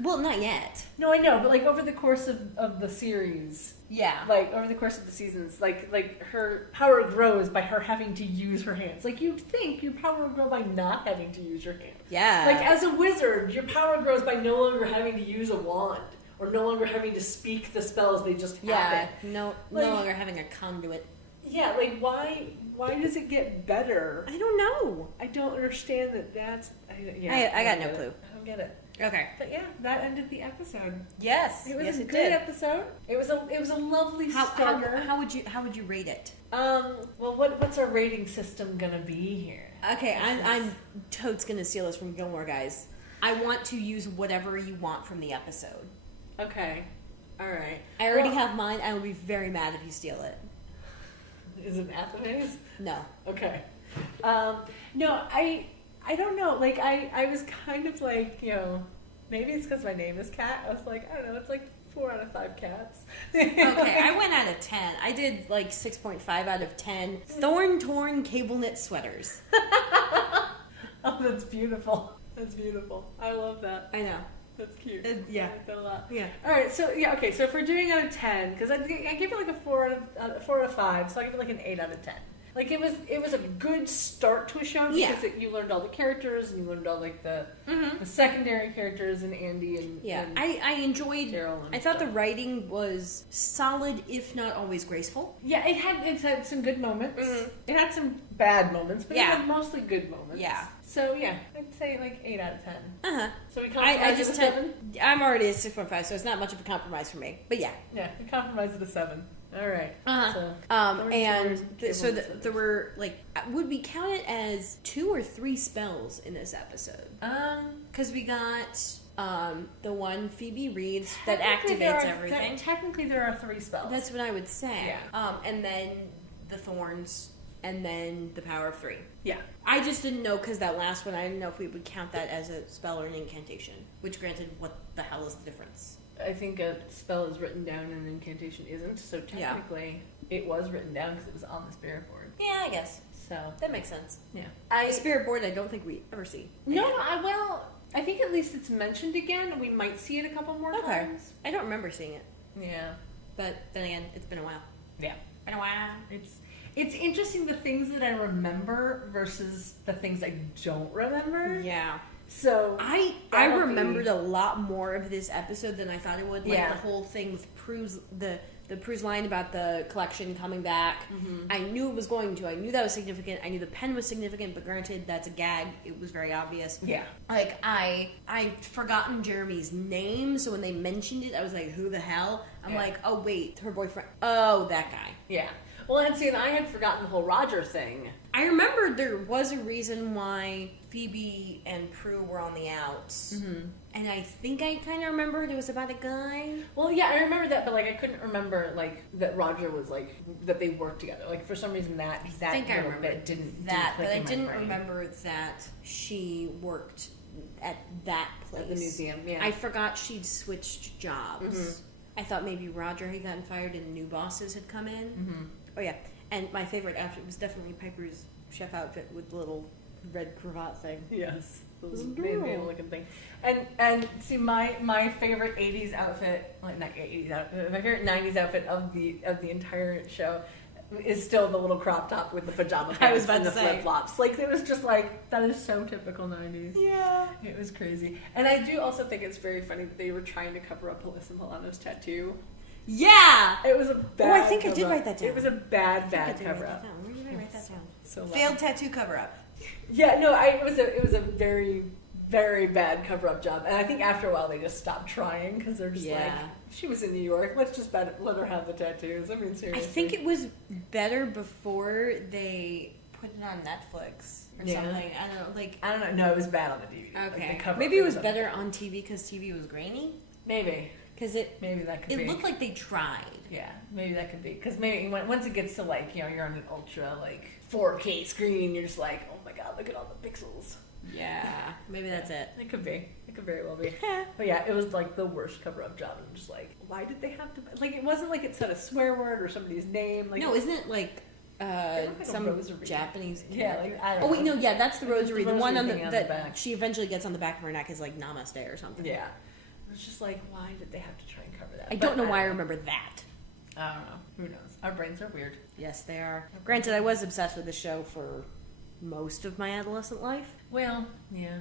Well, not yet. No, I know, but like over the course of the series. Yeah. Like over the course of the seasons, like her power grows by her having to use her hands. Like you'd think your power would grow by not having to use your hands. Yeah. Like as a wizard, your power grows by no longer having to use a wand. Or no longer having to speak the spells, they just happen. No longer having a conduit. Yeah, like why does it get better? I don't know. I don't understand that's... I got no clue. I don't get it. Okay. But yeah, that ended the episode. Yes. It was a good episode. It was a lovely starter. How would you rate it? Well, what's our rating system gonna be here? Okay, I'm totes gonna steal this from Gilmore Guys. I want to use whatever you want from the episode. Okay. All right. I already have mine. I will be very mad if you steal it. Is it Athens? No. Okay. No, I don't know. Like, I was kind of like, maybe it's because my name is Kat. I was like, I don't know. It's like 4 out of 5 cats. Okay, I went out of 10. I did like 6.5 out of 10. Thorn-torn cable knit sweaters. Oh, that's beautiful. That's beautiful. I love that. I know. That's cute. Yeah. I like that a lot. Yeah. All right. So yeah. Okay. So if we're doing out of 10, because I give it like a 4 out of 5, so I give it like an 8 out of 10. Like it was a good start to a show because you learned all the characters and you learned all like the secondary characters and Andy and I enjoyed. Daryl and I thought the writing was solid, if not always graceful. Yeah, it had some good moments. Mm-hmm. It had some bad moments, but it had mostly good moments. Yeah. So yeah, I'd say like 8 out of 10. So we compromise at a 7. I'm already at 6.5, so it's not much of a compromise for me. But yeah. Yeah, we compromise at a 7. All right. So there were like, would we count it as 2 or 3 spells in this episode? Because we got the one Phoebe reads that activates everything. Technically, there are 3 spells. That's what I would say. Yeah. And then the thorns, and then the power of 3. Yeah. I just didn't know because that last one, I didn't know if we would count that as a spell or an incantation. Which, granted, what the hell is the difference? I think a spell is written down and an incantation isn't, so technically it was written down because it was on the spirit board. Yeah, I guess. So that makes sense. Yeah. The spirit board I don't think we ever see. No, I think at least it's mentioned again. We might see it a couple more times. I don't remember seeing it. Yeah. But then again, it's been a while. Yeah. Been a while. It's interesting the things that I remember versus the things I don't remember. Yeah. So I remembered a lot more of this episode than I thought it would. Like the whole thing with Prue's the Prue's line about the collection coming back. Mm-hmm. I knew it was going to. I knew that was significant. I knew the pen was significant, but granted, that's a gag. It was very obvious. Yeah. Like I'd forgotten Jeremy's name, so when they mentioned it, I was like, who the hell? I'm like, oh wait, her boyfriend. Oh, that guy. Yeah. Well, and see, and I had forgotten the whole Roger thing. I remembered there was a reason why Phoebe and Prue were on the outs. Mm-hmm. And I think I kind of remembered it was about a guy. Well, yeah, I remember that, but, like, I couldn't remember, like, that Roger was, like, that they worked together. Like, for some reason, that little bit didn't but I didn't remember that she worked at that place. At the museum, yeah. I forgot she'd switched jobs. Mm-hmm. I thought maybe Roger had gotten fired and new bosses had come in. Mm-hmm. Oh, yeah. And my favorite outfit was definitely Piper's chef outfit with the little red cravat thing. Yes. It was amazing looking thing. And see, my favorite 80s outfit, like not 80s outfit, my favorite 90s outfit of the entire show is still the little crop top with the pajama pants and the flip-flops. Like, it was just like, that is so typical 90s. Yeah. It was crazy. And I do also think it's very funny that they were trying to cover up Alyssa Milano's tattoo. Yeah! It was a bad I think I did write that down. It was a bad cover-up. Where did I write that down? So failed tattoo cover-up. Yeah, no, it was a very, very bad cover-up job. And I think after a while they just stopped trying because they're just like, she was in New York, let's just let her have the tattoos. I mean, seriously. I think it was better before they put it on Netflix or something. I don't know. No, it was bad on the DVD. Okay. Like maybe it was better on TV because TV was grainy? Maybe. Because maybe that could be. It looked like they tried. Yeah, maybe that could be. Because maybe once it gets to, like, you're on an ultra, like, 4K screen, you're just like, oh my god, look at all the pixels. Yeah, maybe that's it. It could be. It could very well be. But yeah, it was like the worst cover-up job. I'm just like, why did they have to? Like, it wasn't like it said a swear word or somebody's name. Like, no, isn't it like some rosary. Japanese? Yeah, like I don't know. Oh wait, no, yeah, that's the rosary. The one on the back. she eventually gets on the back of her neck is like Namaste or something. Yeah. It's just like, why did they have to try and cover that? I don't know why I remember that. I don't know. Who knows? Our brains are weird. Yes, they are. Granted, I was obsessed with the show for most of my adolescent life. Well, yeah.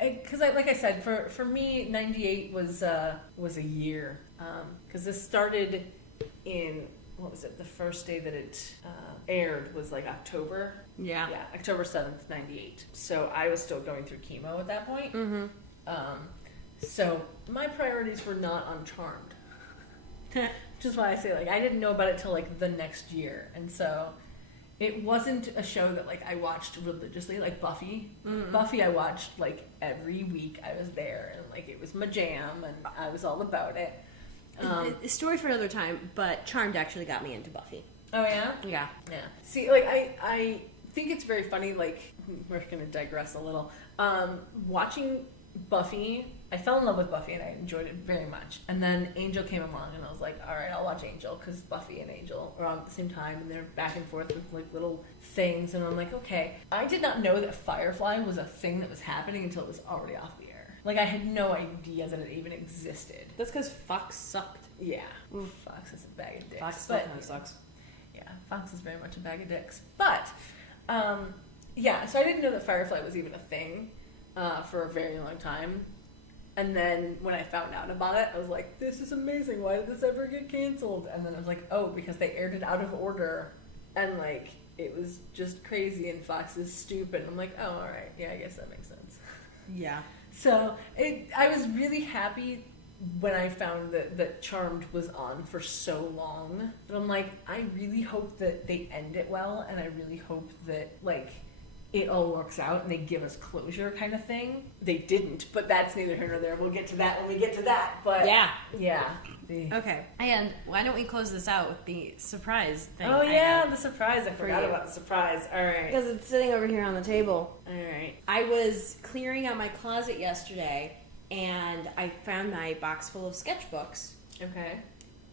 Because like I said, for me, 98 was a year. Because this started in, what was it? The first day that it aired was like October. Yeah. Yeah, October 7th, 98. So I was still going through chemo at that point. Mm-hmm. So my priorities were not on Charmed. Which is why I say, like, I didn't know about it till like the next year. And so it wasn't a show that like I watched religiously, like Buffy. Mm-hmm. Buffy I watched like every week. I was there, and like it was my jam, and I was all about it. A story for another time, but Charmed actually got me into Buffy. Oh yeah? Yeah. Yeah. See, like I think it's very funny, like, we're gonna digress a little. Watching Buffy, I fell in love with Buffy and I enjoyed it very much. And then Angel came along and I was like, alright, I'll watch Angel, because Buffy and Angel are on at the same time and they're back and forth with like little things, and I'm like, okay. I did not know that Firefly was a thing that was happening until it was already off the air. Like, I had no idea that it even existed. That's because Fox sucked. Yeah. Ooh, Fox is a bag of dicks. Fox still kind of sucks. Yeah, Fox is very much a bag of dicks. But, yeah, so I didn't know that Firefly was even a thing for a very long time. And then when I found out about it, I was like, this is amazing. Why did this ever get canceled? And then I was like, oh, because they aired it out of order. And, like, it was just crazy and Fox is stupid. I'm like, oh, all right. Yeah, I guess that makes sense. Yeah. So I was really happy when I found that Charmed was on for so long. But I'm like, I really hope that they end it well, and I really hope that, like, it all works out and they give us closure kind of thing. They didn't, but that's neither here nor there. We'll get to that when we get to that. But yeah. Okay. And why don't we close this out with the surprise thing? Oh yeah, the surprise. I forgot about the surprise. All right. Because it's sitting over here on the table. All right. I was clearing out my closet yesterday and I found my box full of sketchbooks. Okay.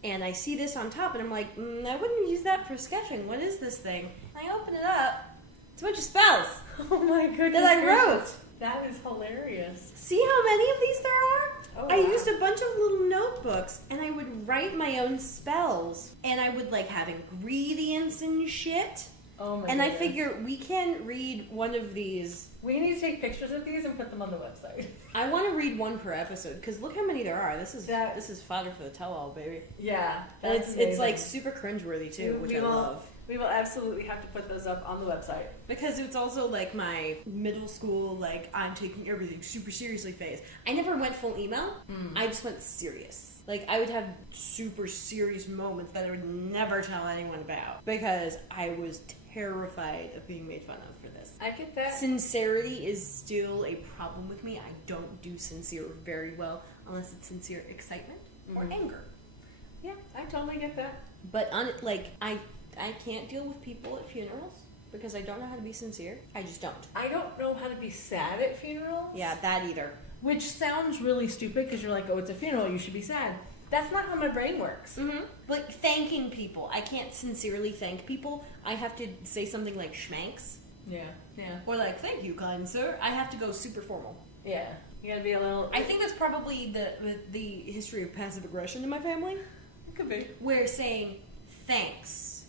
And I see this on top and I'm like, I wouldn't use that for sketching. What is this thing? And I open it up. It's a bunch of spells. Oh my goodness. That I wrote. That is hilarious. See how many of these there are? Oh, I used a bunch of little notebooks and I would write my own spells. And I would like have ingredients and shit. Oh my And goodness. I figure we can read one of these. We need to take pictures of these and put them on the website. I want to read one per episode because look how many there are. This is fodder for the tell-all, baby. Yeah. And it's like super cringeworthy too, which I love. We will absolutely have to put those up on the website. Because it's also like my middle school, like, I'm taking everything super seriously phase. I never went full emo. I just went serious. Like, I would have super serious moments that I would never tell anyone about. Because I was terrified of being made fun of for this. I get that. Sincerity is still a problem with me. I don't do sincere very well unless it's sincere excitement or anger. Yeah, I totally get that. But, I can't deal with people at funerals because I don't know how to be sincere. I just don't. I don't know how to be sad at funerals. Yeah, that either. Which sounds really stupid because you're like, oh, it's a funeral, you should be sad. That's not how my brain works. Mm-hmm. Like thanking people. I can't sincerely thank people. I have to say something like schmanks. Yeah. Or like, thank you, kind sir. I have to go super formal. Yeah. You gotta be a little... I think that's probably the history of passive aggression in my family. It could be. Where saying thanks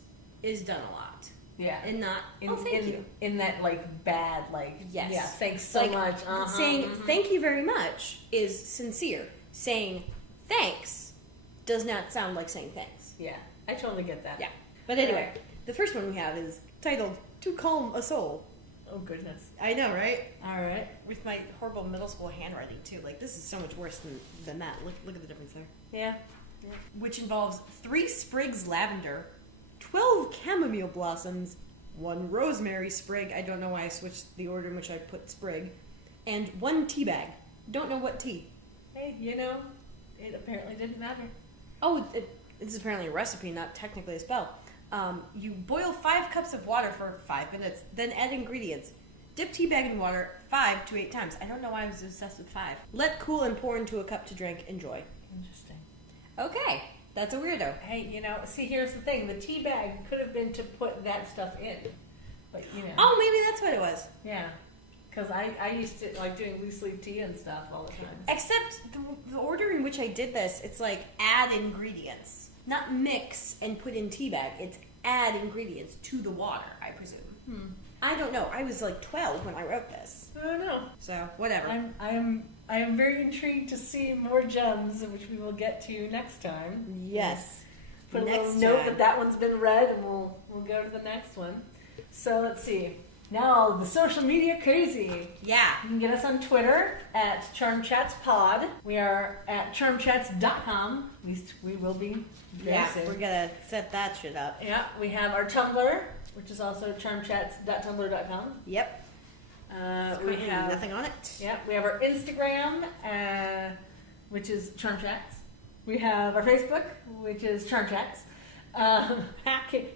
is done a lot. Yeah. And not, thank you. In that, like, bad, like, yes. Yeah, thanks so much. Saying thank you very much is sincere. Saying thanks does not sound like saying thanks. Yeah, I totally get that. Yeah. But anyway, the first one we have is titled, To Calm a Soul. Oh, goodness. I know, right? All right. With my horrible middle school handwriting, too. Like, this is so much worse than that. Look at the difference there. Yeah. Which involves 3 sprigs lavender, 12 chamomile blossoms, 1 rosemary sprig. I don't know why I switched the order in which I put sprig. And 1 tea bag. Don't know what tea. Hey, you know, it apparently didn't matter. Oh, it's apparently a recipe, not technically a spell. You boil 5 cups of water for 5 minutes, then add ingredients. Dip tea bag in water 5 to 8 times. I don't know why I was obsessed with 5. Let cool and pour into a cup to drink. Enjoy. Interesting. Okay. That's a weirdo. Hey, you know, see, here's the thing. The tea bag could have been to put that stuff in. But, you know. Oh, maybe that's what it was. Yeah. Because I used to like doing loose leaf tea and stuff all the time. Except the order in which I did this, it's like add ingredients. Not mix and put in tea bag. It's add ingredients to the water, I presume. I don't know. I was like 12 when I wrote this. I don't know. So, whatever. I am very intrigued to see more gems, which we will get to next time. Yes. Put a little note that one's been read, and we'll go to the next one. So let's see. Now, the social media crazy. Yeah. You can get us on Twitter at CharmChatsPod. We are at charmchats.com. At least we will be very soon. We're going to set that shit up. Yeah, we have our Tumblr, which is also charmchats.tumblr.com. Yep. We have nothing on it. Yeah, we have our Instagram, which is CharmChats. We have our Facebook, which is CharmChats.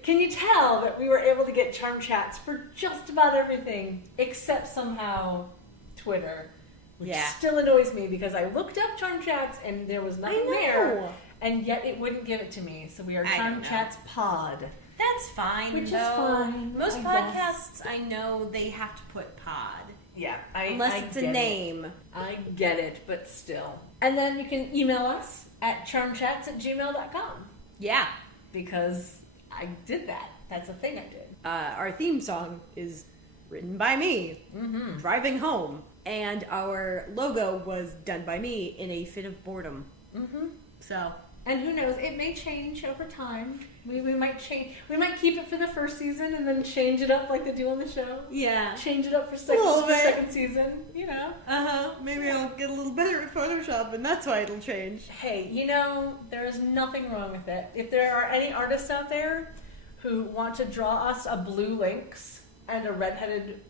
Can you tell that we were able to get Charm Chats for just about everything except somehow Twitter, which still annoys me because I looked up Charm Chats and there was nothing there, and yet it wouldn't give it to me. So we are Charm Chats Pod. That's fine, which is fine. Most podcasts, I know they have to put pod. Yeah, unless it's a name. I get it, but still. And then you can email us at charmchats@gmail.com. Yeah. Because I did that. That's a thing I did. Our theme song is written by me, driving home. And our logo was done by me in a fit of boredom. So, and who knows, it may change over time. We might change. We might keep it for the first season and then change it up like they do on the show. Yeah. Change it up for second season, you know. Maybe I'll get a little better at Photoshop and that's why it'll change. Hey, you know, there is nothing wrong with it. If there are any artists out there who want to draw us a blue lynx and a redheaded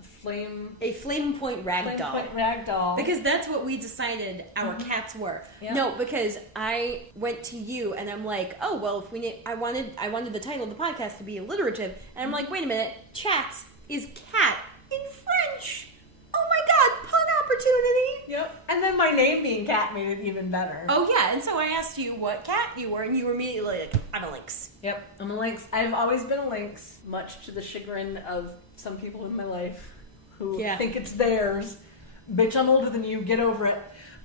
flame point ragdoll. Because that's what we decided our cats were. Yep. No, because I went to you and I'm like, oh well, I wanted the title of the podcast to be alliterative, and I'm like, wait a minute, chats is cat in French. Oh my god, pun opportunity. Yep. And then my name being Kat made it even better. Oh yeah, and so I asked you what cat you were, and you were immediately like, I'm a lynx. Yep, I'm a lynx. I've always been a lynx, much to the chagrin of some people in my life who think it's theirs. Bitch, I'm older than you, get over it.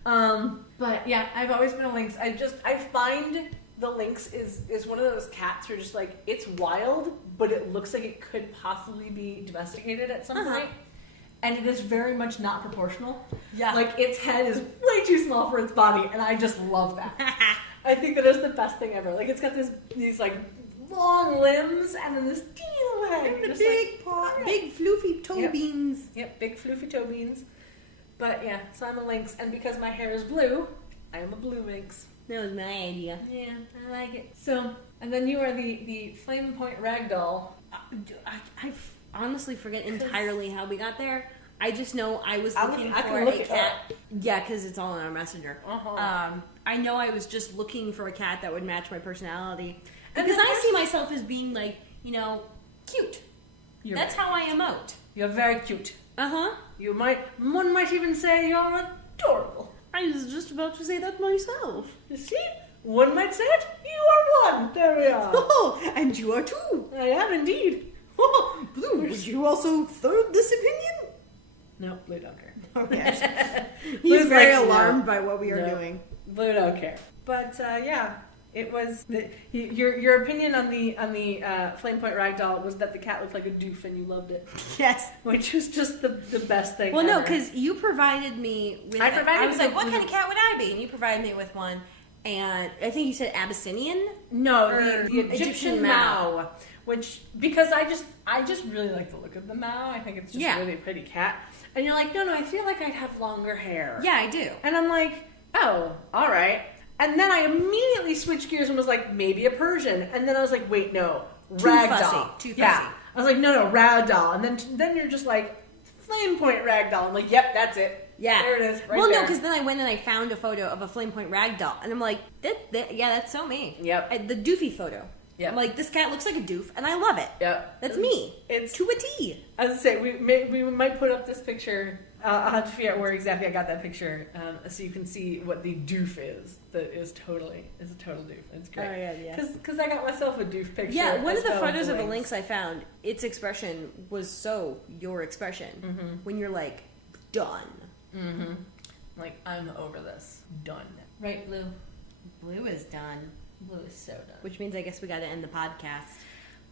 But yeah, I've always been a lynx. I find the lynx is one of those cats where just like, it's wild, but it looks like it could possibly be domesticated at some point. And it is very much not proportional. Yeah. Like, its head is way too small for its body, and I just love that. I think that is the best thing ever. Like, it's got these like, long limbs, and then this teeny little head. And the big floofy toe beans. Yep, big floofy toe beans. But, yeah, so I'm a lynx, and because my hair is blue, I am a blue lynx. That was my idea. Yeah, I like it. So, and then you are the flame point ragdoll. I honestly forget entirely how we got there. I just know I was looking for a cat. Yeah, because it's all in our messenger. I know I was just looking for a cat that would match my personality. Because I see myself as being like, you know, cute. That's how I emote. You're very cute. One might even say you're adorable. I was just about to say that myself. You see? One might say it. You are one. There we are. Oh, and you are two. I am indeed. Oh, Blue, would you also third this opinion? No, Blue don't care. Okay. He's very alarmed by what we are doing. Blue don't care. But yeah, it was your opinion on the flame point ragdoll was that the cat looked like a doof and you loved it. Yes, which was just the best thing. Well, ever. No, because you provided me with. I was like, what kind of cat would I be? And you provided me with one, and I think you said Abyssinian. No, the Egyptian Mao. Which, because I just really like the look of the Mao. I think it's just a really pretty cat. And you're like, no, I feel like I'd have longer hair. Yeah, I do. And I'm like, oh, all right. And then I immediately switched gears and was like, maybe a Persian. And then I was like, wait, no, ragdoll. Too fussy. Yeah. I was like, no, ragdoll. And then you're just like, flame point ragdoll. I'm like, yep, that's it. Yeah. There it is, right well, there. No, because then I went and I found a photo of a flame point ragdoll. And I'm like, that's so me. Yep. The doofy photo. Yeah. I'm like, this cat looks like a doof, and I love it. Yep. That's me. It's to a T. As I say, we might put up this picture. I'll have to figure out where exactly I got that picture, so you can see what the doof is. That is a total doof. It's great. Oh yeah. Because I got myself a doof picture. Yeah, one of the photos of the links I found, its expression was so your expression when you're like done. Mm-hmm. Like, I'm over this. Done. Right, Blue? Blue is done. Blue is so done. Which means I guess we got to end the podcast.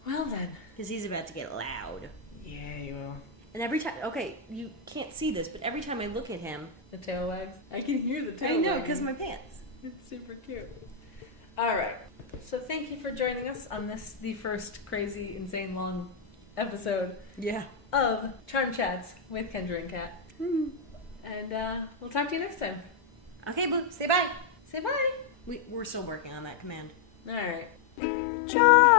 Well then, because he's about to get loud. Yeah, you will. And every time, okay, you can't see this, but every time I look at him, the tail wags. I can hear the tail. I know, because my pants. It's super cute. All right. So thank you for joining us on the first crazy, insane, long episode. Yeah. Of Charm Chats with Kendra and Kat. And we'll talk to you next time. Okay, Boo. Say bye. Say bye. We're still working on that command. All right. Charm.